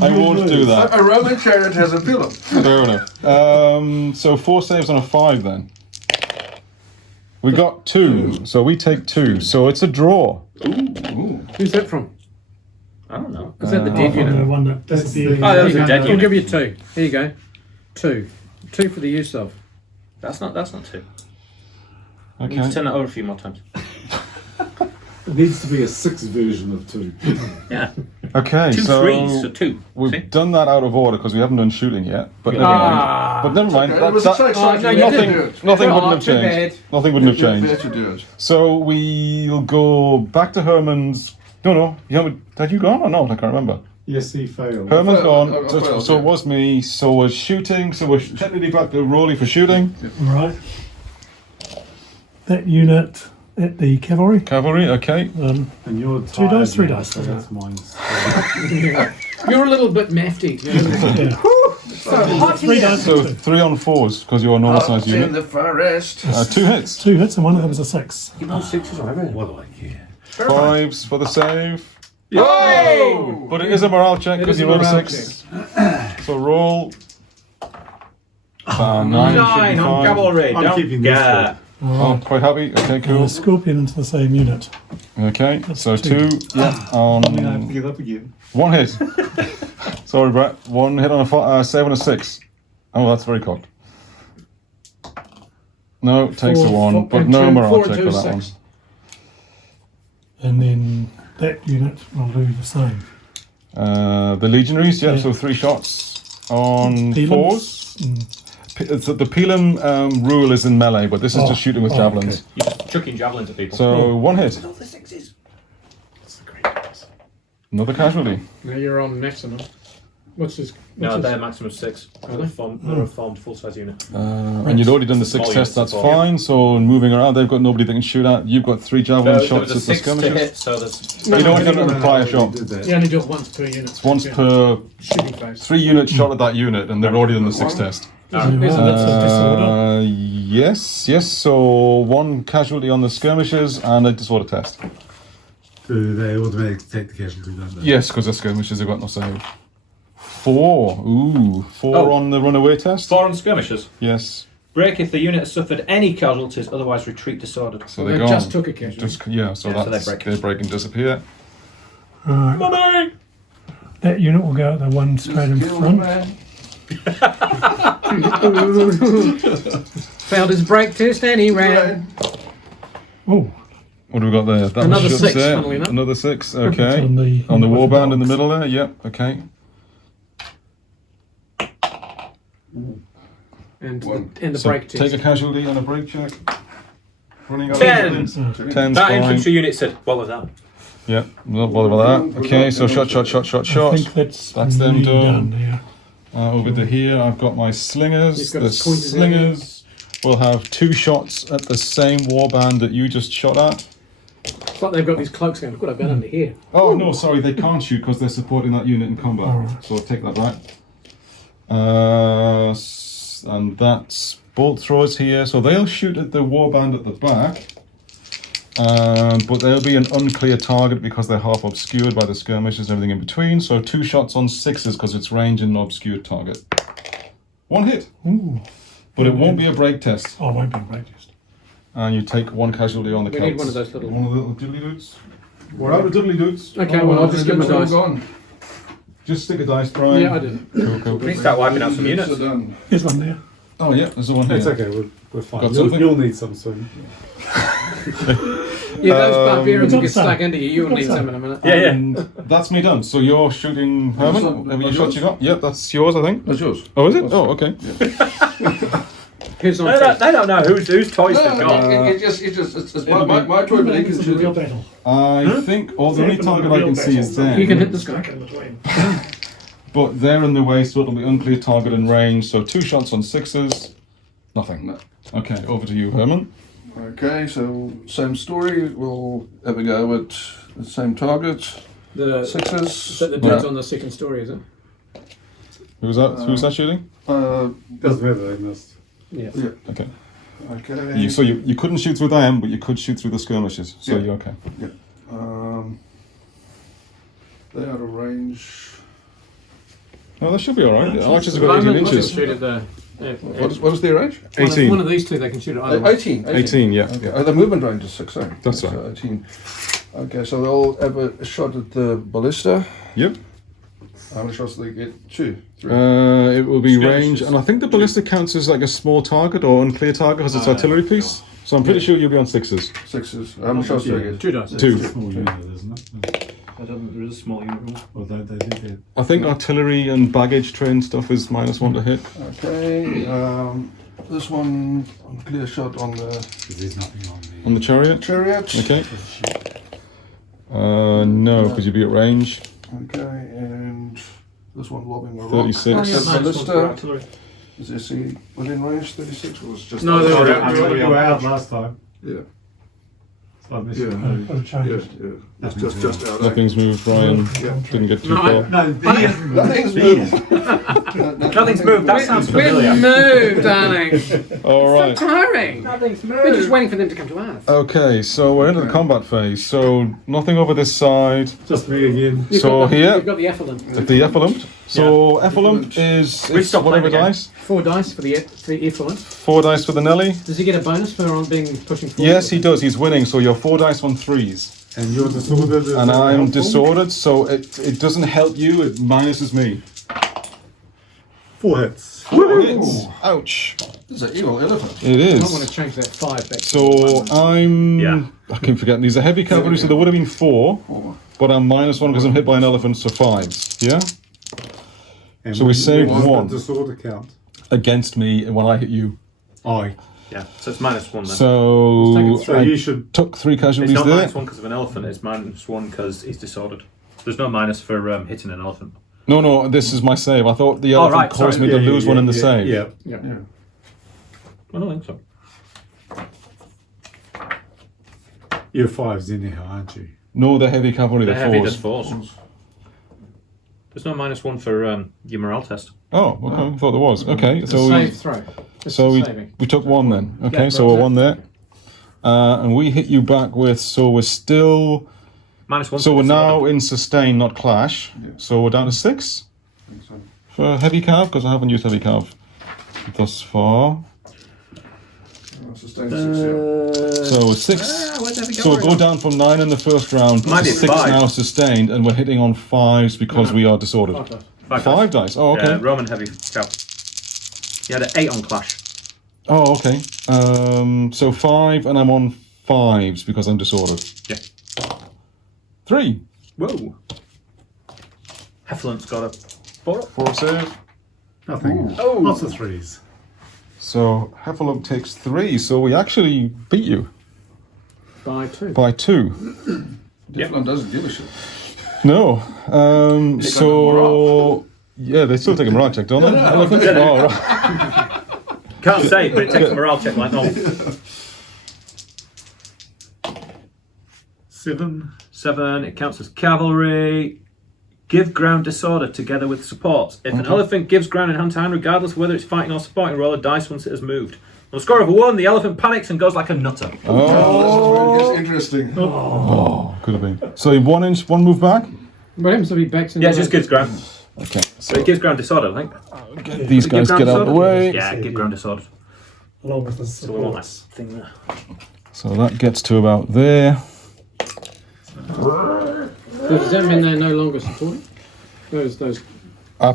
I won't do that. A Roman chariot has a pillar. Fair enough. So 4 saves on a 5 then. We got 2, so we take 2. So it's a draw. Who's that from? I don't know. Is that the dead The unit? one that disappeared. Oh, that was Here a you go. dead I'll unit. give you 2. Here you go. 2. 2 for the use of. That's not 2. You need to Okay. turn that over a few more times. It needs to be a 6 version of 2. Yeah. Okay, 2 so 3s, so 2. we've See? done that out of order because we haven't done shooting yet. But never mind. But never mind. Okay, it was a choice, Oh, no, you nothing, didn't. nothing Oh, wouldn't have too changed. bad. Nothing wouldn't have changed. Better do it. So we'll go back to Herman's. No. Had you gone or not? I can't remember. Yes, he failed. Herman's gone. I So, failed, so yeah. it was me. So was shooting. So we're technically back to Rolly for shooting. Right. That unit at the cavalry. Cavalry. Okay. And you're 2 dice, 3 now, dice. So that's mine. You're a little bit mafty. Yeah. hot 3 here. dice. So 3 on 4s because you're a normal size In unit. the forest. 2 hits. 2 hits and one of them was a 6. You know 6s already. What do I care? 5s for the save. Oh! But it is a morale check It because is a you rolled a morale 6. So roll. 9 should be Nine on fine. cavalry. I'm Don't keeping this get. Oh, quite happy. Okay, And cool. a scorpion into the same unit. Okay, so 2. 2. Yeah. I mean, I have to On get up again. 1 hit. Sorry, Brett. 1 hit on a 7 and a 6. Oh, that's very cocked. No, takes a 1, but no morale check for that one. And then that unit will do the same. The legionaries, yeah. So 3 shots on Pelins. 4s. The Pelin rule is in melee, but this is just shooting with javelins. You're just chucking javelins at people. So 1 hit. Another casualty. Now you're on maximum. What's this? No, What's they're this? maximum 6. Are They're they? a formed full-size unit. And you'd already done the 6 Small test, units that's before. fine. So moving around, they've got nobody they can shoot at. You've got 3 javelin There shots was a at the 6 to skirmishes. hit, so there's... You don't want to apply a shot. Did that. You only do it once per unit. It's once per shooting phase. 3 unit shot at that unit, and they've already done the 6 test. Isn't it? That's a disorder. Yes. So 1 casualty on the skirmishes and a disorder test. Do they automatically take the casualty, don't they? Yes, because the skirmishes have got no save. 4. Ooh, 4 Oh. on the runaway test. 4 on skirmishers. Yes. Break if the unit has suffered any casualties, otherwise retreat disordered. So They they're gone. just took a casualty. Just yeah. So Yeah, so that's they break. they break and disappear. Right. That unit will go at the one straight in front. Failed his break test and he ran. Oh, What have we got there? That Another was 6, there. funnily enough. Another 6. Okay. on the On the warband in the dogs. middle there. Yep. Okay. And One. the So break take test. a casualty on a break check. Running out. 10. 10's That fine. infantry unit said, what was that? Yep. Not bother about that. Okay. So shot. I think that's them me done. Yeah. Over to here, I've got my slingers. He's got The his pointed slingers will have 2 shots at the same warband that you just shot at. It's like they've got these cloaks going. Look, I've got under here. Oh no, sorry, they can't shoot because they're supporting that unit in combat. Alright. So I'll take that back. And that's bolt throwers here. So they'll shoot at the warband at the back. But they'll be an unclear target because they're half obscured by the skirmishes and everything in between. So 2 shots on 6s because it's range and obscured target. 1 hit. Ooh. But it won't be a break test. Oh, it won't be a break test. And you take 1 casualty on the We need one of those little. One of the little diddly dudes. We're out of diddly dudes. Okay, well, I'll just give him a dice. Gone. Just stick a dice, Brian. Yeah, I did. Cool. Please start wiping out some Units units. are done. Here's one there. Oh yeah, there's the one here. It's okay, we're fine. Got You'll, something? you'll need some soon. Yeah, those barbarians will get Got some. stuck into you. You'll Got need some. some in a minute. Yeah. And that's me done. So you're shooting Herman. Have you shots you got? Yep, that's yours, I think. That's yours. Oh, is it? Oh, okay. Who's on They test? don't know whose toys they've got. It's my toy, but It's a real battle. I think the only target I can see is You can them. hit this guy. Stuck in between. But they're in the way, so it'll be unclear target and range. So 2 shots on 6s. Nothing. No. Okay, over to you, Herman. Okay, so same story. We'll have a go at the same target. The, is 6s. that the dudes on the second story, is it? Who's that shooting? Doesn't matter, they missed. Yeah. Okay. Okay. So you couldn't shoot through them, but you could shoot through the skirmishes. So Yeah. you're okay. They're out of range. Well, that should be alright. The archers have got 18 Bowman, I'll just inches. shoot at the What is their range? 18. One of these two, they can shoot at either way. 18. 18, yeah. Okay. Oh, the movement range is 6, sorry. That's right. So 18. Okay, so they'll have a shot at the ballista. Yep. How many shots do they get? 2, 3. It will be Skirmishes. range, and I think the ballista counts as like a small target or unclear target because it's artillery piece. So I'm pretty sure you'll be on 6s. 6s. How many shots do they get? 2 dice. 2. It's a small unit, isn't it? There is a small unit rule. Well, they did that. I think artillery and baggage train stuff is -1 to hit. Okay, this one, clear shot on the Because there's nothing on On the chariot? chariot. Okay. No, because you'd be at range. Okay, and this one lobbing a rock. 36. The Minus 1 for ballista, artillery. is SC within range 36 or was it just... No, they were the way. You were out last time. Yeah, So I missed Yeah. it. I've changed. yeah. It's just out. Nothing's moved, Brian. Didn't get too No, far. No, Nothing's moved. Nothing's moved. That sounds familiar. We're moved, darling. All right. Tiring. Nothing's We're just moved. waiting for them to come to us. Okay, so we're into the combat phase. So nothing over this side. Just me again. You've So got the, here- You've got the effluent. The effluent. So effluent is We it's stopped whatever playing again. dice. 4 dice for the effluent. 4 dice for the Nelly. Does he get a bonus for on being pushing forward? Yes, he does. He's winning. So you're 4 dice on 3s. And you're disordered. Is And that I'm helpful? disordered, so it doesn't help you. It minuses me. 4 hits. 4 hits. Ouch. This is an evil elephant. It I might want to is. change that 5 back. So I'm. Yeah. I keep forgetting. These are heavy cavalry, so there would have been 4, but I'm -1 because I'm hit by an elephant, so 5s. Yeah. And So we saved what's the 1 disorder count. against me when I hit you. Oh, Yeah, so it's -1 then. So so I you should. took 3 It's casualties not there. -1 because of an elephant, it's -1 because he's disordered. There's no minus for hitting an elephant. No, this is my save. I thought the elephant right, caused sorry. me to lose one in the save. Yeah. I don't think so. You're 5s anyhow, aren't you? No, they're heavy cavalry. They're They're heavy, 4s. there's 4s. There's no -1 for your morale test. Oh, okay. I thought there was. Okay, It's so a we, save throw. Just so we, saving. we took 1 then. Okay, Yeah, so we're right. 1 there. And we hit you back with. So we're still. -1. So for we're now disordered. in sustain, not clash. So we're down to 6 I think so. for heavy cav because I haven't used heavy cav thus far. Sustain 6 here. So we're 6. So we'll go down from 9 in the first round Might to be 6 5. now sustained, and we're hitting on 5s because we are disordered. 5 dice. 5 dice. Oh, okay. Roman heavy cap. He had an 8 on clash. Oh, okay. So 5, and I'm on 5s because I'm disordered. Yeah. 3. Whoa. Hefflint's got a 4 up. 4 save. Nothing. Oh. Lots of 3s. So Heffalump takes 3. So we actually beat you By 2. by 2. Difflin doesn't give a shit. No. So yeah, they still take a morale check, don't they? Elephants? Oh, right. Can't say, but it takes a morale check like normal. 7. 7, it counts as cavalry. Give ground disorder together with supports. If an elephant gives ground in hand to hand, regardless of whether it's fighting or supporting, roll a dice once it has moved. On a score of 1, the elephant panics and goes like a nutter. Oh, it's interesting. Oh, could have been. So 1 inch, 1 move back. But him, so he backs in. Yeah, it just gives ground. Okay. So it gives ground disorder, I think. These guys get out of the way. Yeah, give ground disorder. Along with the So we want that supports. thing there. So that gets to about there. Does that mean they're no longer supporting? Those.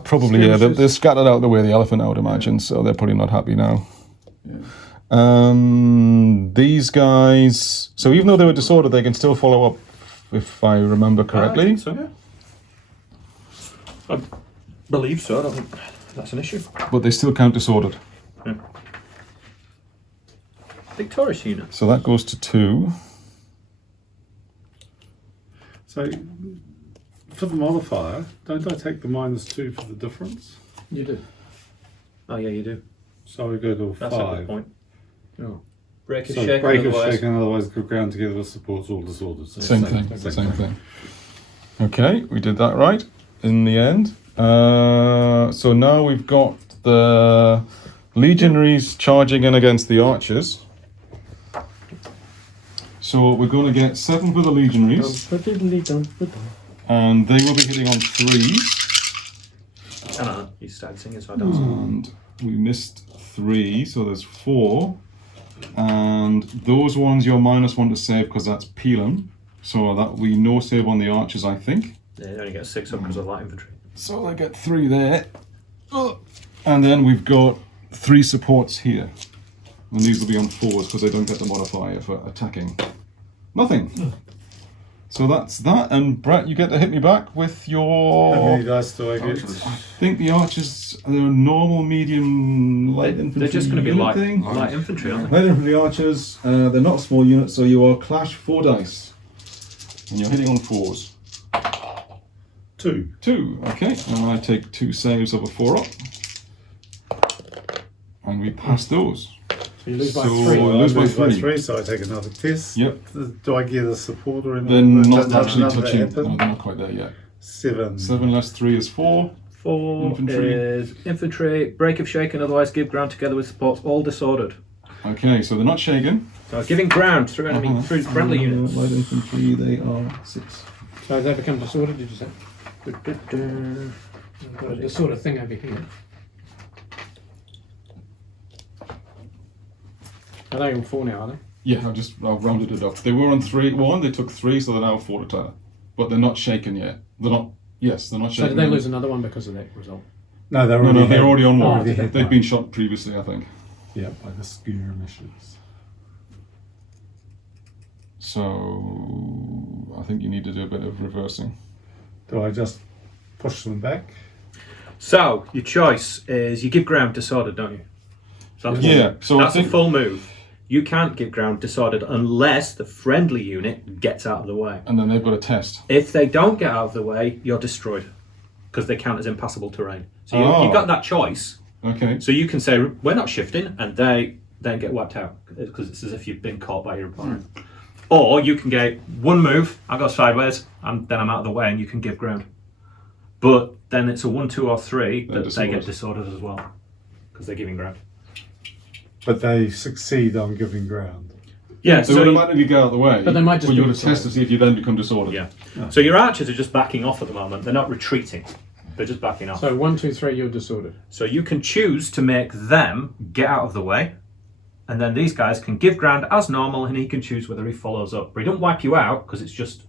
Probably, yeah. They're scattered out the way of the elephant, I would imagine. So they're probably not happy now. These guys. So even though they were disordered, they can still follow up, if I remember I correctly. think so, yeah. I believe so. I don't think that's an issue. But they still count disordered. Victorious unit. So that goes to 2. So for the modifier, don't I take the -2 for the difference? You do. Oh yeah, you do. So we go to a 5. That's a good point. Oh. Break is So shaken, break is otherwise. shaken, otherwise good ground together with supports all disordered. So Same thing. Same thing. Okay, we did that right in the end. So now we've got the legionaries charging in against the archers. So we're going to get 7 for the legionaries, and they will be hitting on 3s. I don't know. You started singing, so I don't. And we missed 3, so there's 4. And those ones you're -1 to save because that's peeling. So that we no save on the archers, I think. Yeah, you only get 6 up because of light infantry. So I get 3 there. And then we've got 3 supports here. And these will be on 4s because they don't get the modifier for attacking. Nothing. So that's that. And Brett, you get to hit me back with your... How many dice do I get? I think the archers are normal, medium, light infantry. They're just going to be unit light, thing. light infantry, aren't they? Light infantry archers, they're not small units, so you are clash 4 dice. And you're hitting on 4s. 2. 2, okay. And I take 2 saves of a 4 up. And we pass those. So you lose by So 3. I lose by 3. 3, so I take another test. Yep. Do I get a support or They're anything? not None actually of that touching. happen? No, they're not quite there yet. 7. 7 less 3 is 4. 4 Infantry. is infantry, break if shaken, otherwise give ground together with supports, all disordered. Okay, so they're not shaken. So giving ground through enemy, through friendly units. Light infantry, they are 6. So they become disordered, did you say? Got a disordered thing over here. Are they on 4 now, are they? Yeah, I've rounded it up. They were on 3. 1, they took 3, so they're now 4 to tie. But they're not shaken yet. They're not. Yes, they're not So shaken. did they lose another one because of that result? No, they're No, already, they're already on 1. already hit They've one. been shot previously, I think. Yeah, by the skirmishes. So I think you need to do a bit of reversing. Do I just push them back? So your choice is you give ground disordered, don't you? So that's Yeah, so I that's a think- full move. You can't give ground disordered unless the friendly unit gets out of the way. And then they've got a test. If they don't get out of the way, you're destroyed because they count as impassable terrain. So Oh. you've got that choice. Okay. So you can say we're not shifting, and they then get wiped out because it's as if you've been caught by your opponent. Or you can get one move, I go sideways, and then I'm out of the way, and you can give ground. But then it's a 1, 2, or 3 They're that they get disordered. disordered as well because they're giving ground. But they succeed on giving ground. Yeah, They so automatically get out of the way. But they might just But you be want to test to see if you then become disordered. yeah. So your archers are just backing off at the moment. They're not retreating. They're just backing off. So 1, 2, 3, you're disordered. So you can choose to make them get out of the way, and then these guys can give ground as normal, and he can choose whether he follows up. But he don't wipe you out because it's just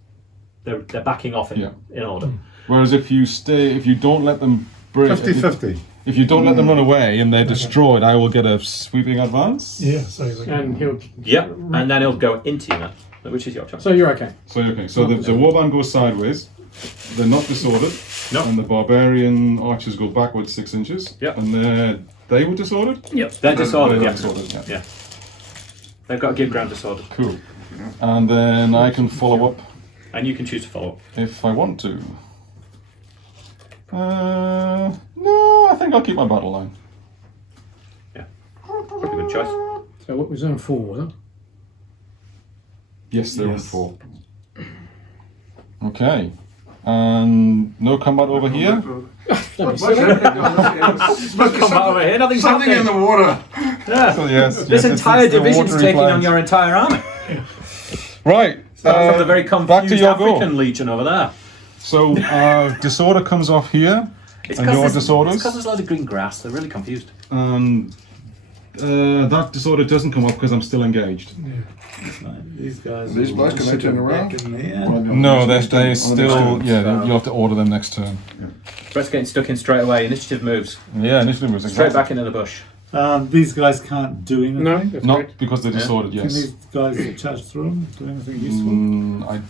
they're backing off in order. Whereas if you don't let them break, 50-50. if you don't let them run away and they're destroyed, I will get a sweeping advance. Yeah, so like, And he'll. Yep, and then he'll go into you, which is your choice. So you're okay. So okay, so the warband goes sideways. They're not disordered. No. And the barbarian archers go backwards 6 inches. Yep. And they were disordered. Yep, they're disordered. They're Yeah. disordered, yeah. Yeah, they've got to give ground disordered, Cool. And then I can follow up and you can choose to follow up. if I want to. No, I think I'll keep my battle line. Yeah, pretty good choice. So what was on 4, was it? Yes, they're Yes. in 4. Okay. And no combat over here. Don't be silly. Come over here, nothing's Something happening. in the water. Yeah. So yes, This yes, entire it's the division's watery taking on flanks. your entire army. Right. Starting from the very back to confused your African goal. legion over there. So disorder comes off here, It's and your because disorders, there's loads of green grass. They're really confused. and that disorder doesn't come off because I'm still engaged. These guys. These are guys, can they sitting turn around? back in there. No, they still. Yeah, you'll have to order them next turn. Brett's getting stuck in straight away. Initiative moves. Yeah, initially was Straight back into the bush. These guys can't do anything. No, that's Not correct. because they're disordered. Can Yes. these guys charge through them? Do anything useful? I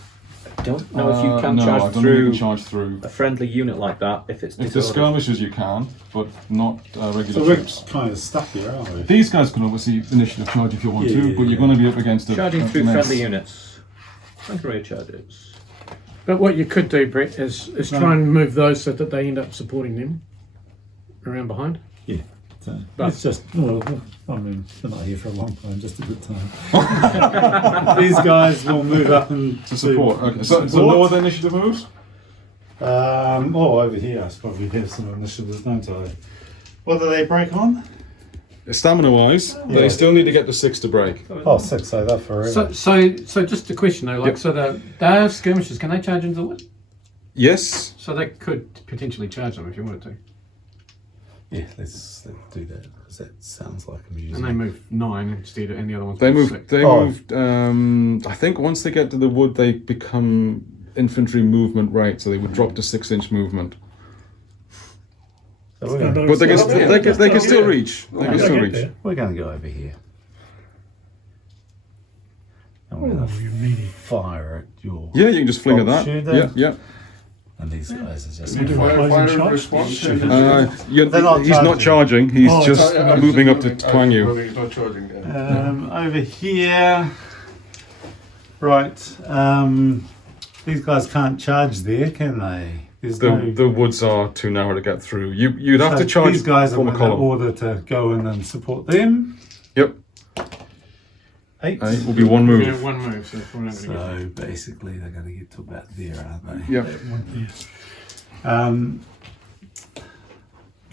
Don't know if you can no, I charge don't think you through can charge through. a friendly unit like that if it's If the disordered. skirmishers you can, but not regular So we're troops. kind of stuck here, aren't we? These guys can obviously initiative charge if you want Yeah, to, yeah, but you're yeah. going to be up against a Charging a through mess. friendly units. Flank charges. But what you could do, Brett, is try and move those so that they end up supporting them around behind. Yeah. So But- it's just, well, I mean, they're not here for a long time, just a good time. These guys will move up and To support. Okay. So support. no other initiative moves? Over here, I suppose we have some initiatives, don't I? What do they break on? Stamina wise, Yeah. they still need to get to 6 to break. Oh, 6, so that forever. So just a question though, like, Yep. so they're skirmishers, can they charge into the wood? Yes. So they could potentially charge them if you wanted to. Yeah, let's do that because that sounds like a And museum. they move 9 instead, and the other ones They move moved. 6. They moved. I think once they get to the wood, they become infantry movement right, so they would drop to 6-inch movement. So we're But they can still reach. They can still reach. going to go over here. And we're Oh, going to you meaty. fire at your. Yeah, you can just fling at that. Shoot Yeah, them. yeah. And these guys are just. You do fire. what? Fire Closing and shots? response. They're not He's not charging. He's Oh, just moving up to twang you. He's not charging. Over here. Right. These guys can't charge there, can they? There's The woods are too narrow to get through. You'd have to charge. These guys are from a in column. order to go in and support them. Yep. 8. 8 will be one move. Yeah, one move, so we're not going to get So basically, they're going to get to about there, aren't they? Yep.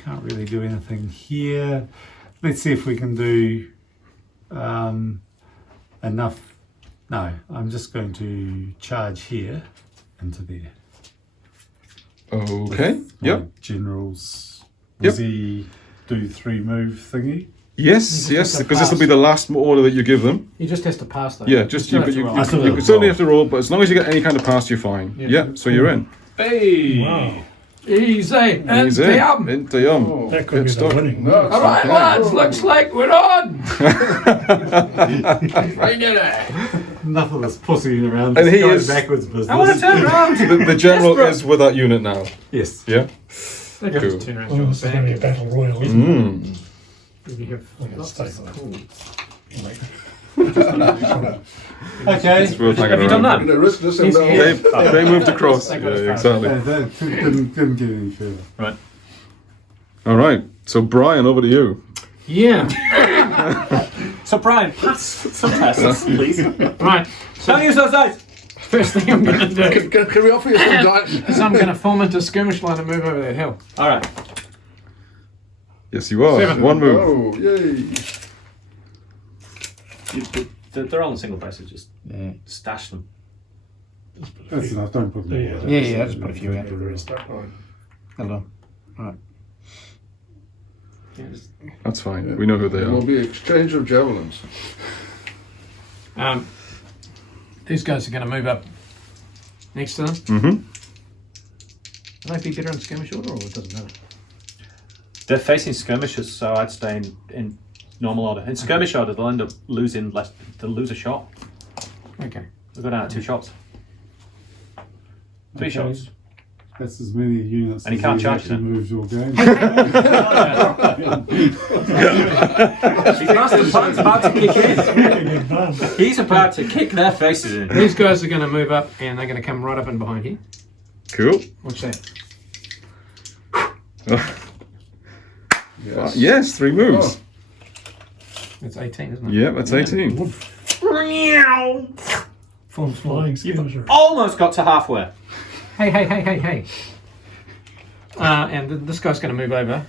Can't really do anything here. Let's see if we can do enough. No, I'm just going to charge here into there. Okay. My Yep. Generals. Yep. Does he do 3 move thingy? Yes, You yes, just have to because this will pass. be the last order that you give them. He just has to pass though. Yeah, just Still you, have to you, roll. you, still you have can to certainly roll. have to roll, but as long as you get any kind of pass, you're fine. Yeah. Yeah, so you're in. Hey! Wow. Easy. And He's in. Into yum. That could Good be stuff. the winning. No, All right, lads, looks like we're on. Right there. Enough of this pussying around. And Just he going is- backwards business. I want to turn around. The general is with that unit now. Yes. Yeah. They can Cool. just turn around Well, and this go is going to be a back. battle royal, isn't it? Mm. You have Look at lots the of state. cool. Okay. It's worth hanging Have you done around. that? The risk this and He's that. here. They moved across. They Yeah, got as far as exactly. That didn't get any further. Right. All right. So Brian, over to you. Yeah. So Brian, pass some tests, please. Right. So Don't use those dice. first thing I'm going to do Can we offer you some dice? is I'm going to form into a skirmish line and move over that hill. All right. Yes, you are. 7. One move. Oh, yay. They're all in single places. Just stash them. That's enough. Don't put them Yeah, all. Yeah, just put a few in. Right. Hold on. That's fine. We know who they There will are. be exchange of javelins. These guys are going to move up next to them. Mm-hmm. Will they be better in skirmish order, or it doesn't matter? They're facing skirmishers, so I'd stay in normal order. In skirmish order, they'll end up losing less. They'll lose a shot. Okay. They'll go down at 2 shots. 3 Okay. shots. That's as many units And he as can't he's charge actually them. moved your game. His master plan's about to kick in. Advanced. He's about to kick their faces in. These guys are going to move up, and they're going to come right up in behind here. Cool. Watch that. Yes. Yes, 3 moves. That's 18, isn't it? Yeah, that's 18. Forms flying skirmisher. Almost got to halfway. Hey. And this guy's going to move over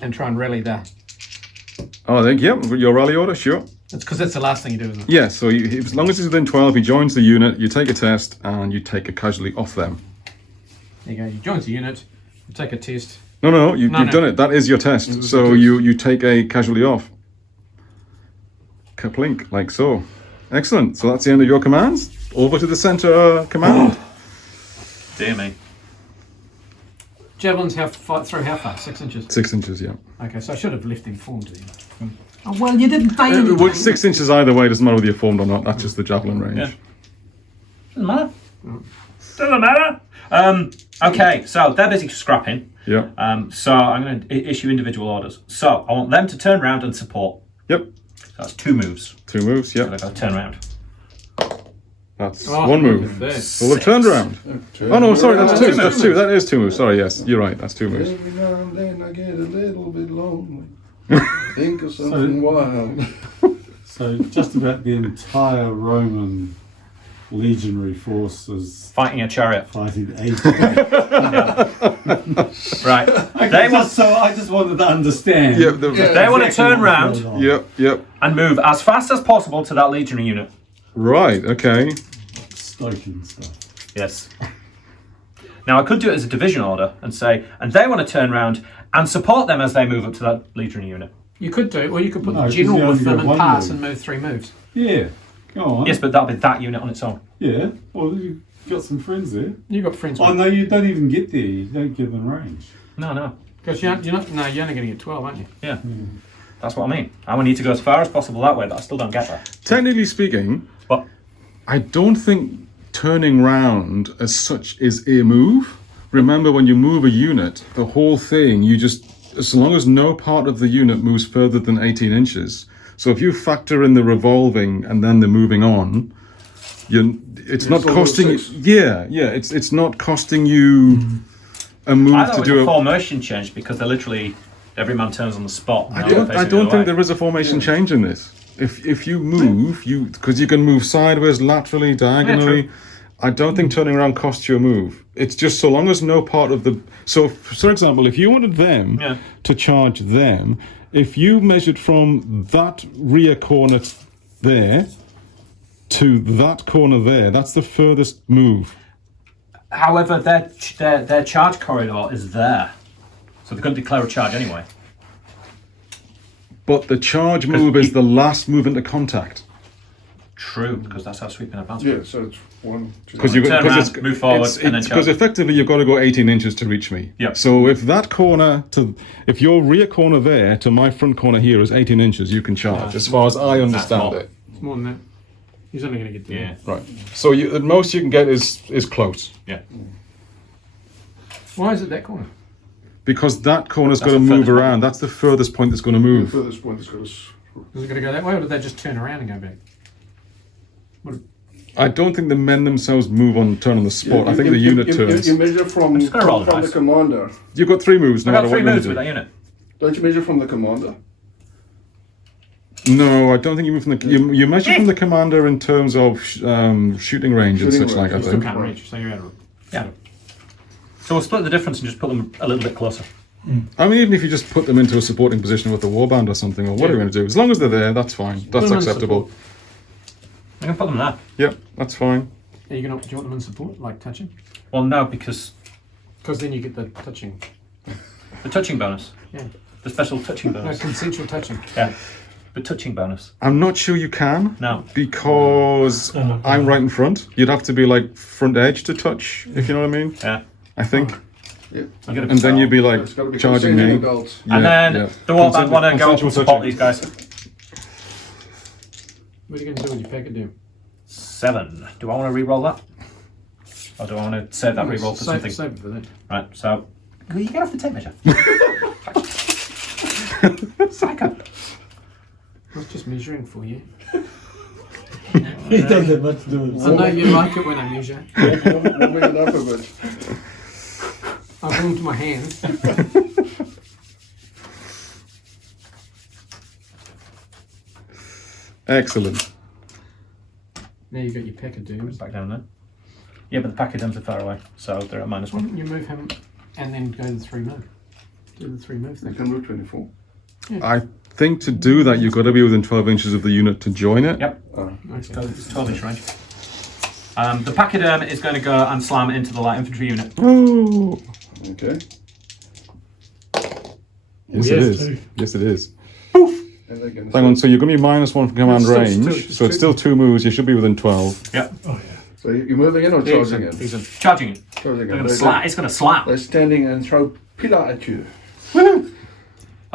and try and rally there. Oh, I think, yeah, your rally order, sure. That's because that's the last thing you do, isn't it? Yeah, so as long as he's within 12, he joins the unit, you take a test, and you take a casualty off them. There you go. You join the unit, you take a test. No, you've No. done it. That is your test. was So the test. you take a casualty off. Kaplink, like so. Excellent. So that's the end of your commands. Over to the center command. Dear me. Javelins through how far? 6 inches. 6 inches, yeah. Okay, so I should have left him formed then. Oh, well, you didn't say anything. Which 6 inches either way, doesn't matter whether you're formed or not. That's just the javelin range. Yeah. Doesn't matter. Doesn't matter. Okay, so they're busy scrapping. Yeah. So I'm going to issue individual orders. So I want them to turn around and support. Yep. That's 2 moves. 2 moves, Gotta yep. go turn around. That's Oh, 1 move. look at Well, they've turned around. Oh no, sorry, that's 2. Two That's 2. That is 2 moves. Sorry, yes, you're right. That's 2 moves. Every now and then I get a little bit lonely. Think of something wild. So just about the entire Roman legionary force is Fighting a chariot. fighting 8. Right. They want, I just wanted to understand. Yep. they want to turn round Yep. and move as fast as possible to that legionary unit. Right. Okay. Stoking stuff. Yes. Now I could do it as a division order and say, and they want to turn round and support them as they move up to that legionary unit. You could do, or you could put No, the 'cause general you with only them got and one pass move. and move 3 moves. Yeah. Go on. Yes, but that'll be that unit on its own. Yeah. Well, you've got some friends there. You got friends. Oh no, you don't even get there. You don't give them range. No. Because you're not. No, you're only going to get 12, aren't you? Yeah. That's what I mean. I would need to go as far as possible that way, but I still don't get there. Technically speaking, But I don't think turning round as such is a move. Remember, when you move a unit, the whole thing, you just, as long as no part of the unit moves further than 18 inches. So if you factor in the revolving and then the moving on, it's not still costing you. six. Yeah, it's not costing you a move I thought to it do was a a. formation change because they're literally every man turns on the spot. I don't think there is a formation change in this. If you move, because you can move sideways, laterally, diagonally. I don't think turning around costs you a move. It's just so long as no part of the. So, for example, if you wanted them to charge them, if you measured from that rear corner there to that corner there, that's the furthest move. However, their charge corridor is there, so they're going to declare a charge anyway. But the charge move is the last move into contact. True, because that's how sweeping advance Yeah, works. so it's 1, 2. Because Turn around, move forward, and then because charge. effectively you've got to go 18 inches to reach me. Yep. So if that corner if your rear corner there to my front corner here is 18 inches, you can charge. As far as I understand small. it. It's more than that. He's only going to get to Yeah. Right. So the most you can get is close, Yeah. Why is it that corner? because that corner's That's got to the move furthest around. That's the furthest point that's going to The move. furthest point is going to. Is it going to go that way, or did they just turn around and go back? I don't think the men themselves turn on the spot. I think the unit turns. You measure from just gonna roll the the dice. commander. You've got 3 moves. No I got matter 3 what moves you with do. that unit. Don't you measure from the commander? No, I don't think you move from the. You measure from the commander in terms of shooting range and Shooting such range, like. I You still think. can't reach, so you're out of it. Yeah. So we'll split the difference and just put them a little bit closer. I mean, even if you just put them into a supporting position with a warband or something, or what are you going to do? As long as they're there, that's fine. That's them in acceptable. I can put them there. Yep, that's fine. Are you going to? Do you want them in support, like touching? Well, no, because Because then you get the touching. the touching bonus. Yeah. The special touching No, bonus. consensual touching. Yeah. The touching bonus. I'm not sure you can. No. Because I'm right in front. You'd have to be like front edge to touch, if you know what I mean. Yeah. I think. Yeah. I'm gonna And then you'd be like It's got to be charging consenting me. adults. And then the warband want to go up consensual and support touching. these guys. What are you going to do when you pack it down? 7. Do I want to re-roll that? Or do I want to save that re-roll for something? Save it for that. Right, so... You get off the tape measure. Psycho. I was just measuring for you. He doesn't have much to do with I know you like it when I measure. Warming it up a bit. I warmed my hands. Excellent. Now you've got your pack of dooms. Back down there. Yeah, but the pachyderms are far away, so they're at Why -1. don't you move him and then go to the 3 move? Do the 3 move You thing. can move 24. I think to do that, you've got to be within 12 inches of the unit to join it. Yep, Okay. it's 12-inch range. The pachyderm is going to go and slam into the light infantry unit. Oh. Okay. Yes, Yes, it is. too. Yes, it is. And they're going Hang on, so you're going to be -1 from command It's still- range, still- so it's still 2 moves. You should be within 12. Yep, Oh, yeah. So you're moving in or charging in? he's in. Charging in. Charging They're in. going to slam. It's going to slam. They're standing and throw pillar at you.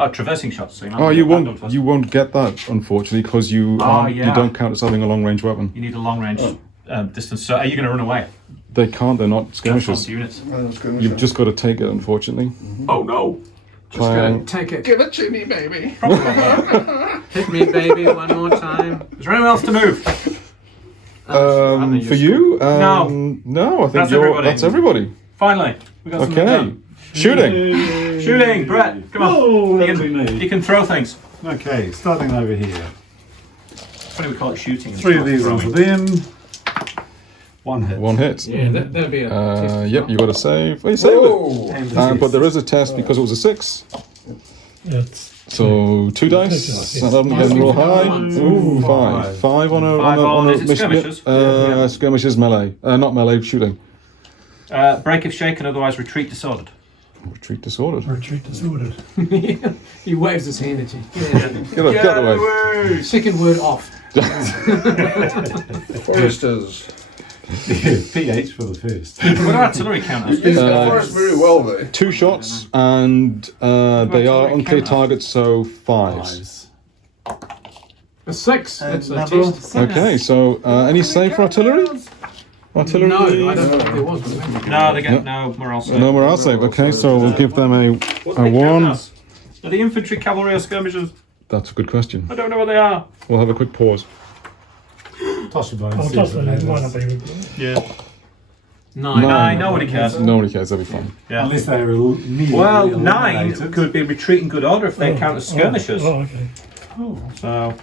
Oh, traversing shots. So Oh, you won't get that, unfortunately, because you yeah. don't count as having a long range weapon. You need a long range distance. So are you going to run away? They can't. They're not skirmishers. Front units. You've just got to take it, unfortunately. Oh no! Just gotta take it. Give it to me, baby. Hit me, baby, one more time. Is there anyone else to move? For you? No. No, I think That's everybody. that's everybody. Finally, we got something Okay. done. Shooting. Shooting, Brett. Come on. Oh, you, lovely can, me. you can throw things. Okay, starting over here. Funny we call it shooting. 3 of these onto them. 1 hit. 1 hit. Yeah, that'll be a test. Yep, you got to save. Well, you saved Oh. it. But there is a test because it was a 6. Yeah, it's So 2 dice. Yes. That doesn't get roll high. Ooh, 5. 5. 5 on a Five on- is it skirmishes? skirmishes melee. Not melee, shooting. Break if shaken, otherwise retreat disordered. Retreat disordered. Retreat disordered. He waves his hand at you. Get out the way. Second word off. Foresters. PH for the first. What are artillery counters? Used the forest very well there. 2 shots, and they are unclear targets, so 5s. A 6. That's a Another test. Okay, so any save for artillery? Artillery? No, I don't know if there was. But No, they get no morale save. No morale save. Okay, so we'll give them a What do they 1. count as? Are they infantry, cavalry, or skirmishers? That's a good question. I don't know what they are. We'll have a quick pause. Toss your bones. Oh, see just what that that might is. not be good. Yeah. 9. 9, nobody cares. Nobody cares, that'll be fine. Yeah. Unless they were immediately Well, 9 eliminated. could be retreat in good order if they count as skirmishers. Oh, okay. So,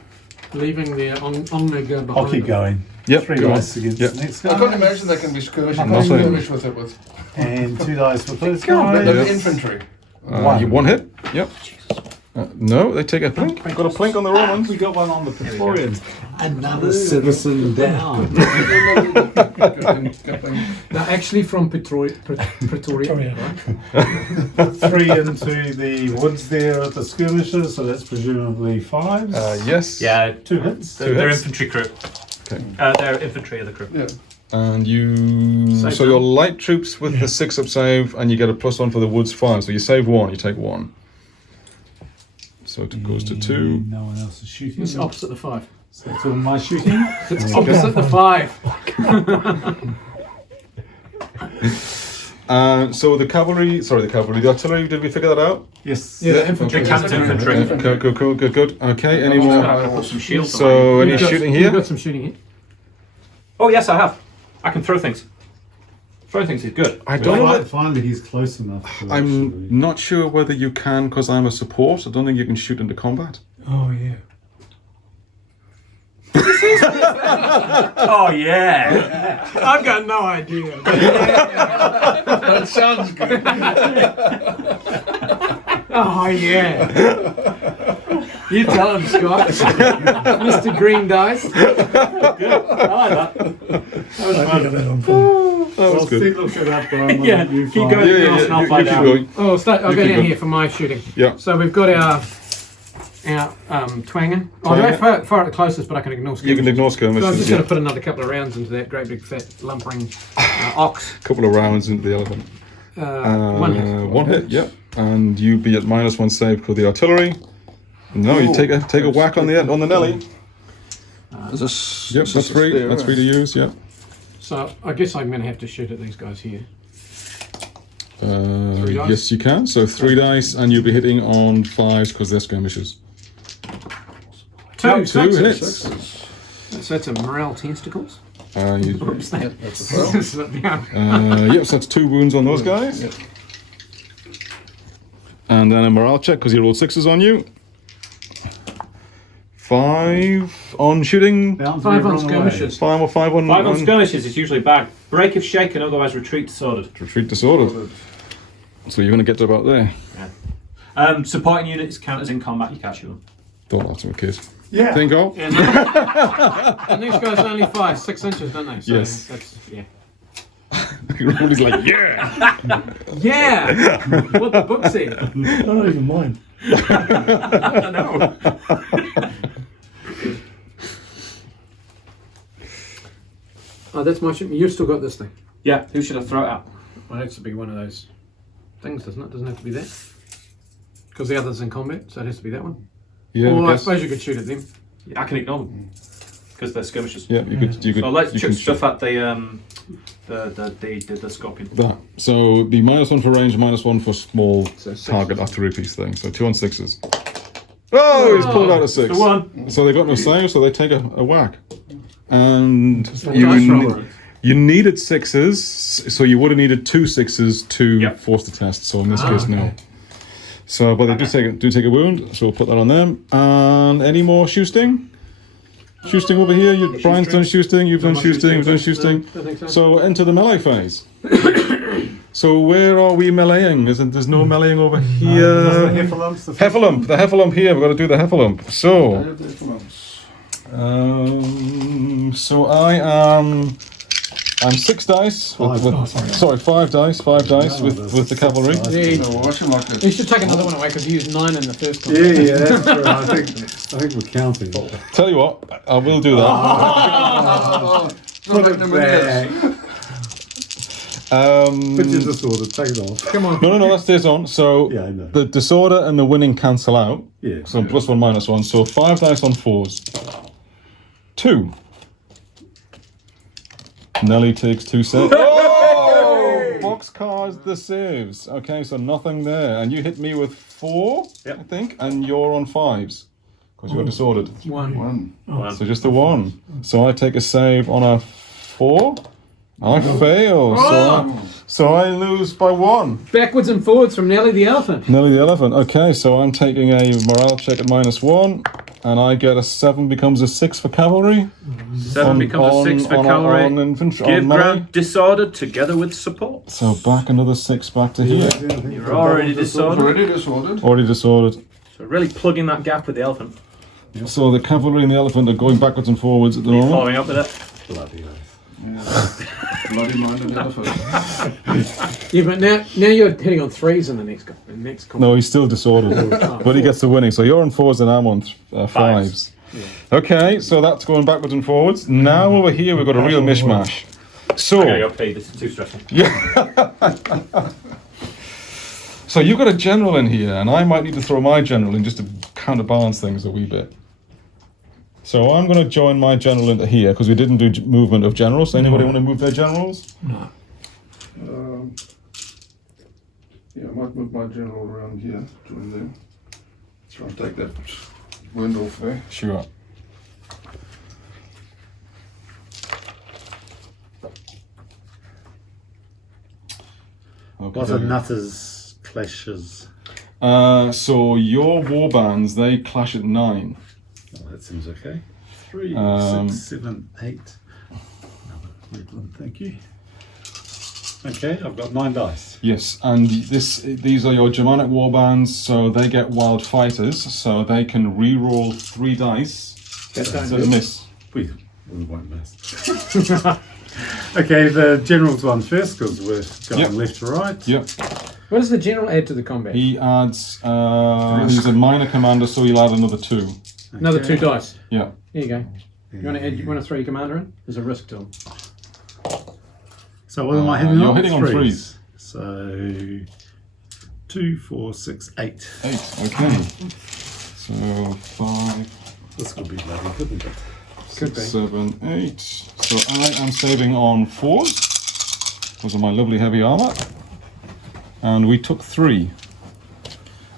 Leaving the on the go behind. I'll keep going. Yep, 3 go on. dice against Yep. the next I guy. can't imagine they can be skirmishing. Nothing. Skirmish with it with And 2 dice for this but guy. they're infantry. One hit. Yep. No, they take a plink. Got a plink on the Romans. We got one on the Praetorians. Another citizen down. They're actually from Pretoria. Victoria. Right? 3 into the woods there at the skirmishers, so that's presumably 5. Yes. yeah, 2 hits. they're hits. infantry crew. Okay. They're infantry of the crew. Yeah. And you. Save So your light troops with the 6 up save, and you get a +1 for the woods 5. So you save 1, you take 1. So it goes to 2. No one else is shooting. It's opposite the 5. So that's all my shooting. It's opposite the 5. So the cavalry, the artillery, did we figure that out? Yes. Yeah, the infantry. They count as infantry. Cool. Good. Okay, any more? Put some shields on. So any You've got- shooting You've here? got some shooting here. Oh, yes, I have. I can throw things. Throwing things is good. I don't know. Finally, he's close enough. To I'm actually- not sure whether you can, because I'm a support. I don't think you can shoot into combat. Oh, yeah. Oh, yeah. I've got no idea. That sounds good. Oh yeah. You tell him, Scott. Mr. Green Dice. Good. I like that. That was I fun. figured that on film. That was Well, good. Steve looks it up, Brian. Yeah, You keep find- going. Yeah, And I'll you find keep out. going. Oh, I'll go You down keep here for my shooting. Yeah. So we've got our twanger. Oh, Twanger. don't fire at the closest, but I can ignore You skirmishes. can ignore So I'm skirmishes. just Yeah. going to put another couple of rounds into that great big fat lumbering ox. Couple of rounds into the elephant. One hit. One hit. Yep. And you be at -1 save for the artillery. No, you take a whack on the Nelly. Is this, Yep, is that's this a 3. spare, That's 3 to use. Yep. So I guess I'm going to have to shoot at these guys here. dice? Yes, you can. So 3 dice, and you'll be hitting on 5s because they're skirmishes. Two 2 sixes. hits. So that's a morale testicles. You, Oops, that. That's a fail. Slip down. yep, so that's 2 wounds on those guys. Yep. And then a morale check because you rolled 6s on you. 5 on shooting. Bounce 5 me on wrong way. skirmishes. 5 or 5 on, 5 on skirmishes is usually bad. Break if shaken, otherwise retreat disordered. retreat disordered. So you're going to get to about there. Supporting units count as in combat, you can't shoot them. Thought that's okay. Yeah. Think go. And these guys are only 6 inches, don't they? So Yes. That's, yeah. Everybody's like, yeah. Yeah! What the book said. I don't even mind. I know. Oh, that's my ship. You've still got this thing. Yeah, who should I throw it at? Well, it has to be one of those things, doesn't it? Doesn't have to be that. Because the other's in combat, so it has to be that one. Yeah, Or I guess. suppose you could shoot at them. I can ignore them because they're skirmishers. Yeah, you could. So let's you chuck can stuff shoot at the scorpion. that. So it'd be -1 for range, -1 for small target artillery piece thing. So 2 on 6s. Oh, he's pulled out a 6. The one. So they got no save, so they take a whack. And like dice roll. you needed 6s, so you would have needed 2 6s to Yep. force the test. So in this case, no. So, but they do take a wound, so we'll put that on them. And any more shoosting? Shoosting over here. Brian's done shoosting. You've done shoosting. You've done shoosting. I think so. So enter the melee phase. So where are we meleeing? There's no meleeing over Just the here. heffalumps. Heffalump. The heffalump here. We've got to do the heffalump. So. They have their influence. So I am I'm 6 dice. Five. Oh, sorry. Sorry, 5 dice. 5 dice with the cavalry. Yeah, So wash him like you should take another one away because you used 9 in the first one. Yeah, that's true. I think we're counting. Tell you what, I will do that. Put it back. Put your disorder, take it off. Come on. No, that stays on. So Yeah, I know. the disorder and the winning cancel out. Yeah. So plus 1, minus 1. So 5 dice on 4s. 2. Nelly takes 2 saves. Oh! Box cards the saves. Okay, so nothing there. And you hit me with 4, I think, and you're on 5s. Because you're disordered. 1. So just a 1. So I take a save on a 4. I fail. So I lose by 1. Backwards and forwards from Nelly the elephant. Nelly the elephant. Okay, so I'm taking a morale check at -1. And I get a 7 becomes a 6 for cavalry. 7 becomes a 6 for cavalry. On infantry. Give on melee. ground disordered together with support. So back another 6 back to here. You're already disordered. already disordered. Already disordered. So really plugging that gap with the elephant. So the cavalry and the elephant are going backwards and forwards at the moment. Following up with it. Bloody oath. Bloody minded elephant. Yeah, but now you're hitting on 3s in the next combat. No, he's still disordered, but he gets the winning. So you're on 4s and I'm on 5s. Okay, so that's going backwards and forwards. Now over here we've got a real mishmash. I So gotta go pee. This is too stressful. So you've got a general in here, and I might need to throw my general in just to counterbalance things a wee bit. So I'm going to join my general into here, because we didn't do movement of generals. Anybody want to move their generals? No. Yeah, I might move my general around here, join them. Try and take that wind off there. Sure. What are Nutters clashes? So your warbands, they clash at 9. Oh, that seems okay. 3, 6, 7, 8. Another red one, thank you. Okay, I've got 9 dice. Yes, and these are your Germanic warbands, so they get wild fighters, so they can re-roll 3 dice. So miss. We won't miss. Okay, the general's one first, because we're going left to right. Yep. What does the general add to the combat? He adds, he's a minor commander, so he'll add another 2. Another 2 dice. Yeah. There you go. You want to throw your commander in? There's a risk to him. So what am I hitting on? You're hitting on 3s. So 2, 4, 6, 8. 8, okay. So 5, This could be bloody, couldn't it? 6, 7, 8. So I am saving on 4s because of my lovely heavy armor. And we took 3.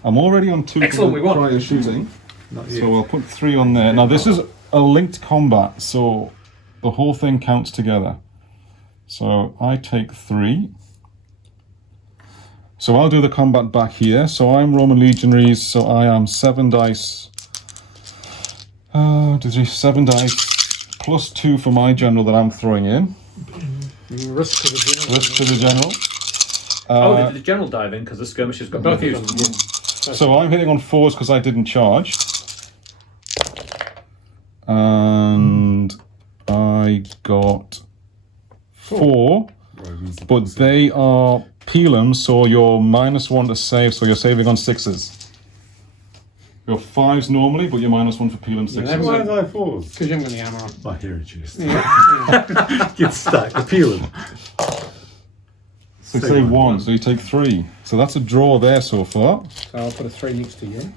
I'm already on 2 Excellent, we won. prior shooting. Not yet. So I'll put 3 on there. Now this is a linked combat, so the whole thing counts together. So I take 3. So I'll do the combat back here. So I'm Roman legionaries, so I am 7 dice. 7 dice plus 2 for my general that I'm throwing in. Risk to the general. Risk to the general. Did the general dive in because the skirmishers got Both of confused? them. So I'm hitting on 4s because I didn't charge. And I got 4, but they are Pelham, so you're -1 to save, so you're saving on 6s. You're 5s normally, but you're -1 for Pelham 6s. that was Why are they 4s? Because you haven't got the armour on. My hero juice. Get stuck, appealing. So say 1, so you take 3. So that's a draw there so far. So I'll put a 3 next to you.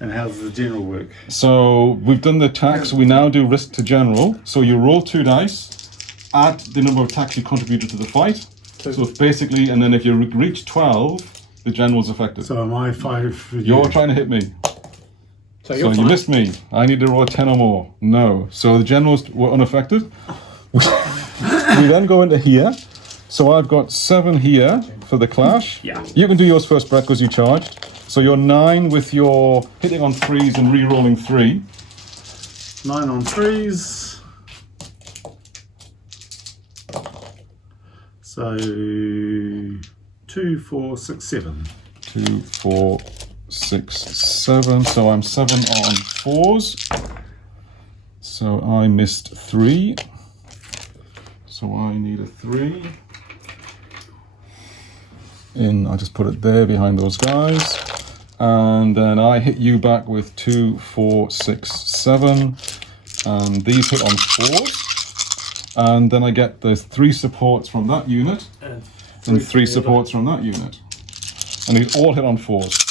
And how does the general work? So we've done the attacks, we now do risk to general. So you roll 2 dice, add the number of attacks you contributed to the fight. So it's basically, and then if you reach 12, the general's affected. So am I 5 for you? You're trying to hit me. So So you're you fine. missed me. I need to roll a 10 or more. No. So the generals were unaffected. We then go into here. So I've got 7 here for the clash. Yeah. You can do yours first, Brett, because you charged. So you're 9 with your hitting on 3s and re-rolling 3. 9 on 3s. So 2, 4, 6, 7. 2, 4, 6, 7. So I'm 7 on 4s. So I missed 3. So I need a 3. I just put it there behind those guys. And then I hit you back with 2, 4, 6, 7. And these hit on 4s. And then I get the 3 supports from that unit. And 3 supports from that unit. And they all hit on 4s.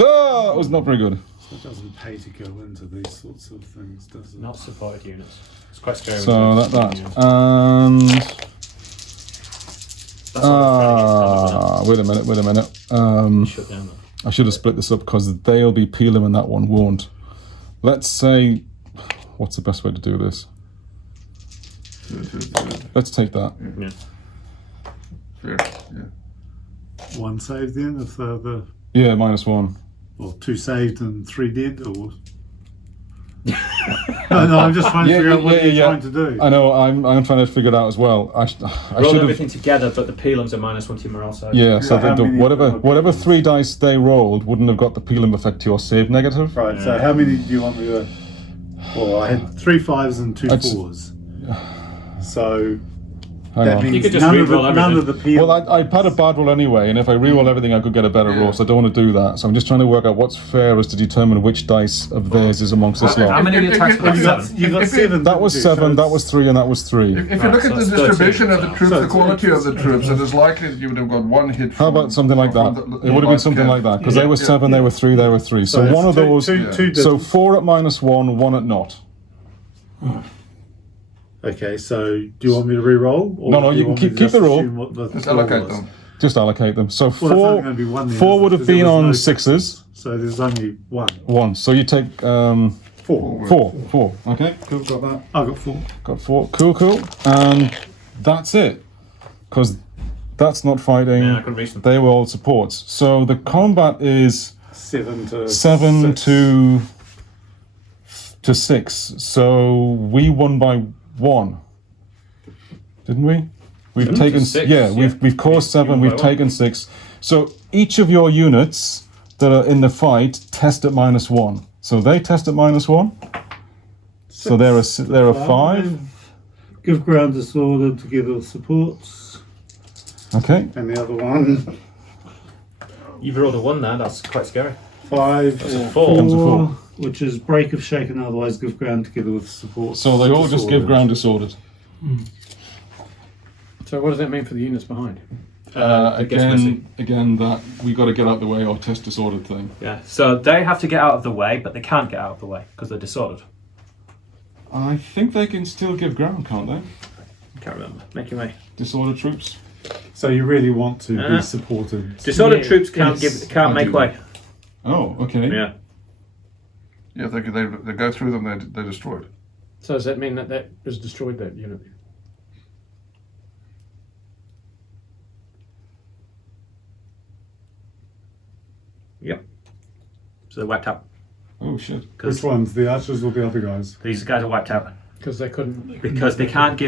Ah, that was not very good. So it doesn't pay to go into these sorts of things, does it? Not supported units. It's quite scary. So when that. you- And That's wait a minute. Shut down though. I should have split this up because they'll be peeling and that one won't. Let's say, what's the best way to do this? Let's take that. Yeah. Fair, yeah. 1 saved then, if the Yeah, -1. or 2 saved and 3 dead, or no, I'm just trying to figure out what you're trying to do. I know. I'm trying to figure it out as well. I Roll should have. everything together, but the Pelums are -1 to your morale side. Yeah. So How many whatever 3 dice they rolled wouldn't have got the Pelum effect to your save negative. Right. So how many do you want me to? Well, I had 3 5s and 2 I'd- 4s. So Hang that on. You means could just none of re-roll none everything. of the people. Well, I've had a bad roll anyway, and if I re-roll everything, I could get a better roll. So I don't want to do that. So I'm just trying to work out what's fair as to determine which dice of theirs is amongst this How lot. many of your attacks were you got 7? 7. That was 7. That was 3, and that was 3. If you look at the so it's distribution 13, of the troops, so the it's quality of the troops, it is likely that you would have got 1 hit. How about something like that? It would have been something like that because they were 7, they were 3, they were 3. So it's one of those. two So 4 at -1, 1 at not. Okay, so do you want me to re-roll? Or No, do you can want me keep to just the roll. assume what the Just roll allocate was? them. Just allocate them. So Well, that's only 4, going to be 1 then, 4 would have because there been was on no 6s. So there's only 1. 1. So you take 4. 4. Okay, cool, got that. I got 4. Got 4. Cool. And that's it. Because that's not fighting. Yeah, I couldn't reach them. They were all supports. So the combat is 7 to 7 6. to 6. So we won by 1. Didn't we? We've 7 taken to 6, yeah, yeah. we've caused 7, won we've by 1. taken 6. So each of your units that are in the fight test at -1. So they test at -1. So they're a 5. Give ground disorder together with supports. Okay. And the other one, You've rolled a 1 there, that's quite scary. 5 That's a or 4. Becomes a 4. which is break if shaken, otherwise give ground together with supports. So they all just give ground disordered. So what does that mean for the units behind? It gets messy. Again, that we got to get out the way or test disordered thing. Yeah, so they have to get out of the way, but they can't get out of the way because they're disordered. I think they can still give ground, can't they? I can't remember. Make your way. Disordered troops. So you really want to Uh-huh. be supported. Disordered Yeah, troops can't yes, can't I make do way. Oh, okay. Yeah. Yeah, they go through them, they're destroyed. So does that mean that that has destroyed that unit? Yep. So they're wiped out. Oh shit. Which Because ones, the archers or the other guys? these guys are wiped out. Because they couldn't. Because they can't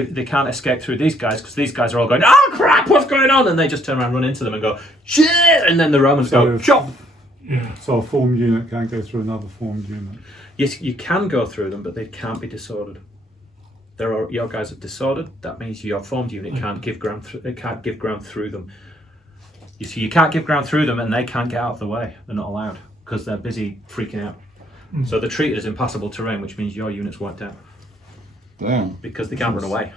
escape through these guys because these guys are all going, oh crap, what's going on? And they just turn around, run into them and go, shit! And then the Romans go, So- chop! So a formed unit can't go through another formed unit. Yes, you can go through them, but they can't be disordered. Your guys are disordered. That means your formed unit can't give ground. It can't give ground through them. You see, you can't give ground through them, and they can't get out of the way. They're not allowed because they're busy freaking out. So they're treated as impassable terrain, which means your unit's wiped out Damn. because they can't run away.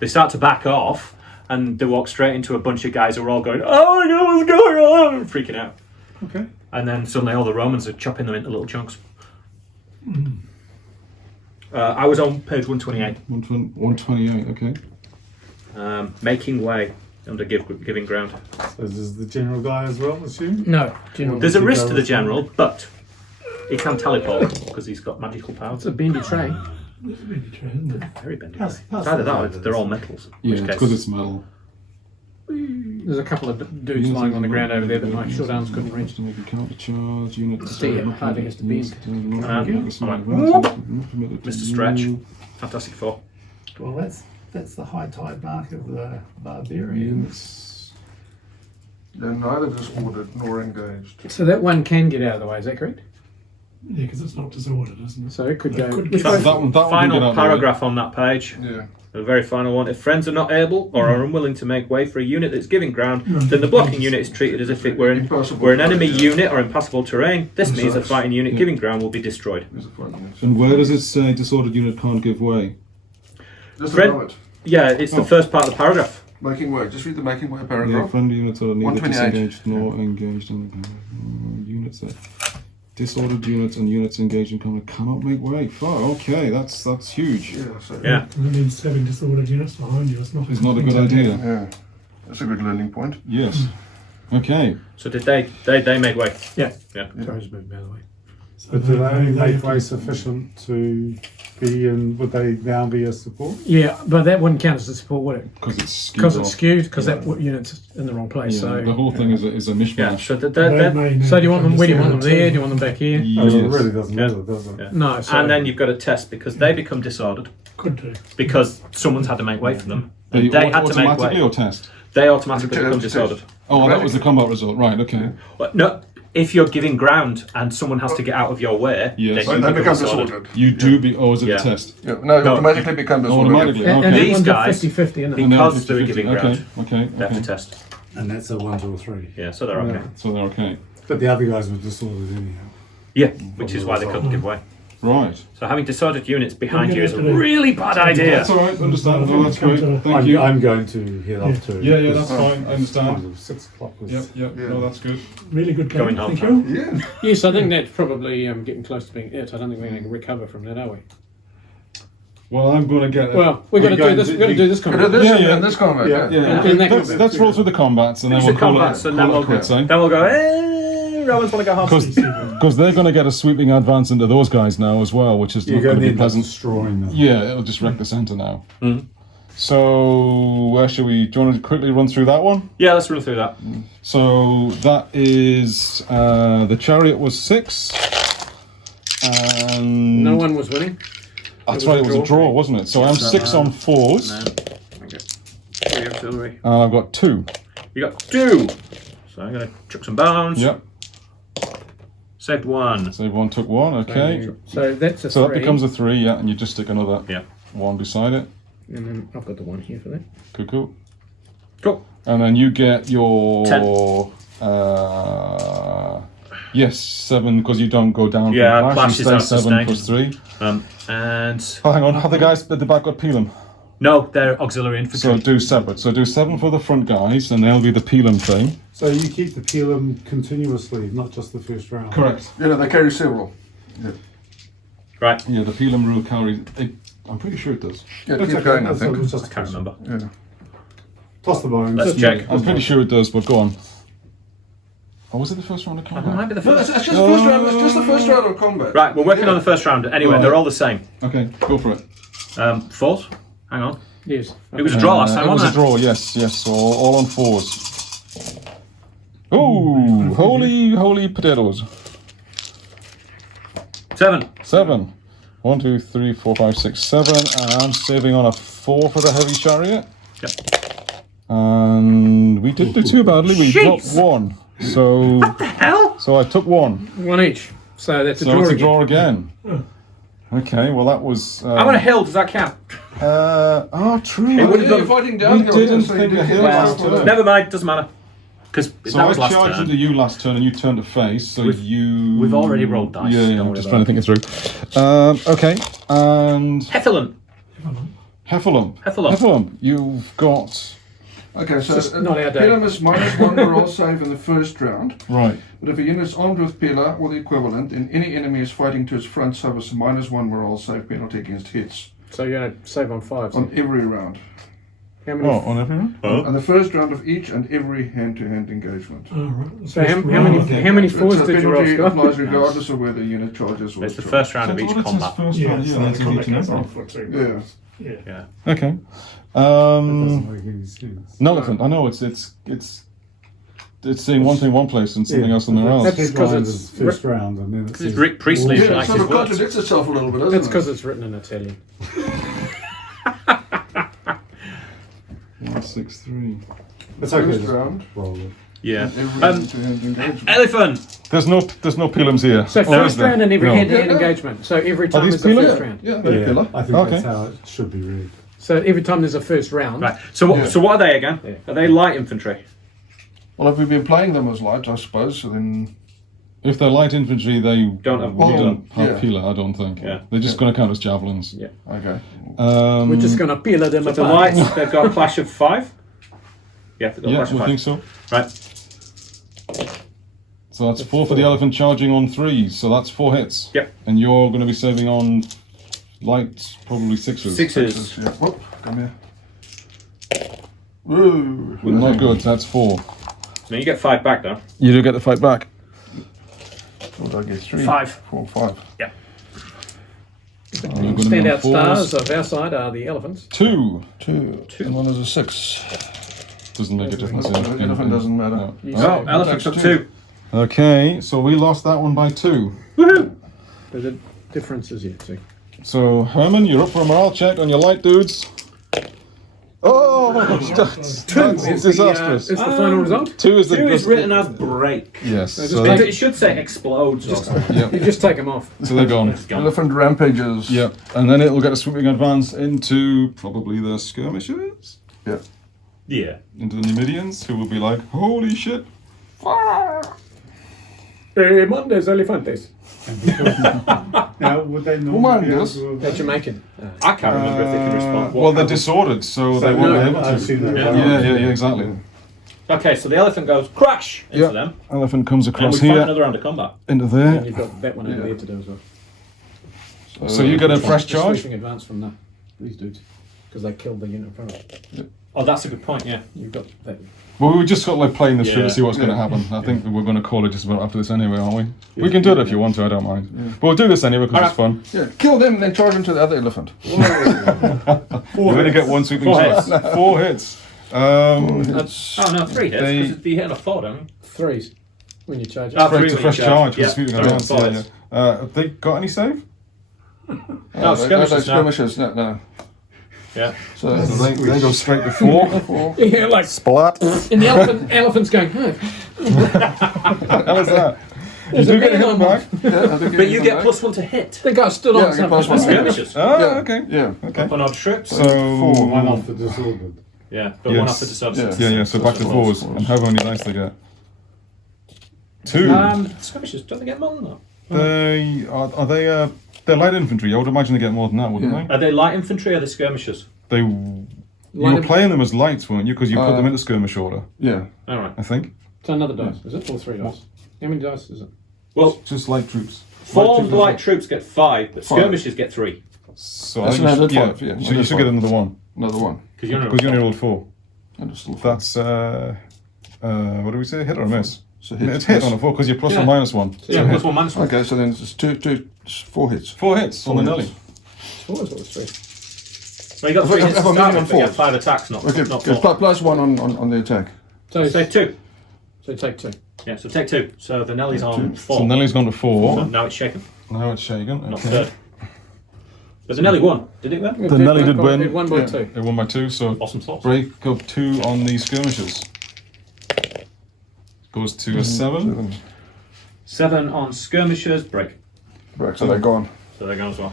They start to back off, and they walk straight into a bunch of guys who are all going, "Oh my god, what's going on?" freaking out. Okay. And then suddenly all the Romans are chopping them into little chunks. I was on page 128. 128, okay. Making way under giving ground. So this is the general guy as well, assume? No, general. There's a you risk go to the with- general, but he can teleport because he's got magical powers. It's a bendy tray. Very bendy. Pass It's either that or the they're all metals. Yeah, in it's which because case, it's metal. There's a couple of dudes lying on the ground over there that my short arms couldn't reach. To make a counter charge unit. See, it hardly has to be in. Mr. Stretch. Fantastic Four. Well, that's the high tide mark of the barbarians. They're neither disordered nor engaged. So that one can get out of the way, is that correct? Yeah, because it's not disordered, isn't it? So it could go. could which get- way- That one, Final paragraph on that page. Yeah. The very final one. If friends are not able or are unwilling to make way for a unit that's giving ground, then the blocking unit is treated as if it were an enemy unit or impassable terrain. This means the fighting unit giving ground will be destroyed. And where does it say disordered unit can't give way? Just Fred- above it. Yeah, it's the first part of the paragraph. Making way. Just read the making way Yeah, paragraph. friendly units are neither 128. disengaged nor engaged in units that disordered units and units engaged in combat cannot make way. Oh, okay, that's huge. Yeah, so Yeah. And that means having disordered units behind you is not. It's not a good idea. yeah, that's a good learning point. Yes. Okay. So did they made way? Yeah. Yeah. Sorry, just moved out of the way. So But do they make have way to- sufficient to be in? Would they now be a support? Yeah, but that wouldn't count as a support, would it? Because it's skewed. Because it's off. skewed, because that unit's in the wrong place. Yeah, the So, whole thing is a Yeah. mishmash. So They that may now so do you want them? Where do you want them? become There? Do you want them back here? Oh, well, it Yes. really doesn't Yeah. matter, does it? Yeah. No. So, and then you've got a test because they become disordered Could do. because someone's had to make way for them. They And they had to make automatically way. or test? They automatically become Test. disordered. Oh, that was the combat result. Right. Okay. But no, if you're giving ground and someone has to get out of your way, Yes. then They you become disordered. disordered. You do be. Oh, is it Yeah. a test? Yeah, no, No. automatically become disordered. Automatically. and Okay. These that one's guys- 50-50, isn't it? And then Because 50, they're 50. giving ground. Okay. They have to Okay. test. And that's a 1, 2, or 3. Yeah, so they're okay. So they're okay. But the other guys were disordered anyhow. Yeah, which is why they couldn't give way. Right. So having disordered units behind you is a You're gonna have to do- really bad idea. That's all right. Understand. No, that's great. Thank you. I'm going to head off too. Yeah, that's fine. I understand. 6 o'clock was. Yep. Yeah. No, that's good. Really good Going game. home Thank you. Yeah. Yes, I think that's probably getting close to being it. I don't think we're going to recover from that, are we? Well, I'm going to get. Well, we've got to do going this. to- We've got to do this But combat. this, Yeah. and this combat, Yeah. yeah. Yeah. And next- Let's roll through the combats and then Finish we'll the call combats it, and then call we'll it quits, eh? Then we'll go, Romans want to go home. Because they're going to get a sweeping advance into those guys now as well, which is You're not going going to to be end up pleasant. destroying them. Yeah, it'll just wreck the centre now. Mhm. So, where shall we? Do you want to quickly run through that one? Yeah, let's run through that. So, that is. The chariot was 6. And. No one was winning. That's it was right, a it was a draw. draw, wasn't it? So, I'm 6 on 4s. Okay. 3 artillery. And I've got 2. You got 2. So I'm going to chuck some bounds. Yep. Saved 1. So, everyone took 1, okay. So that's a So, 3. that becomes a 3, yeah, and you just stick another Yeah. 1 beside it. And then I've got the 1 here for that. Cool. Cool. And then you get your 10. Yes, 7 because you don't go down. Yeah, from clash you is stay out 7 sustained. plus 3. And Oh, hang on. Have the guys at the back got Pelham? no, they're auxiliary infantry. So do separate. So do 7 for the front guys, and they'll be the Pelham thing. So you keep the Pelham continuously, not just the first round. Correct. Yeah, they carry several. Right. Yeah, the Pelham rule carries. I'm pretty sure it does. Yeah, That's keep okay, going, I that's- think. it was just a Can't question. remember. Yeah. Toss the bones. Let's check. I'm pretty sure it does, but go on. Oh, was it the first round of It combat? might be the No, first. it's just the first round. It's just the first round of combat. Right, we're working on the first round. Anyway, Right. they're all the same. Okay, go for it. 4s. Hang on. Yes. It was a draw last time, It was wasn't a draw, yes. So all on 4s. Oh, holy potatoes. 7. 7. 1, 2, 3, 4, 5, 6, 7. And I'm saving on a 4 for the heavy chariot. Yep. And we didn't do too badly. We dropped Jeez. 1. So Hell? so I took 1. 1 each. So that's a So draw it's a again. draw again. Okay, well that was. I'm on a hill. Does that count? True. It would've You're done- fighting downhill. We didn't so think you a do hill get was last for turn. Never mind. Doesn't matter. Because So that I was last charged turn. into you last turn, and you turned to face. So you. we've already rolled dice, Yeah, don't I'm worry just about trying to think it through. Okay, and Heffelin. Heffalump. Heffalump. You've got Okay, so just not our day. Pelham is -1 morale save in the first round. right. But if a unit is armed with Pela or the equivalent, and any enemy is fighting to its front, suffers a -1 morale save penalty against hits So you're going to save on 5s. on every round. How many? Oh, on everyone. On the first round of each and every hand-to-hand engagement. Oh, right. So how many 4s So did you roll, penalty Scott? applies regardless of where the unit charges or It's the withdraws. first round of each combat. Yeah, so that's the combat easy to goes know. on for 2 Yeah. rounds. Yeah. Okay. That doesn't make any sense. No, I know it's saying one thing one place and something else somewhere else. That's 'cause Headline it's is first round, and then it says Rick Priestley Yeah, it likes sort his of words. contradicts itself a little bit, doesn't That's it? because it's written in Italian. 1, 6, 3. It's okay. First just round. roll it. Yeah. Every hand-to-hand engagement. Elephant. There's no pilums here. So Or first is there? round and every No. hand-to-hand engagement. So every time these there's a pillar? first round. Yeah, they're pillar. I think Okay. that's how it should be read. So every time there's a first round. Right. So what? So what are they again? Yeah. Are they light infantry? Well, if we've been playing them as light, I suppose, so then If they're light infantry, they Don't have don't have yeah. pillar, I don't think. Yeah. They're just going to count as javelins. Yeah. okay. Um, We're just going to peel them So apart. the lights, they've got a clash of 5. Yeah, they've got a yeah, clash of I 5. think so. Right. So that's 4 for the elephant charging on 3s, so that's 4 hits. Yep. And you're going to be saving on lights, probably 6s. 6s. Yeah. Whoop, come here. Woo. Well, not good, that's 4. Now you get 5 back though. You do get the fight back. What did I get? 3? 5. 4, 5. Yeah. You're gonna be on Standout 4s. stars of our side are the elephants. 2. 2. And one is a 6. Doesn't make a difference. No, the elephant doesn't matter. No. You Oh, say- elephants Takes got a 2. Okay, so we lost that one by 2. Woohoo! But the difference is yet see. So Herman, you're up for a morale check on your light dudes. Oh, that's disastrous. Is the final result? 2 is the 2 is written as break. Yes, just so, take It should say explodes or something. You just take them off. so they're gone. It's gone. Elephant rampages. Yep, and then it'll get a sweeping advance into probably the skirmishers, Yeah. Yeah. into the Numidians, who will be like, holy shit. Mondes elefantes. Now, would they normally be able Humangus. to... They're Jamaican. I can't remember if they can respond. Well, they're disordered, so they won't be able I to. assume they Yeah. won't. Yeah, exactly. Okay, so the elephant goes crash into Yeah. them. Elephant comes And we across fight here, another round of combat. into And there. you've got that one over there to do as well. So you get a fresh Just charge. sweeping advance from these dudes. Because they killed the unit in front of us. Oh, that's a good point, yeah. You've got that. Well, we just got like playing this through to Yeah. see what's going to Yeah. happen. I think we're going to call it just about after this anyway, aren't we? We can do it if you want to, I don't mind. But we'll do this anyway because it's fun. Yeah. Kill them and then charge into the other elephant. We're going to get one sweeping 4 shot. hits. 4 hits. Oh, no, 3 hits. They- Because you hit a 4, don't you? 3s when you charge it. Ah, Fresh, 3 it's a when fresh you charge for Yeah. sweeping Sorry, advance. 4 Yeah, hits. yeah. Have they got any save? No, skirmishes now. skirmishes. No. Yeah. So They go straight to 4. 4. Yeah, like, Splat. and the elephant's going, huh, How was that? You there's do a get a man hit on back. But you get +1 to hit. the guy stood Yeah, on I get something. +1. Skirmishes. Oh, Yeah. okay. Yeah. Okay. Up on odd trips. So, 1 off for disordered. Yeah, but 1 Yes. off for disordered. yeah, so back to 4s. And how many dice they get? 2. Skirmishes, don't they get more than that? They are they they're light infantry. I would imagine they get more than that, wouldn't Yeah. they? Are they light infantry or the skirmishers? They you were playing them as lights, weren't you? Because you put them into skirmish order, Yeah. Alright. I think. So another dice, is it? Or 3 dice? How many dice is it? Well, Just light troops. formed light troops get 5, but skirmishers get 3. So That's I think another you should, 5, yeah. so you should get another one Another one. Because you're because you only rolled 4. And it's still That's what do we say? Hit or a miss? So hit. It's hit on a 4 because you're plus Yeah. or minus 1. Yeah, So +1 minus 1. Okay, so then it's 4 hits. 4 hits on the Nelly. 4 is what was 3. Well, you got 3 hits If to I'm start moving with, but you on get 5 attacks, not Okay, 4. plus 1 on the attack. So, Say 2. so take 2. Yeah, so take 2. So the Nelly's on 4. So Nelly's gone to So 4. now it's shaken, Now it's shaken. not Okay. third. But the Nelly won. Did it win? The Nelly did win. It won by Yeah. 2. It won by 2, so Awesome sauce. break up 2 on the skirmishers. Goes to a 7. 7 on skirmishers, break. Right, so they're gone. So they're gone as well.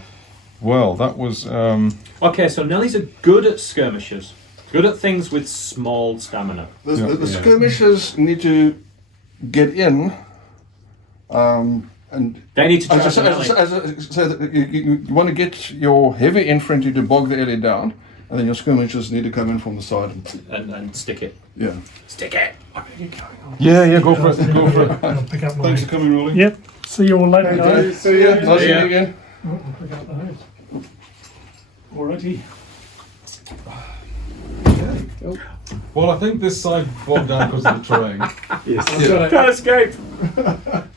Well, that was Okay, so Nellies are good at skirmishers. Good at things with small stamina. The skirmishers need to get in, and They need to charge so, the Nelly. so that you want to get your heavy infantry to bog the area down, and then your skirmishers need to come in from the side. And stick it. Yeah. Stick it! yeah, go for it, go for it. I'll pick up my. Thanks for coming, Rolly. Yep. See you all later, guys. So yeah, nice See ya. seeing you again. Oh, I'll pick up the hose. Alrighty. Well, I think this side bogged down because of the terrain. Can't escape!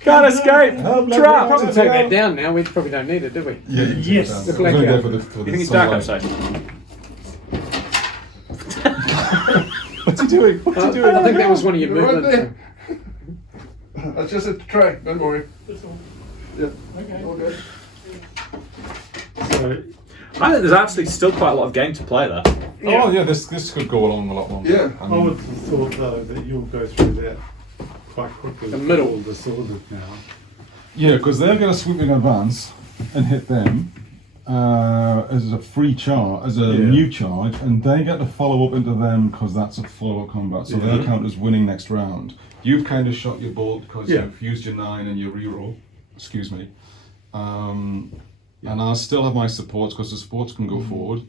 Can't escape! Trap! Probably take that down now. We probably don't need it, do we? Yeah, Yes. The black go out. for the You think it's dark outside? What's he doing? What's he doing? I think that was one of your You're right movements. there. That's just a track. Don't worry. Yeah. Okay. All good. So, I think there's actually still quite a lot of game to play there. Oh yeah, this could go along a lot longer. Yeah. I would have thought though that you'll go through that quite quickly. The middle. All disordered now. Yeah, because they're going to sweeping advance and hit them as a free charge, as a new charge, and they get to follow up into them because that's a follow-up combat. So their count is winning next round. You've kind of shot your bolt because you've used your 9 and your reroll. Excuse me. And I still have my supports because the supports can go forward.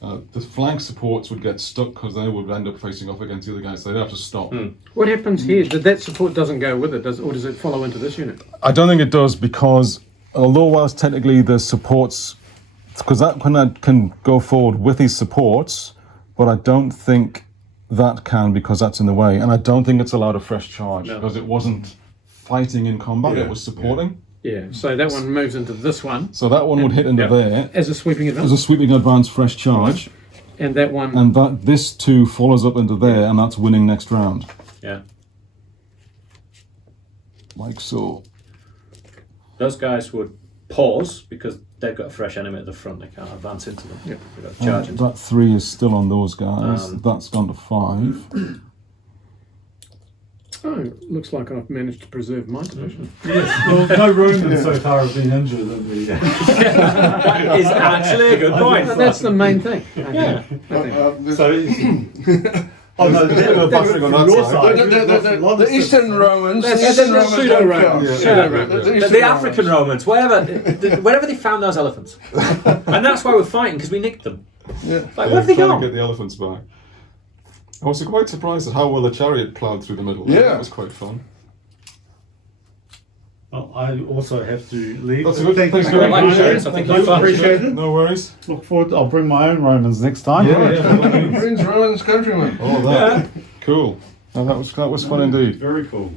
The flank supports would get stuck because they would end up facing off against the other guys. So they'd have to stop. What happens here? That support doesn't go with it, or does it follow into this unit? I don't think it does because although whilst technically the supports, because that can go forward with these supports, but I don't think that can because that's in the way, and I don't think it's allowed a fresh charge because it wasn't fighting in combat; it was supporting. Yeah, so that one moves into this one. So that one would hit into there as a sweeping advance. As a sweeping advance, fresh charge. And that one. And this 2 follows up into there, and that's winning next round. Yeah. Like so. Those guys would pause because they've got a fresh enemy at the front. They can't advance into them. Yeah. They've got to charge into That 3 is still on those guys. That's gone to 5. Oh, looks like I've managed to preserve my position. Yes, well, no Romans so far have been injured in the. That is actually a good point. That's the main thing. Yeah. So. Oh no, the Eastern Romans. That's the pseudo-Romans. The African Romans, wherever they found those elephants. And that's why we're fighting, because we nicked them. Yeah. Like, where have they trying gone? to get the elephants back. I was quite surprised at how well the chariot ploughed through the middle. Yeah. That was quite fun. Well, I also have to leave. That's good. Thank Thanks you very very much. much. I think I appreciate it. No worries. Look forward. I'll bring my own Romans next time. Yeah. Prince Roman's countrymen. Oh, that. Cool. Oh, that was fun indeed. Very cool.